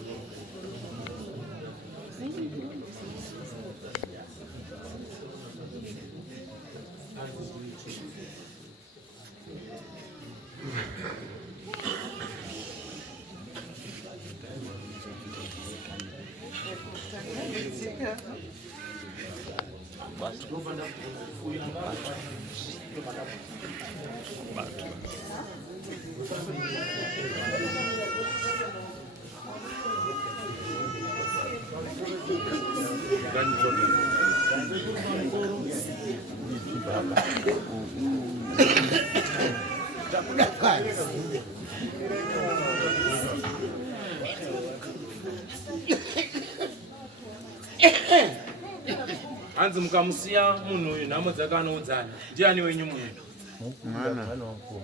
Hanzi mukamusiya munhu uyu nhamo dzakanodzana. Ndiani wenyu munhu? Mwana wako.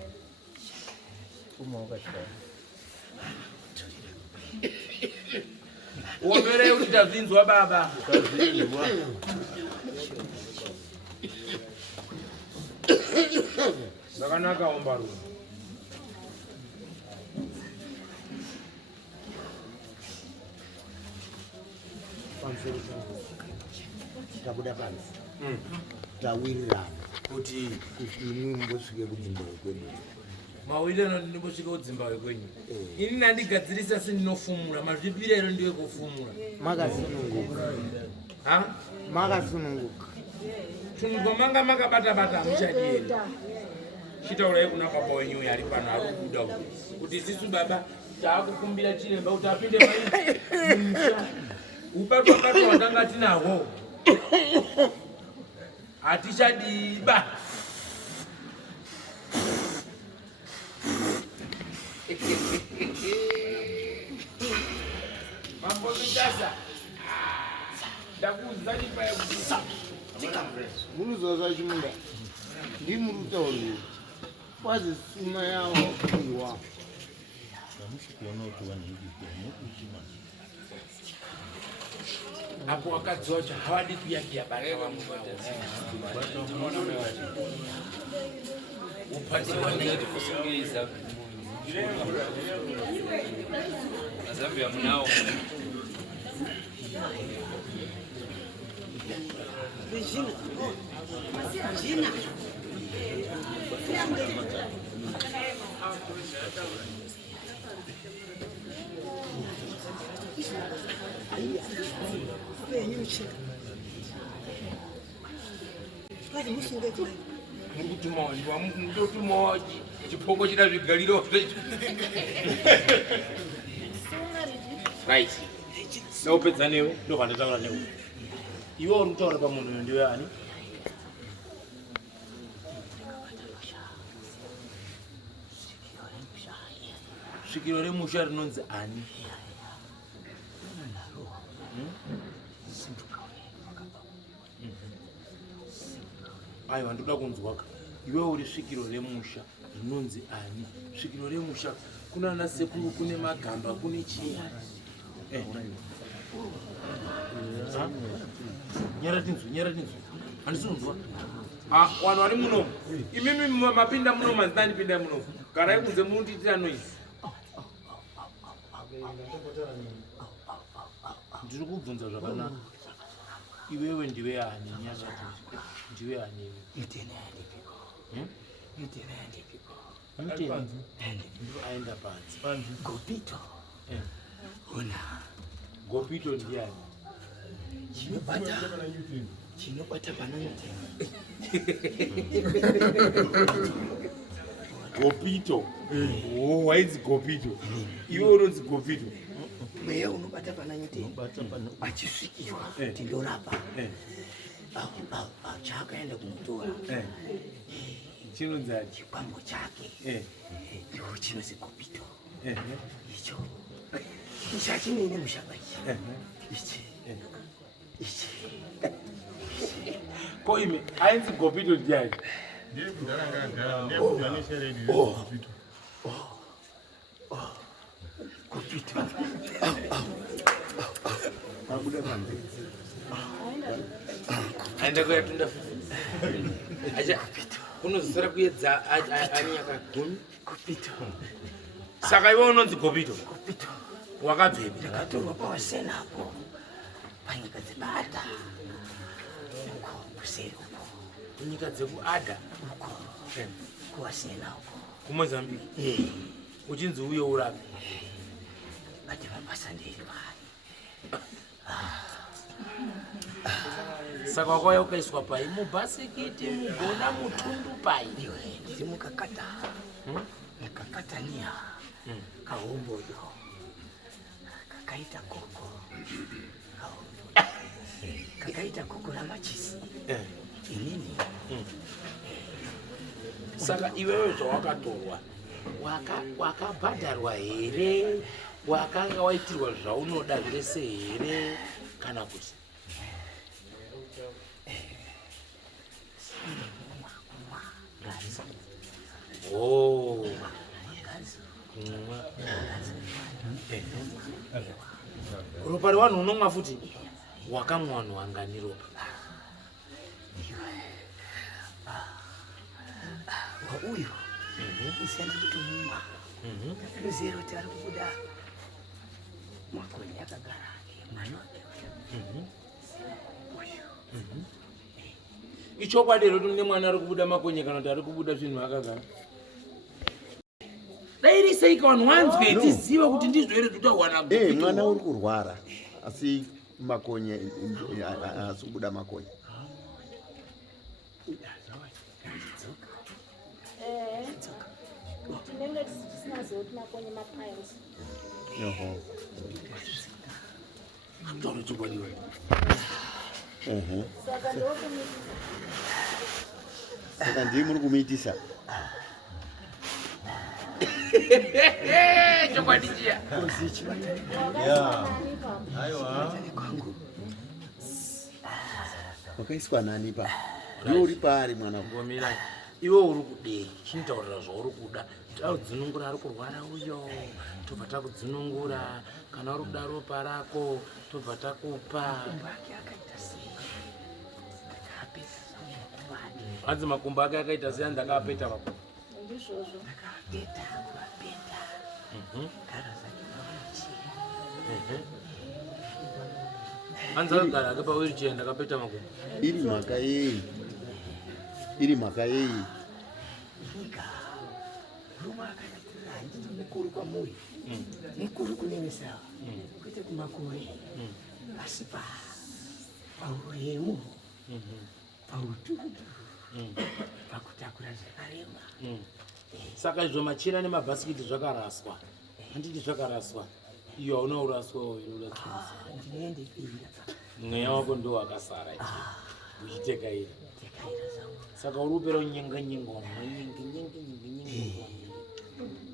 Wapere kuti tabvinzwa baba. Zvakanaka ombarume. Tabuda pansi. Tawirirana. Kuti imwe mbosvike kudzimba kwedu. mawirano ndinombosvika kudzimba kwenyu. Ini nandigadzirisa sendinofumura, mazvipirero ndiwe kufumura. Makasununguka. Ha? Makasununguka. Tunzwa manga makabata-bata muchadieni. Chitaurai kuna baba wenyu ari pano ari kubuda kuti isisu baba taakukumbira chiremba kuti apinde musha. Ubatwa-batwa watanga tinahwo. Hatichadiba. Mambo vitasa. Ndakuudzani paya kuti Muruzoza chimunda. Ndimurutauri. Kwazi sima yawo kuwa. apo wakadzocha hawadi kuyakia bata vamwe vavo. Upatiwa nini kusungiriza Zambia mnao Gina. ndotuma chipoko chida zvigariro right naupedza newe ndovandotaura newe iwe uri kutaura pamunhu uyu ndiwe ani svikiro remusha rinonzi ani aiwa ndoda kunzwaka iwe uri svikiro remusha rinonzi ani svikiro remusha kuna ana sekuru kune magamba kune chii nyaratinzwa handisinonzwa vanhu vari munomu imimi mapinda munomu handinandipinda munomu garai kunze munonditira noisi ndiri kubvunza zvakanaka iwewe ndiwe ani nyaratinzwa ndiwe ani aenda panzi Gopito. Gopito ndiani Chinobata panoti. Gopito. Oh, waidzi Gopito. Iwe unonzi Gopito. Mweya unobata pananyoti. Achisvikirwa tindorapa. Chakaenda kumutora. Chinonzi chikwambo chake. Iwo chinozi Gopito. Icho. Chachinene mushamba ichi. Ichi. Ko ime ainzi Gopito ndiani? Gopito. Aenda kuyatunda. Acha Gopito. Unozosara kuedza anyaka gumi. Gopito. Saka iwe unonzi Gopito. Gopito. Wakabvepi? Ndakatorwa pawasenapo. Panyika dzebata. Kuseri uko. Nyika dzekuada uko. Kuwasena uko. kuMozambique. Uchinzi uye urapi? Ati mabasa ndiri pai. Saka wakwaya ukaiswa pai mubhasikiti mugona mutundu pai. Iwe ndiri mukakata. Mukakatania. Kahombodo. Kakaita koko. Kahombodo. kakaita kukura machisi inini. Saka iwewe zvawakatorwa wakabhadharwa here, wakanga waitirwa zvaunoda zvese here, kana kuti ropa revanhu unomwa futi? Wakamwa vanhu wangani ropa? Wauyu isiyandi kuti mumwa zero kuti ari kubuda makonye akagara mwana wake ichokwadi here kuti mune mwana ari kubuda makonye kana kuti ari kubuda zvinhu akagara? Dai riseika vanhu wanzwe tiziva kuti ndizvo here tutawana mwana uri kurwara asi makonye asi kubuda makonye. tinenge tisinaziva kuti makonye mapiles. Taura chokwadi we. Saka ndokumitisa. Saka ndiye muri kumiitisa. Chokwadi chia. Wakaiswa nani pa? Iwe uri pari mwana ngomira? Iwe uri kudei? Chintaurira zvauri kuda. Taudzinungura ari kurwara uyo, tobva takudzinungura. Kana uri kuda ropa rako tobva takupa. Hanzi makumbo ake akaita sei? Andakapeta makumbo Ndizvozvo. hanzi akagara ake pawheelchair ndakapeta makumbo. iri mhaka yei? Iri mhaka yei? mukuru kwamuri mukuru kunemesa kwete kumakore asi pauremu paututu pakutakura zvakarema. Saka izvo machira nemabhasikiti zvakaraswa. Handiti zvakaraswa? Iyo unouraswa ndinoendepira mweya wako ndo wakasara uchitekaira. Saka uri kupera unyenga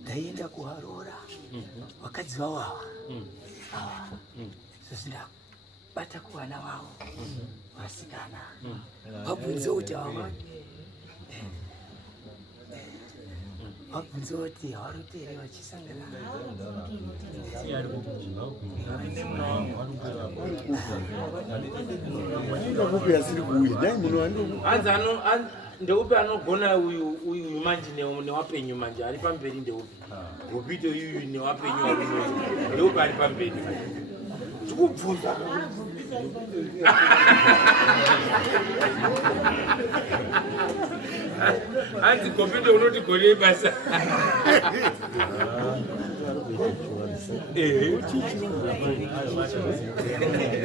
ndaienda kuharora vakadzi vavava sezvindabata kuvana vavo vasikana vabvunze kuti hava vabvunze kuti havaroti here vachisangana kupi asiri kuuya dai munhu hanzi ndeupi anogona uyu manje newapenyu manje ari pamberi? Ndeupi upite uyu newapenyu ari ndeupi ari pamberi? Tikubvunza hanzi kopite unoti gonei basa.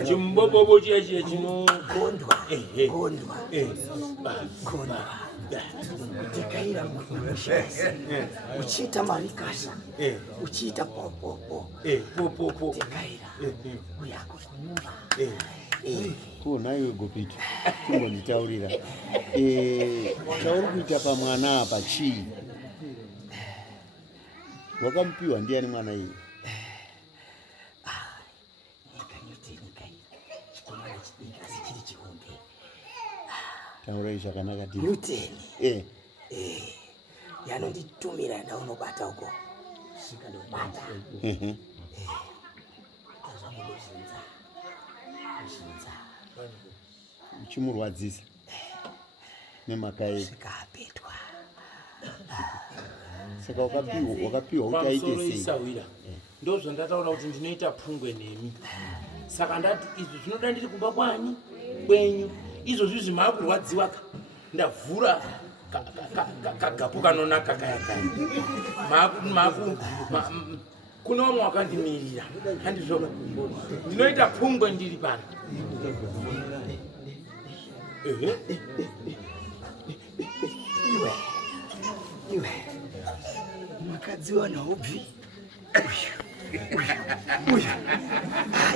Chimbobobo chiya chinokondwa tikaira mushawese uchiita marikasa uchiita popopo tikaira uyako kunyumba naiwe Gopiti chimbonditaurira chauri kuita pamwana apa chii? Wakamupiwa ndiani mwana iyi? Taurai zvakanaka Newton yanonditumira ndaunobata uko svika ndobata uchimurwadzisa nemhaka yei? zvikapetwa saka wakapiwa kuti aite sei? ndo zvandataura kuti ndinoita pfungwe nemi. Saka ndati izvi zvinoda ndiri kumba kwani kwenyu izvozvi zvimakurwadziwa ndavhura kagapu kanonaka kaya kuna vamwe wakandimirira handizvo ndinoita pfungwe ndiri pano. iwe makadzi wanhaubvi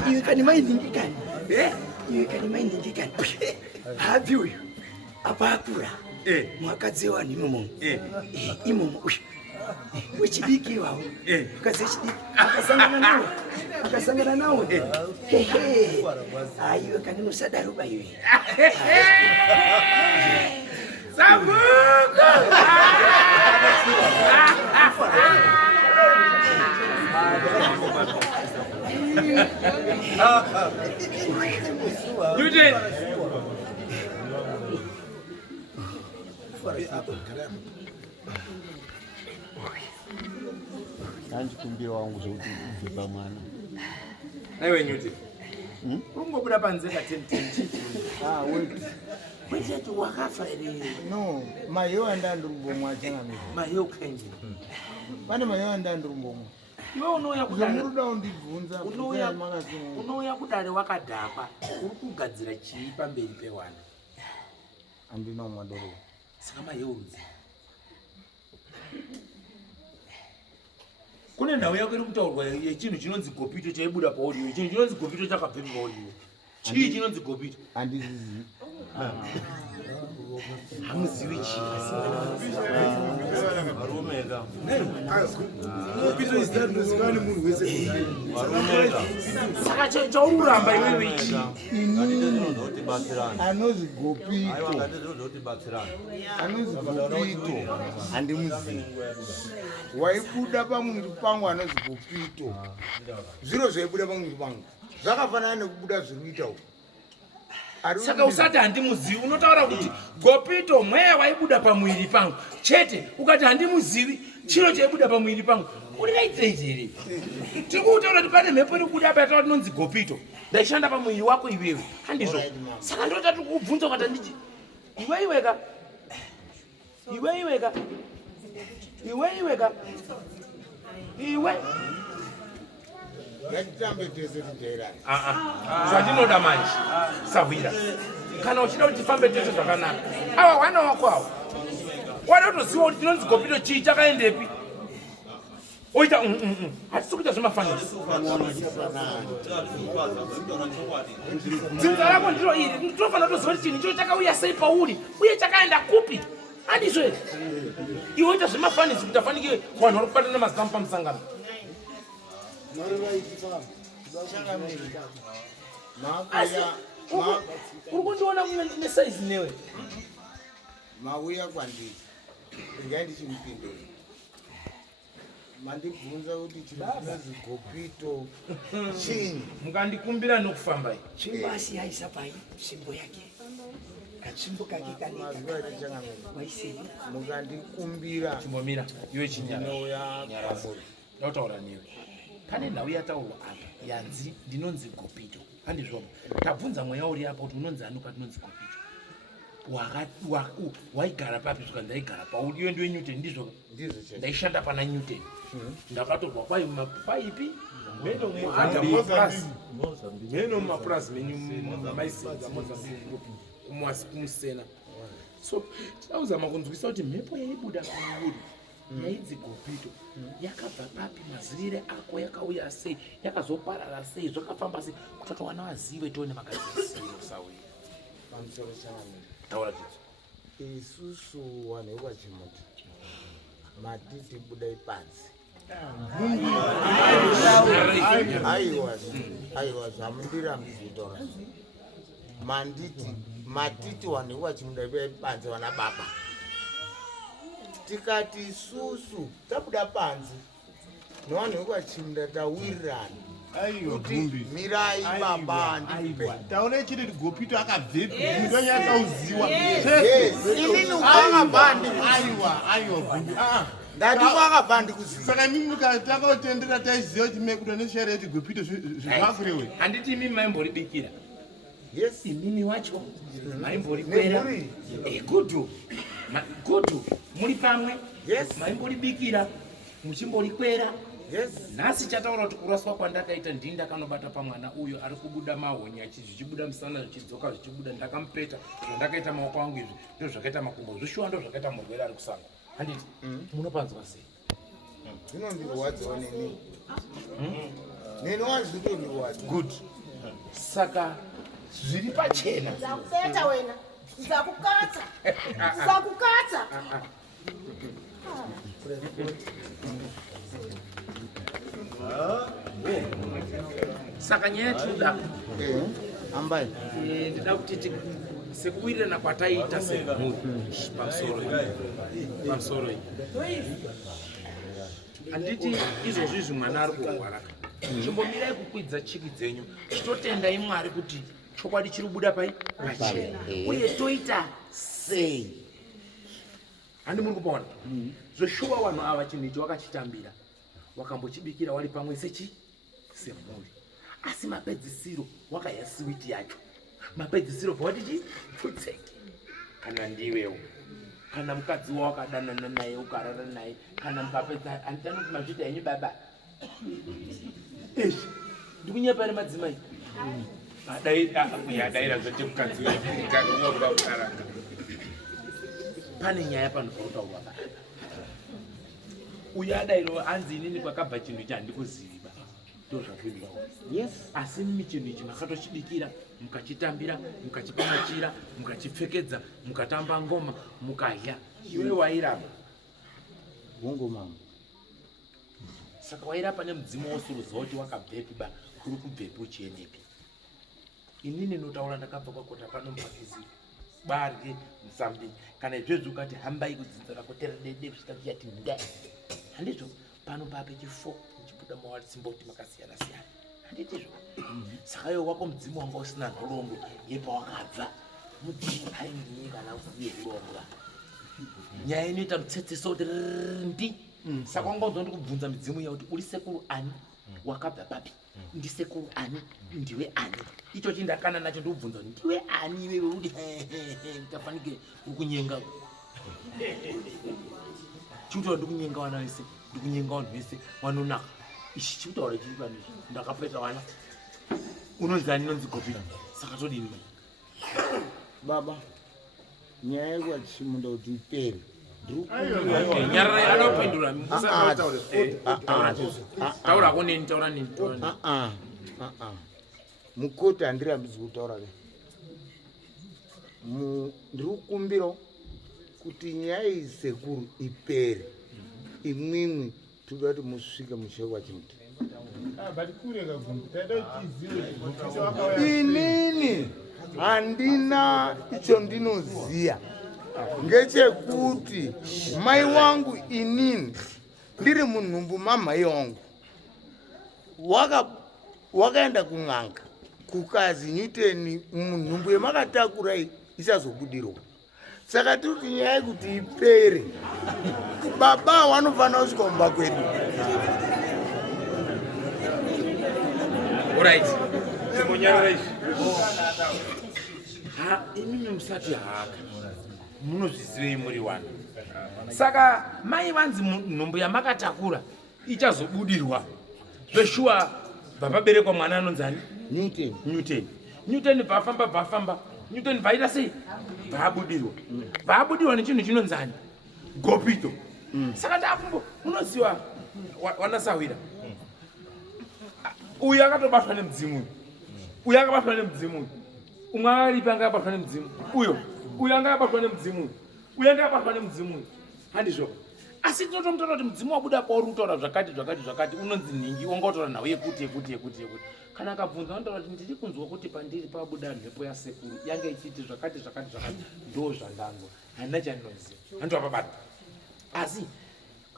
iwe kani mainhingikani iwe kani mainingikani hapi uyu apa akura mwakadzi wanhu imomo imomo uyu wechidiki iwawo mukadzi wechidiki akasangana nawo aiwe kani musadaroba iwe Andikumbira wangu zvokuti ubve pamwana. Aiwe Nyuti. Ungobuda panze ka 10 Weti wakafa ere. No, mayo andandurumbo changami. Mayo kengi. Pane mayo andandurumbo. Iwe unoya kudare. Muruda undibvunza unoya kudare wakadhakwa. Uri kugadzira chii pamberi pewana. Andina mwadoro. Saka mayo udzi. Kune ndau yako iri kutaurwa yechinhu chinonzi gopito chaibuda paudio. Chinhu chinonzi gopito chakabve paudio. Chii chinonzi gopito? Handizizi. Hamuzivi chii. Varumeka. Gopito izinozikana munhu wese. Varumeka. Saka chauramba iwewe ichi. Anozi gopito. Aiwa ndinozotibatsirana. Anozi gopito. Handimuzivi. Waibuda pamwiri pangu anozi gopito. Zviro zvaibuda pamwiri pangu zvakafanana nekubuda zviri kuita uku. Saka usati handimuzivi unotaura kuti gopito mweya waibuda pamwiri pangu chete ukati handimuzivi chiro chaibuda pamwiri pangu urikaitei tiri kutaura kuti pane mhepo iri kubuda apa yataura tinonzi gopito ndaishanda pamwiri wako iwewe handizvo saka ndota tiri kubvunza ukati handiti iweiweka iwe ngatitambe tese tijairani. zvandinoda manje sahwira kana uchida kuti tifambe tese zvakanaka awa wana wako awa wada kutoziva kuti tinonzi gopito chii chakaendepi oita hatisi kuita zvemafanisi dzinza rako ndiro iri tinofanira kutoziva kuti chinhu icho chakauya sei pauri uye chakaenda kupi handizvo here iwe oita zvemafanisi kuti afanike vanhu vari kubatana mazikambo pamusangano uri kundiona nesaizi newe mauya kwandiri ingai ndichimupindura mandibvunza kuti chinozi gopito chinyi mukandikumbira nokufamba chimbasi yaisa pai simbo yake kachimbo kake kanemazivaitachangamiri mukandikumbira chimbomira iwe chinouya chinyarazi ndautaura newe pane nhau yataurwa apa yanzi ndinonzi gopito handizvoba tabvunza mweya uri apa kuti unonzi ani ukati unonzi gopito waigara papi zvika ndaigara pauri iwe ndiwe newton ndizvo ndaishanda pana newton ndakatorwa kwai mapaipi meno mumapurazi menyu maisenza mozambique kumusena so tichauzama kunzwisa kuti mhepo yaibuda pauri yaidzi gopito yakabva papi mazivire ako yakauya sei yakazoparara sei zvakafamba sei kutoti wana vazive tione makadzisiro sauya pamusoro changamiri taura chizo isusu wanhu vekwachimuti matiti budai panzi aiwa zvamundirambi zvitaura matiti wanhu vekwachimuda budai panzi vana baba tikati isusu tabuda panzi nevanhu vekwachimuda tawirirana kuti mirai baba ndipe taone chiri kuti gopito akabvepi ndonyakauziwa inini akabva gumbi ndati kwakabva ndikuziva saka mimi takautendera taiziva kuti mekuda neshairi yati gopito zvivakurewe handiti imimi maimboribikira imimi wacho maimborikwera gudhu muri pamwe maimboribikira muchimborikwera nhasi chataura kuti kuraswa kwandakaita ndini ndakanobata pamwana uyo ari kubuda mahonya zvichibuda musana zvichidzoka zvichibuda ndakamupeta zvandakaita maoko angu izvi ndo zvakaita makumbo zvishuwa ndo zvakaita murwere ari kusanga handiti munopanzwa sei zvinondirwadzawo neni wanzvitondirwadza good saka zviri pachena. Ndakubeta wena. Ndakukatsa. Ndakukatsa. Saka nyaya tinoda ambai ndida kuti sekuwirirana kwataita semhuri pamusoro iyi handiti izvozvizvi mwana ari kurwara chimbomirai kukwidza chiki dzenyu chitotendai Mwari kuti chokwadi chiri kubuda pachena uye toita sei. Handi muri kupaona zveshuwa vanhu ava chinhu ichi wakachitambira wakambochibikira wari pamwe semhuri, asi mapedzisiro wakaya siwiti yacho. Mapedzisiro bwatiti futseki kana ndiwewo kana mukadzi wawakadanana naye ukarara naye kana mukapedza anditani kuti mazvita yenyu baba izvi ndikunyepari madzimai adaira zvete mukadzi wekaranga pane nyaya pano pautaurwa baba uyo adairo anzi inini kwakabva chinhu ichi handikuziva ndozvakuiva yes asi mimi chinhu ichi makatochibikira mukachitambira mukachipamachira mukachipfekedza mukatamba ngoma mukadya iwe wairapa hongo mama saka wairapa nemudzimu wosurudzwa kuti wakabvepi ba kuri kubvepi uchienepi. Inini notaura ndakabva kwakota pano mupakisi barye musambi kana izvezvi ukati hambai kudzinza rako teredede kusvika kuchati ndai handizvo pano pape chifo chibuda mawari simboti makasiyana siyana handitizvo. Saka iwe wako mudzimu wanga usina nhorongo yepawakabva mudzimu haingiyi kana usiye kuronga nyaya inoita mutsetseso kuti ndi saka wanga udzwa ndikubvunza midzimu yakuti uri sekuru ani wakabva papi ndi sekuru ani ndiwe ani icho chindakana nacho ndikubvunza kuti ndiwe ani iwewe uri ndikafanike ukunyenga chikutaura ndikunyenga vana vese ndikunyenga vanhu vese vanonaka ichi chikutaura chiri pano ndakapeta vana unonzi ani nonzi gopira saka todini baba nyaya yekwachimunda kuti ipere nyararai anopindura taurako neni taura neni mukoti handirambizi kutaura ve ndiri kukumbira kuti nyaya iyi sekuru ipere imwimwi toda kuti musvike mushekwa chimuti inini handina icho ndinoziya ngechekuti mai wangu inini ndiri munhumbu mamai wangu wakaenda kun'anga kukazi nyuteni munhumbu yemakatakurai ichazobudirwa. Saka tiri kuti nyaya yekuti ipere baba wanofanira kusvika mumba kwedu. Alright. Simonyara ishi. Inini musati haka. Munozvizivei muri wana. Saka mai vanzi nhumbu yamakatakura ichazobudirwa. Zveshuwa vapaberekwa mwana anonzani? Newton bvafamba. Newton bvaita sei? Bvabudirwa nechinhu chinonzani? Gopito. Saka ndakumbo unoziva wanasawira. Uyu akatobatwa nemudzimu. Uyu akabatwa nemudzimu. Umwe aripa anga abatwa nemudzimu. Uyu anga abatwa nemudzimu. Uyu anga abatwa nemudzimu. Handizvo. Asi tinotomutaura kuti mudzimu wabuda pauri kutaura zvakati unonzi nhingi wangotaura nawe yekuti. Kana akabvunza unotaura kuti ndiri kunzwa kuti pandiri pabuda mhepo yasekuru yange ichiti zvakati ndo zvandanzwa. Handina chandinoziva. Handova pabata. Asi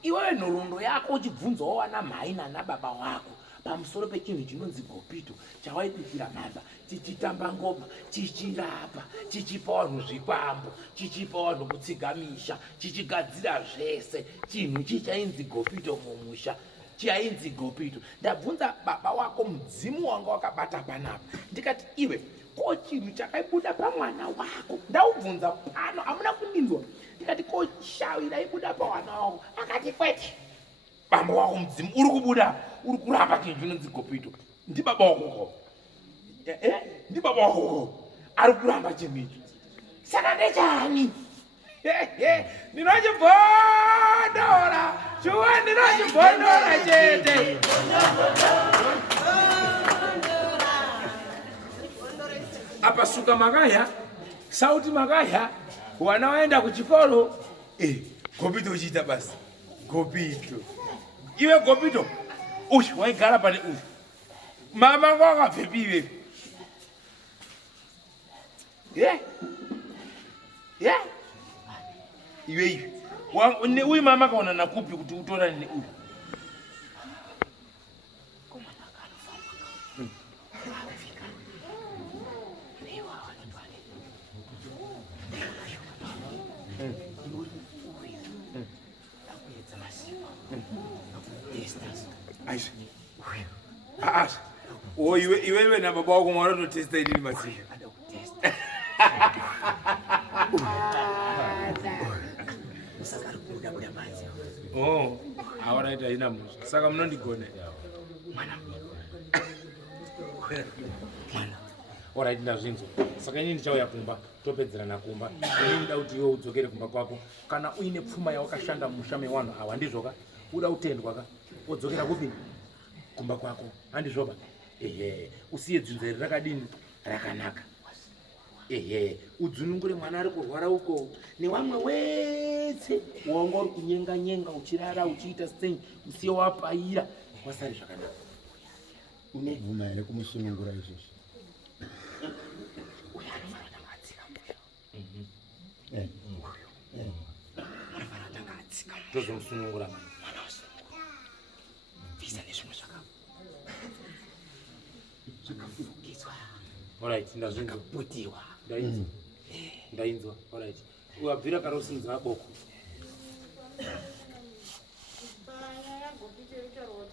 iwewe nhoroondo yako uchibvunzawo wana mai nana baba wako pamusoro pechinhu chinonzi gopito chawaibikira mhamba chichitamba ngoma chichirapa chichipa vanhu zvikwambo chichipa vanhu kutsiga misha chichigadzira zvese chinhu chichainzi gopito mumusha chainzi gopito. Ndabvunza baba wako mudzimu wanga wakabata panapa ndikati iwe ko chinhu chakaibuda pamwana wako ndaubvunza pano hamuna kundinzwa ndikati ko shawira ibuda pamwana wako akati kwete baba wako mudzimu uri kubuda uri kurapa chinhu chinonzi gopito ndi baba wako ndi baba wako ari kuramba chinhu ichi saka ndechani ndinochibhodora chuwa ndinochibhodora chete apa suka makaya sauti makaya wana waenda kuchikolo Gopito uchiita basi Gopito iwe Gopito ushi waigara pane ushi mama wangu akabvepi iwe iwe uyu mama akaona nakupi kuti utorane neuyu iwewe na baba wako mwanatotesta idini masiku awaraita ina musa saka munondigone orit ndazvinzwa saka ini ndichauya kumba topedzerana kumba ini ndida kuti iwe udzokere kumba kwako kana uine pfuma yawakashanda mumusha mewanhu awa handizvoka uda kutendwa ka wodzokera kupi kumba kwako handizvoba usiye dzunzeri rakadini rakanaka udzunungure mwana ari kurwara uko newamwe wese wanga uri kunyenga nyenga uchirara uchiita sei usiye wapaira wasari zvakanaka unobvuma here kumusunungura izvozvi tozomusunungura alright ndazvinzwa ndainzwa alright wabvira karosinza boko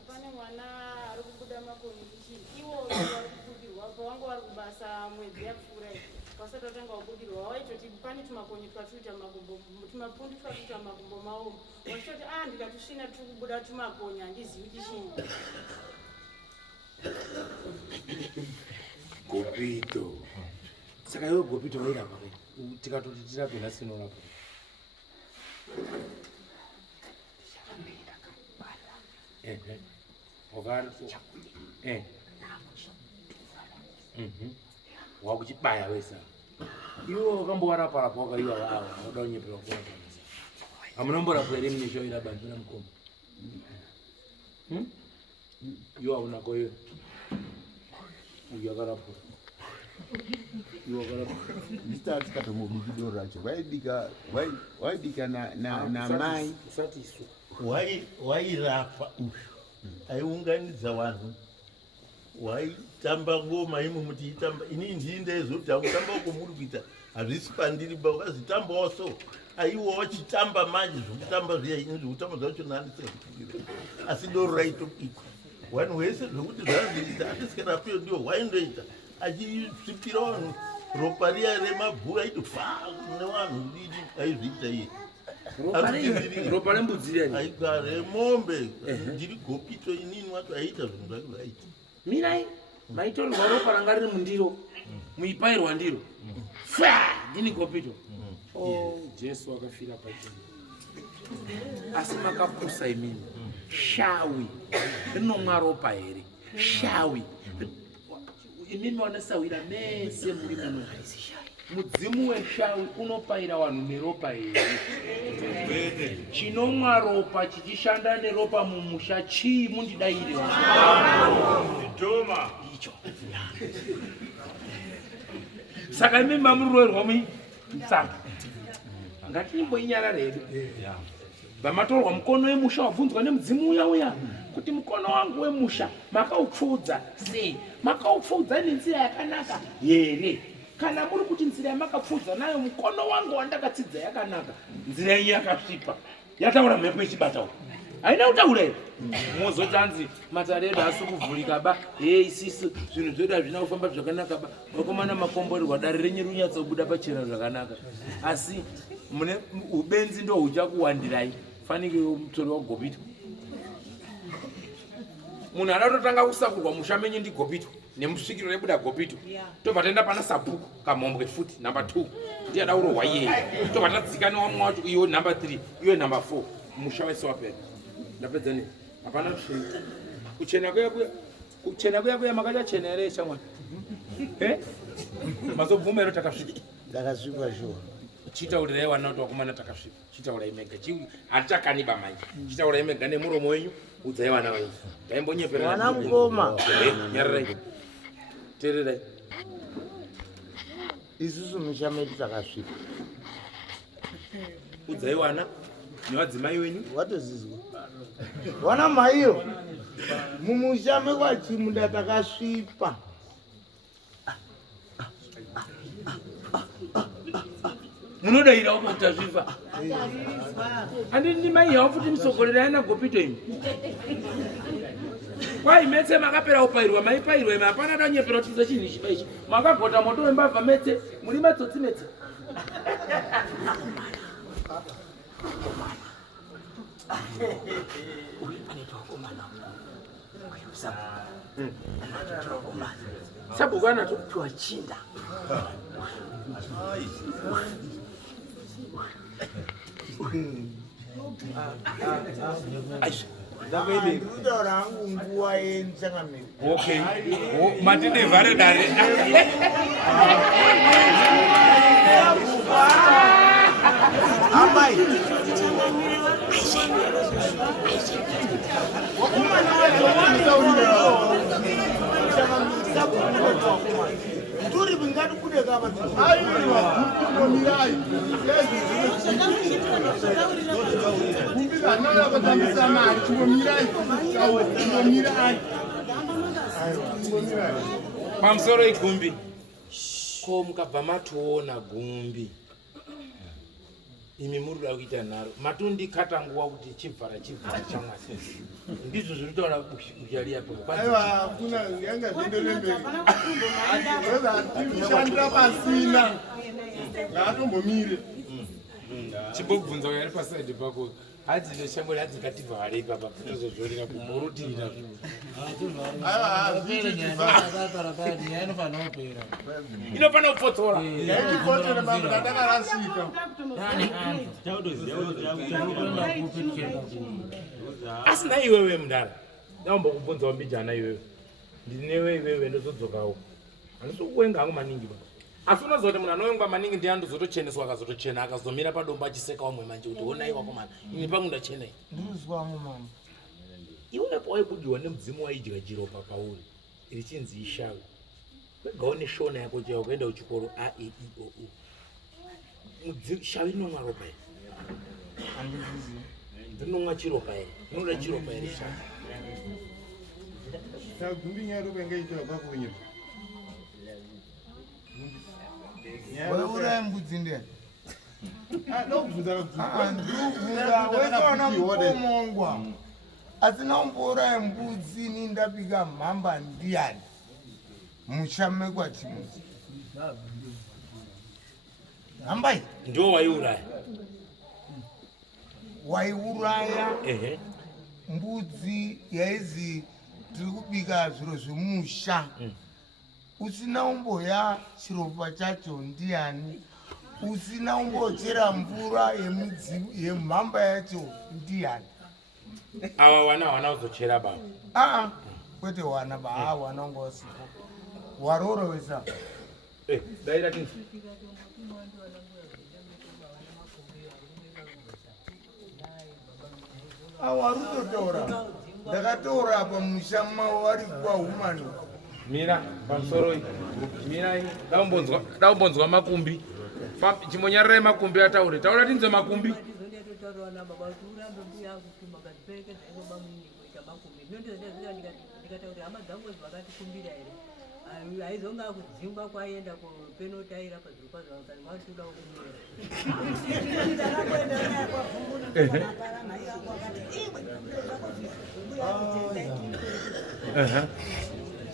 pane mwana ari kubuda makoni iwo ari kubudirwa pavangu vari kubasa mwedzi yapfuura vasati vatanga kubudirwa waitoti pane tumakonyi twatuita tumapundi twatuita makumbo maomo wachitoti ndikatusvina tiri kubuda tumakonyi handizivi chichinyi Gopito saka iwe Gopito wairapa tikatoti tirape nhasi inorapa wakuchibaya wesa iwe wakambowarapa-rapa wakaiwa vava wada kunyeperwa kuwaanisa hamunomborapwa here muneshoira bandira mukombo iwe haunako iwe uyu akarapwa ndisati katomubikido racho waidika namai usati isu wairapa aiunganidza vanhu waitamba ngoma imwe mutiitamba ini ndindeizoti akutamba uko muri kuita hazvisi pandiri ba ukazitambawo so aiwa wachitamba manje zvokutamba zviya ini zvokutamba zvacho naandisikakufikira asi doro raitobikwa vanhu vese zvokuti zvanziita handisingarapiwe ndiwo waindoita achisvipira vanhu ropa riya remabhuku aiti fa nevanhu didi aizviita iye ropa rembudzi riya aika remombe ndiri Gopito inini wacho aiita zvinhu zvake zvaita mirai maitorerwa ropa ranga riri mundiro muipairwa ndiro fa ndini Gopito jesu akafira pachena asi makapusa imini shawi rinomwa ropa here shawi imimi vanosawira mese muri muno mudzimu weshawi unopaira vanhu neropa here chinomwa ropa chichishanda neropa mumusha chii mundidaire icho saka imimi mamurwerwa musaka ngatimboinyarara hedu vamatorwa mukono wemusha wabvunzwa nemudzimu uya kuti mukono wangu wemusha makaupfudza sei makaupfudza nenzira yakanaka here kana muri kuti nzira yamakapfudza nayo mukono wangu wandakatsidza yakanaka nzira yenyu yakasvipa yataura mhepo ichibatawo haina kutaura here muzotanzi mataredo asi kuvhurika ba isisu zvinhu zvedu hazvina kufamba zvakanaka ba vakomana makomborerwa dare renyu runyatsobuda pachena zvakanaka asi mune ubenzi ndo huchakuwandirai fanike mutori waGopito munhu adatotanga kusakurwa musha menyu ndi Gopito nemusvikiro rebuda Gopito tobva taenda pana sabhuku kamhombwe futi number 2 ndiye adaurwa iyeyi tobva tadzika newamwe wacho iwe number 3 iwe number 4 Mushawese wapera ndapedza ne hapana kuchena kuya makachachena here chamwana Mazobvumero takasvika. Ndakasvipa shuwa. Chitaurirai wana kuti wakomana takasvika. Chitaurai mega. Hatichakaniba manje. Chitaurai mega nemuromo wenyu. Udzai wana wenyu. Taimbonyeperera. Wana mukoma. Nyararai. Tererai. Isusu mushamedu takasvipa. Udzai wana nevadzimai wenyu. Watozizwa. Wana maiyo. Mumushame kwa Chimunda takasvipa. Munodaira kuti zvifa. Andini mai yawo futi musokorera yana gopito imi. Kwai metse makapera upairwa maipairwa imi hapana danyepera kuti chinhu chibaichi. Makagota moto wembavha metse muri matsotsi metse. Sabukana tu twachinda. Ndakutaura hangu nguva yendichangamira. Okay. Matinde vhare dare. Amai. Nduri bingati kude kaba. Pamusoro igumbi. Ko mukabva matoona gumbi. Imi murida kuita nharo. Matondikata nguva kuti chivhara chamwasi. Ndizvo zviri kutaura uchari yapo. Aiwa hakuna yanga zvindoende mberi. Kushandira pasina. Ngatombomire. Chimbobvunza yari pasaidi pako. Hadzino shango hadzikativha hari ipapa kutozozvorera kumurutira. Inofana kupotsora. Yachipotsora mambo ndakarasika. Asina iwewe mudara. Ndambokubvunzawo mbijana iwewe. Ndinewe iwewe ndozodzokawo. Handisikuwenga hangu maningi ba. Asi unozoti munhu anoengwa maningi ndiye andozotocheneswa akazotochena akazomira padombo achiseka wamwe manje kuti honai wakomana ini pangu ndachena iyi. Ndinozwamu mama. Iwepo waibudyiwa nemudzimu waidya jiropa pauri richinzi ishawi. Kwegawo neshona yako chaiwo kuenda kuchikoro a e i o u. Shawi inomwa ropa here. Handizvizivi. Ndinomwa chiropa here. Inoda chiropa here shawi. Gumbi nyaro bengaitwa pakunye. Waura mbudzi ndiye. Ndobvunza wekaona mukomongwa. Asina mvura mbudzi nindapika mhamba ndiani. Mushame kwa Chimunda. Hambai. Ndio waiuraya. Waiuraya. Mbudzi yaizi tiri kubika zviro zvemusha. Usina umboya chiropa chacho ndiani. Usina umbochera mvura yemhamba yacho ndiani. Awa wana uzochera baba. Kwete wana ba wana ngosipo. Waroro wesa. Daira tinzi. Warutotora. Ndakatora pamushama wari kwa humani. Mira pamusoro mira daumbonzwa makumbi. Chimonyarare makumbi ataure. Taura tinze makumbi. Aizonga kudzimba kwaenda kupenotaira pazviropa zvavo kana matuda kumira.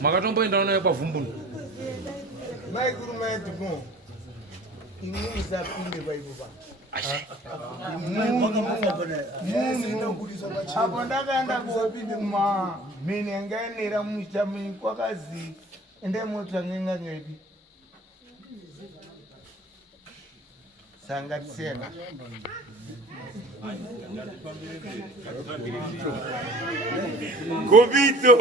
Makatomboenda unayo pavhumbunu. Maikuru maedimo. Imwe isapinde paipo pa. Apo ndakaenda kopindima mheni yangaenera mushami kwakazi ende motsangenga ngedi. Sanga tsena. Gobito.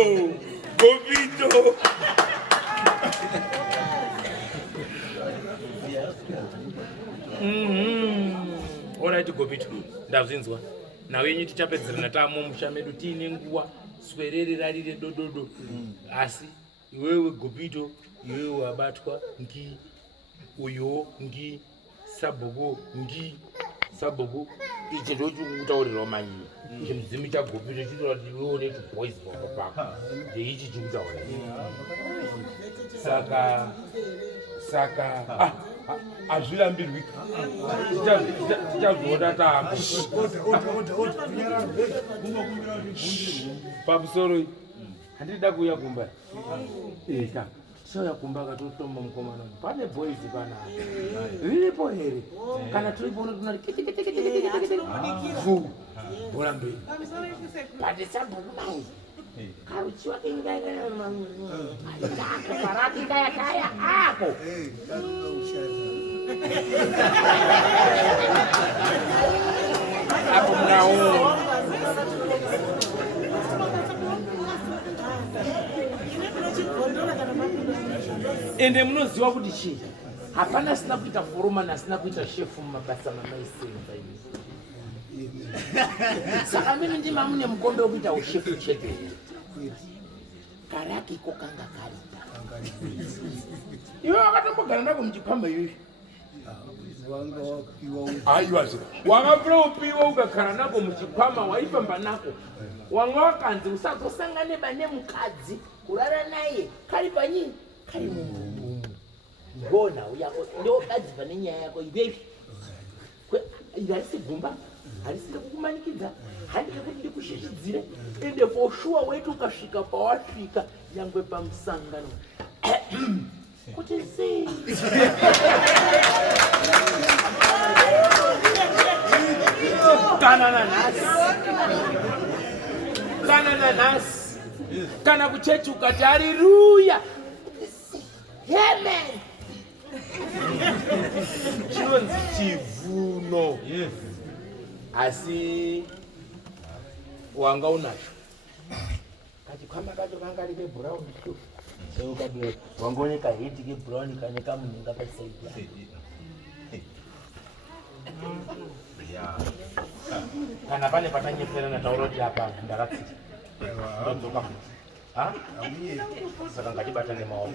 Alright Gopito, ndazvinzwa. Nawe yenyu tichapedzerana tamo musha medu tiine nguva swerere rarire dododo. Asi iwewe Gopito, iwewe wabatwa ngi uyo ngi sabhuku ngi sabhuku ichi ndo chikutaurirawo manyi. Chimudzimu chaGopito chinotaura kuti iwewe une tuboys pako. Ndeichi chikutaura. Saka azvirambirwika tichazviona tamo pamusoro handida kuuya kumba tichauya kumba akatotomba mukomana pane boys pana riripo here kana tiripono tunati bhora mberi patisambokumanzi karuchiwa kengaikarakikayakaya ako apo munawo ende munoziva kuti chii hapana asina kuita foromani asina kuita shefu mumabasa mamaisenza ini saka mimi ndima mune mukombe wekuita ushefu chete karakiko kanga karita iwe wakatombogara nako muchikwamba iyoyo aiwazi wakapura upiwa ukagara nako muchikwama waifamba nako wanga wakanzi usazosangane bane mukadzi kurara naye kari panyini kari mumumu ngona uyako ndokadziva nenyaya yako ivevi harisi gumba harisi kukumanikidza handike kuti ndikushishidzire ende for sure weiti ukasvika pawasvika nyangwe pamusangano kuti sei kana nanhasi kana kuchechi ukati hariruya amen chinonzi chivuno asi wanga unacho kachikwama kacho kanga rike brown ukadira wangooneka heti kebrown kane kamunhenga pasaidi kana pane patanyeferana tauro kuti apa ndakatsika ndodzoka saka ngatibatane maoko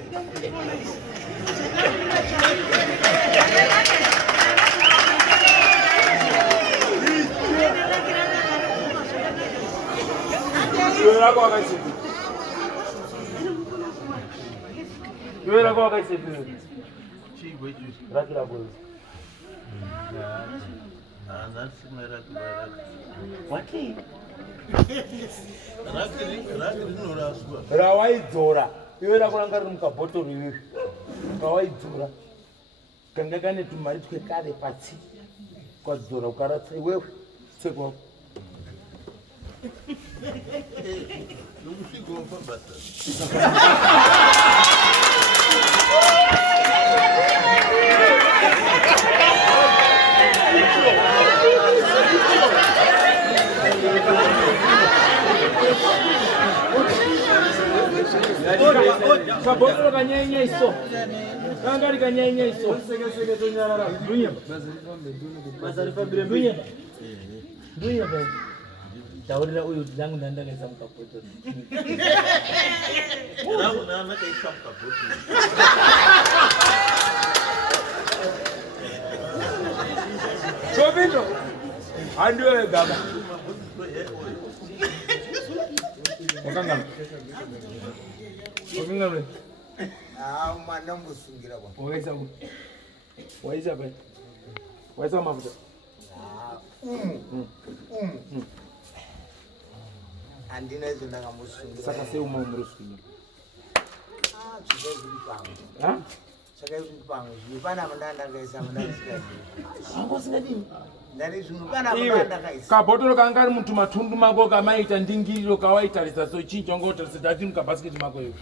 iwe rako wakaisepiri iwe rako wakaisepiri raki rako wati rawaidzora iwe rako ranga riri mukabhotoro iwewe rawaidzora kanga kane tumari twekare patsi kwadzora ukaratsa iwewe tsekwako kabotoro kanyanya iso kanga rikanyanya iso dunya taurira uyu dzangu ndandakaisa mukabotoro Gopito handiwe gaba wakangana mwana musungira kwa waisa ku waisa pa waisa mafuta andina izo ndakamusungira saka sei uma umurusungira saka izvi pamwe zvino pana mandandakaisa mandasikazi angosingadini ndari zvino pana mandandakaisa kabhotoro kanga ari mutumatundu mako kamaita ndingiriro kawaitarisa so chii changotarisa dati mukabhasiketi mako iyo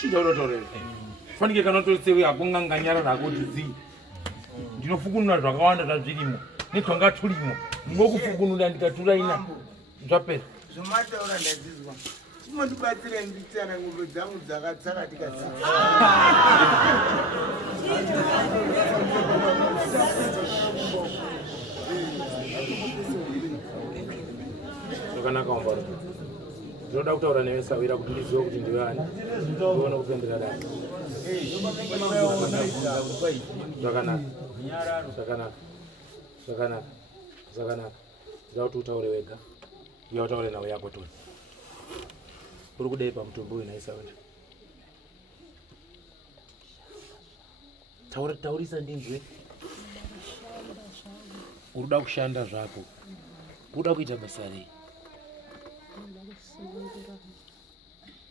chii chaunotaurira fanike kana utorisewe hakunganganyara rako tidzii ndinofukunura zvakawanda zvazvirimo netwanga turimo ndingokufukunura ndikatura ina zvapera zvomataura ndadzizwa chimondibatsira nditsana ngombe dzangu dzakatsaka tikasika Zvakanaka wambaro. Ndinoda kutaura newe Sawira kuti ndizive kuti ndiwe ani. Ndione kupendera dai. Zvakanaka. Ndinoda kuti utaure wega. Iwe utaure nawe yako toni. Uri kudei pamutumbi uyu naye Sawira? Taurisa ndinzwe. Uruda kushanda zvako. Uruda kuita basa rei?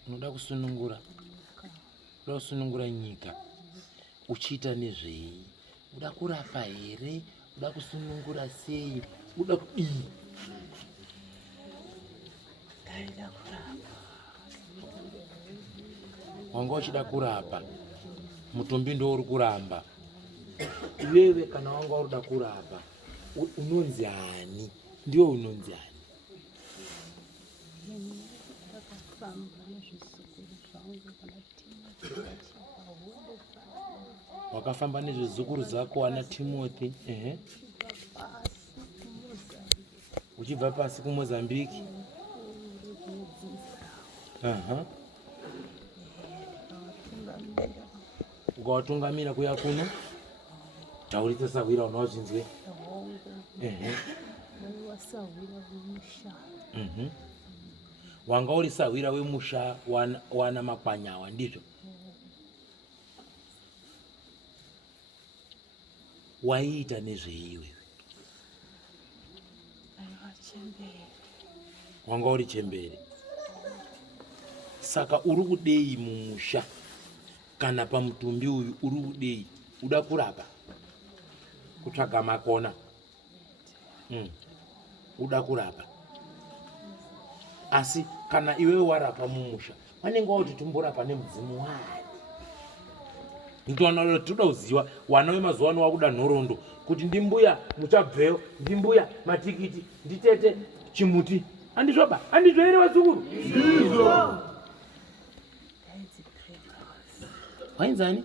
Unoda kusunungura. Unoda kusunungura nyika. Uchiita nezvei? Unoda kurapa here? Unoda kusunungura sei? Unoda kudii? Ndaida kurapa. Wanga uchida kurapa. Mutumbi ndo uri kuramba. Iwewe kana wanga uruda kurapa, unonzi ani? Ndiwe unonzi ani? Wakafamba nezvezukuru zako wana Timothy, uchibva pasi kuMozambique. Ukawatungamira kuya kuno. Taurita Sawira unozvinzwe. Wanga uri Sawira wemusha wana makwanyawa ndizvo? Waiita nezveiwe? Wanga uri chembere. Saka uri kudei mumusha kana pamutumbi uyu uri kudei? Uda kurapa? Kutsvaga makona? Uda kurapa? Asi kana iwe warapa mumusha, vanenge vauti tumborapa nemudzimu wani? Nditoona toda kuziva wana wemazuva ano wakuda nhoroondo kuti ndimbuya muchabveyo, ndimbuya matikiti, nditete chimuti. Andizvoba? Andizvo here vazukuru? Ndizvo. Wainzani?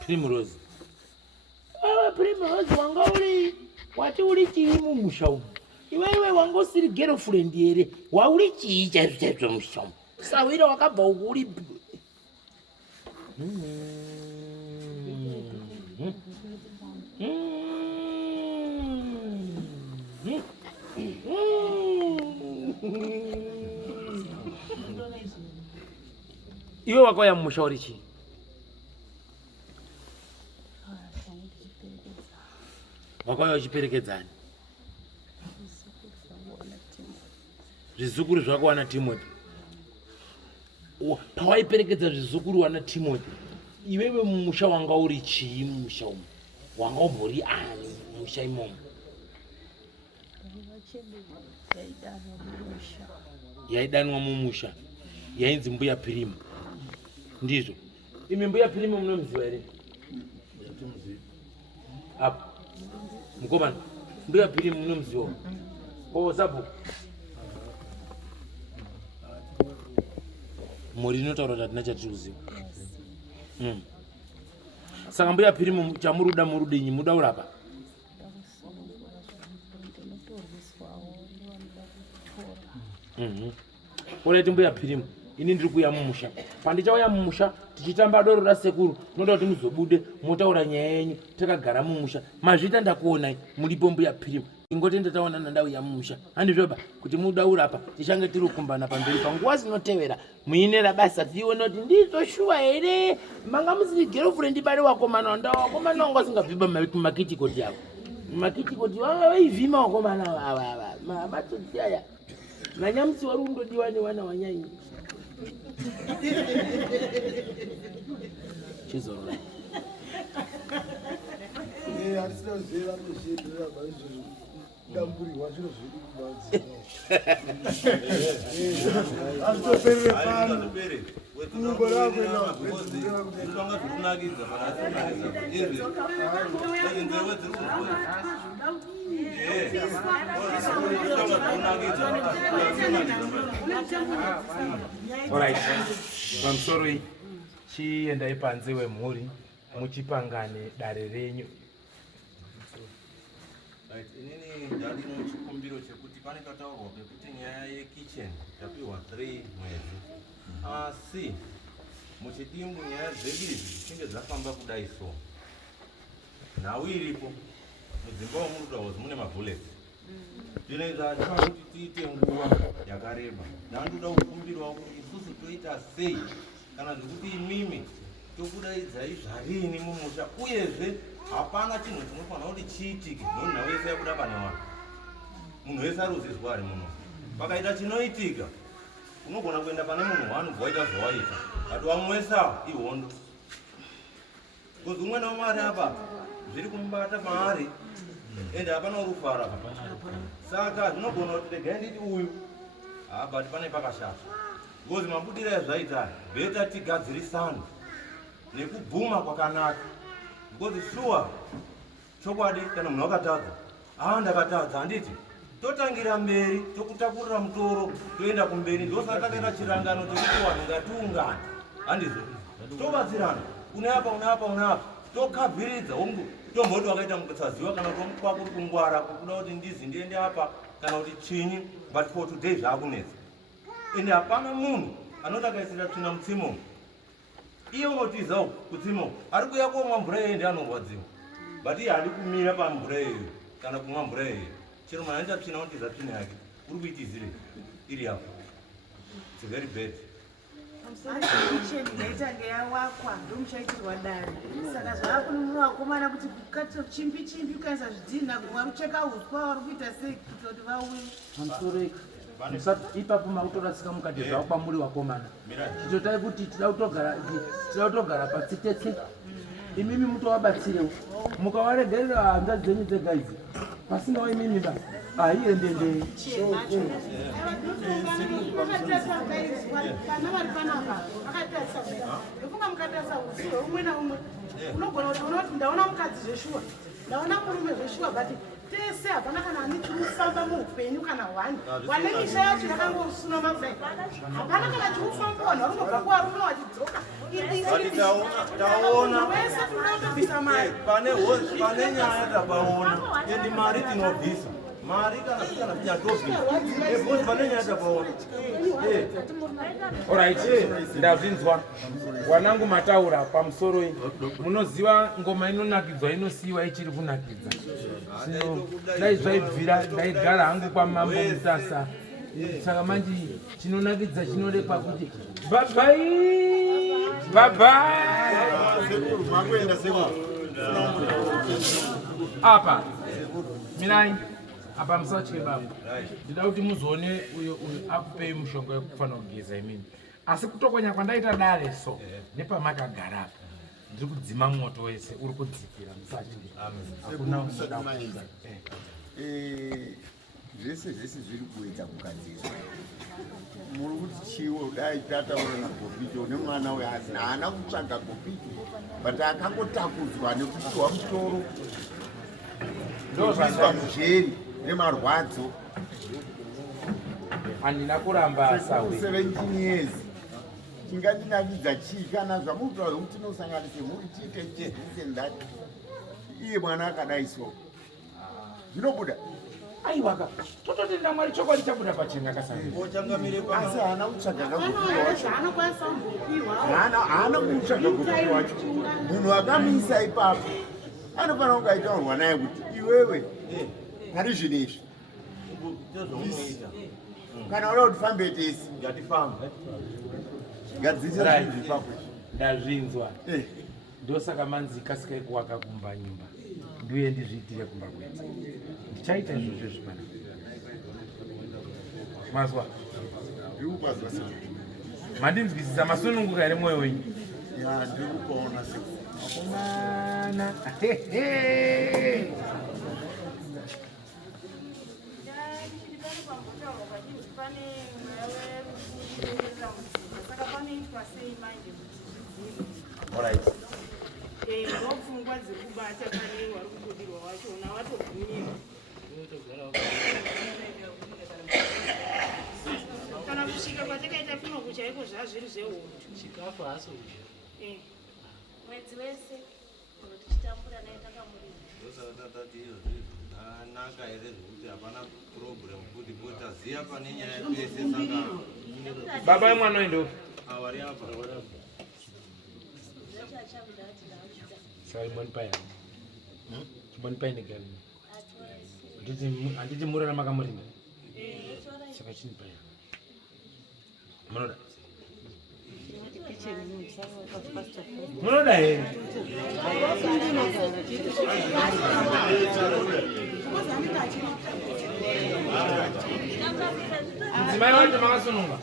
Primrose. Primrose wanga uri wati uri chii mumusha umu? Iwewe wanga usiri girlfriend here? Wauri chii chaizvo musha umu? Sawira wakabva uku uri iwe wakauya mumusha uri chii? Wakauya uchiperekedzani? Zvizukuru zvako wana Timothy. Pawaiperekedza zvizukuru wana Timothy, iwewe mumusha wanga uri chii mumusha umu? Wanga umbori ani mumusha imomo? Yaidanwa mumusha. Yainzi mbuya Pirimu. Ndizvo? Imi mbuya Pirimu munomuziva here? Apo. Mukomana, mbuya Pirimu munomuziva? Sabhuku. Muri inotaura kuti hatina chatiri kuziva. Saka mbuya Pirimu chamuruda murudinyi? Muda urapa? Oraiti mbuya Pirimu, ini ndiri kuya mumusha. Pandichauya mumusha tichitamba doro rasekuru, noda kuti muzobude motaura nyaya yenyu takagara mumusha. Mazvita ndakuonai mulipo mbuya Pirimu. Ingoti ndataona ndauya mumusha. Handizvoba kuti muda urapa tichange tiri kukumbana pamberi panguva zinotevera muinera basa tione kuti ndizoshuwa here manga musiri girlfriend bari wakomana wakomana wanga usingabviba makitikoti yako. Makitikoti wanga veivhima wakomana ava mabatodzi aya. Nanyamusi wari kundodiwa newana wanyanyi. Chizorora. Handisinaziva kuzviendera paizvozvo. Damburirwa zviro zviri kubanze. Hazvitoperere pano. Kungo rako Alright. Pamusoro chiendai panze wemhuri muchipangane dare renyu Inini ndandine chikumbiro chekuti pane kataurwa pekuti nyaya yekicheni tapiwa 3 mwedzi. Asi muchidimbu nyaya dzedu idzi dzichinge dzafamba kudai so. Nhau iripo mudzimba womuruta hozi mune mabhuletsi. Zvinoita kuti tiite nguva yakareba. Ndandoda kukumbirawo kuti isusu toita sei kana zvekuti imimi tokudaidzai zvarini mumusha uyezve hapana chinhu chinofanira kuti chiitike noni nhau yese yabuda pane vanhu. Munhu wese aruzizwa ari muno. Pakaita chinoitika unogona kuenda pane munhu wanobva waita zvawaita. Ati wamwesa ihondo. Kozi umwe naumwe ari apa zviri kumubata paari ende hapana urufara. Saka zvinogona kuti regai nditi uyu bati pane pakashata. Kozi mabudiro ezvaita beta tigadzirisane nekubvuma kwakanaka. Kozi shuwa chokwadi kana munhu akatadza ndakatadza handiti totangira mberi tokutakurira mutoro toenda kumberi ndosaka takaita chirangano chekuti vanhu ngatiungane handizvo tobatsirana une apa une apa une apa tokabhiridza tomboti wakaita mukutsaziwa kana tomukwa kuri kungwara kuda kuti ndizi ndiende apa kana kuti chinyi but for today zvaakunetsa ende hapana munhu anoti akaisira tsvina mutsimo iye unotizawo kutsimo ari kuya komwa mvura iye ndianorwadziwa but iye hadi kumira pamvura iyoyo kana kumwa mvura iyoyo chero mwana aita tsvina unotiza tsvina yake uri kuitizire iri apo it's very bad. Kicheni yaitange yawakwa ndomuchaitirwa dare saka zvaakununura vakomana kuti kukatira chimbi chimbi ukaisa zvidhina vari kucheka uswa vari kuita sei kuitira kuti vauye Hamsoreka. Ipapo makutorasika mukati zvavo kwamuri vakomana. Chitotai kuti tida kutogara patsitetse. Imimi mutovabatsirewo. Mukawaregerera hanzvadzi dzenyu dzega idzi. Pasinawo imimi ba. Aiendendei. Vana vari panapa vakatarisa ndofunga mukatarisa usiwe umwe naumwe unogona kuti unoti ndaona mukadzi zveshuwa ndaona murume zveshuwa but tese hapana kana ane chirikufamba muupenyu kana hwani wane misha yacho yakangosunoma kudai hapana kana chirikufamba vanhu vari kubva kuvarume vachidzoka taona wese tunotobvisa mari pane nyaya tapaona endi mari tinobvisa mari kana tinyatobvisa ebhozi pane nyaya tapaona. Alright, ndazvinzwa. Wanangu mataura pamusoro iyi. Munoziva ngoma inonakidzwa inosiyiwa ichiri kunakidza. Dai zvaibvira ndaigara hangu kwamambo mutasa. Saka manje chinonakidza chinorekwa kuti bye. Apa. Minai. Apa musachike baba. Ndida kuti muzoone uyo akupei mushonga wekufanira kugeza imini. Asi kutokonya kwandaita dare so nepamakagara apa. Ndiri kudzima moto wese uri kudzikira musachike. Hakuna unoda kuuza. Zvese zviri kuita kugadzirwa. Muri kuti chiwo dai tataura naGopito nemwana uyo haana kutsvaga Gopito but akangotakudzwa nekupiwa mutoro ndokuiswa mujeri nemarwadzo. Handina kuramba sawe 17 years. Chingatinakidza chii kana zvamutaura kuti tinosanganise muri chiite chezvise ndati iye mwana akadai so zvinobuda. Aiwaka tototenda Mwari chokwadi chabuda pachena kasana. Asi haana kutsvaga Gopito wacho. Haana kutsvaga Gopito wacho. Munhu akamisa ipapo anofanira kungaitaurwa naye kuti iwewe hari zvinezvi kana uda kuti fambe tese ngatifambe ngadzitira zvinhu ipapo. Ndazvinzwa. Ndosaka manzi kasikai kuwaka kumba nyumba ndiuye ndizviitire kumba kwenzi. Ndichaita izvozvo zvipana. Mazwa. Mandinzwisisa masununguka here mwoyo wenyu. Ndiri kupaona Akomana. Alright. Ndopfungwa dzekubata pane wari kubudirwa wacho una watobvumirwa kana kusvika kwatakaita pino kuchaiko zvazviri zvehondo chikafu haso mwedzi wese tichitambura naye takamurira. Ndosaka tatati izvo zviri zvanaka here zvekuti hapana problem kuti botaziya pane nyaya pese saka baba vemwana oendopi vari apa saka monipai monipai negari handiti murara makamurima saka chinipai munoda munoda here mudzimai wacho makasununga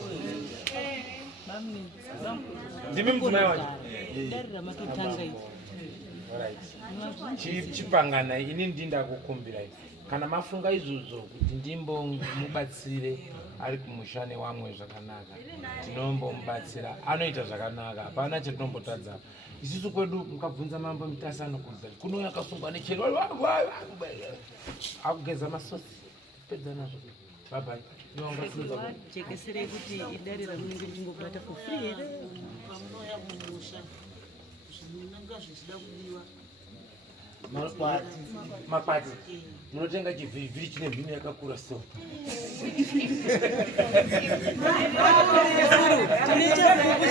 ndimi mudzimai wacho chipanganai ini ndinda kukumbirai kana mafunga izvozvo kuti ndimbomubatsire ari kumusha newamwe zvakanaka tinombomubatsira anoita zvakanaka hapana chetinombotadza isusu kwedu mukabvunza mambo mitasano kuza kunouya akasungwa nechero akugeza masosi pedza nazvo babai jekeserei kuti idare ramunenge muchingobata for free here pamunoya kumusha zvinenge zvichida kudiwa makwati munotenga chivhivhiri chine mhino yakakura so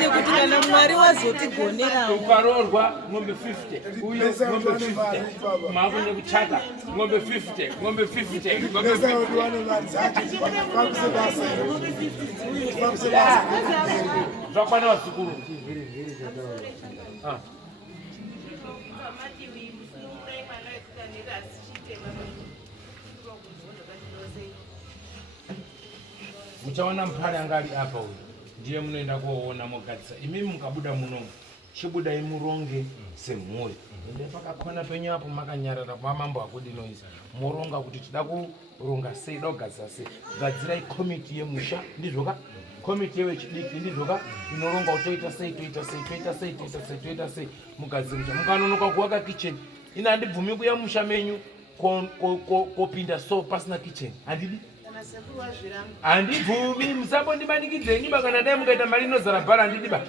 kuti kana mwari wazotigonerawo ukaroorwa ng'ombe 50 uyo ng'ombe 50 mako nekuchata ng'ombe 50 ng'ombe 50 ng'ombe 50 zvakwana vazukuru muchaona mupari anga ari apa uyu ndiye munoenda kuoona mogadzisa imimi mukabuda munomu chibudai muronge semhuri ende pakakona penyu apo makanyarara mamambo akudinoisa moronga kuti tida kuronga sei da kugadzisa sei gadzirai komiti yemusha ndizvoka komiti yewechidiki ndizvoka inoronga kuti toita sei toita sei toita sei toita sei toita sei mugadzire mukanonoka kuvaka kicheni ina handibvumi kuya musha menyu kopinda so pasina kicheni handidi handibvumi musambondibanikidzeni bakana dai mukaita mari inozara bhara handidiba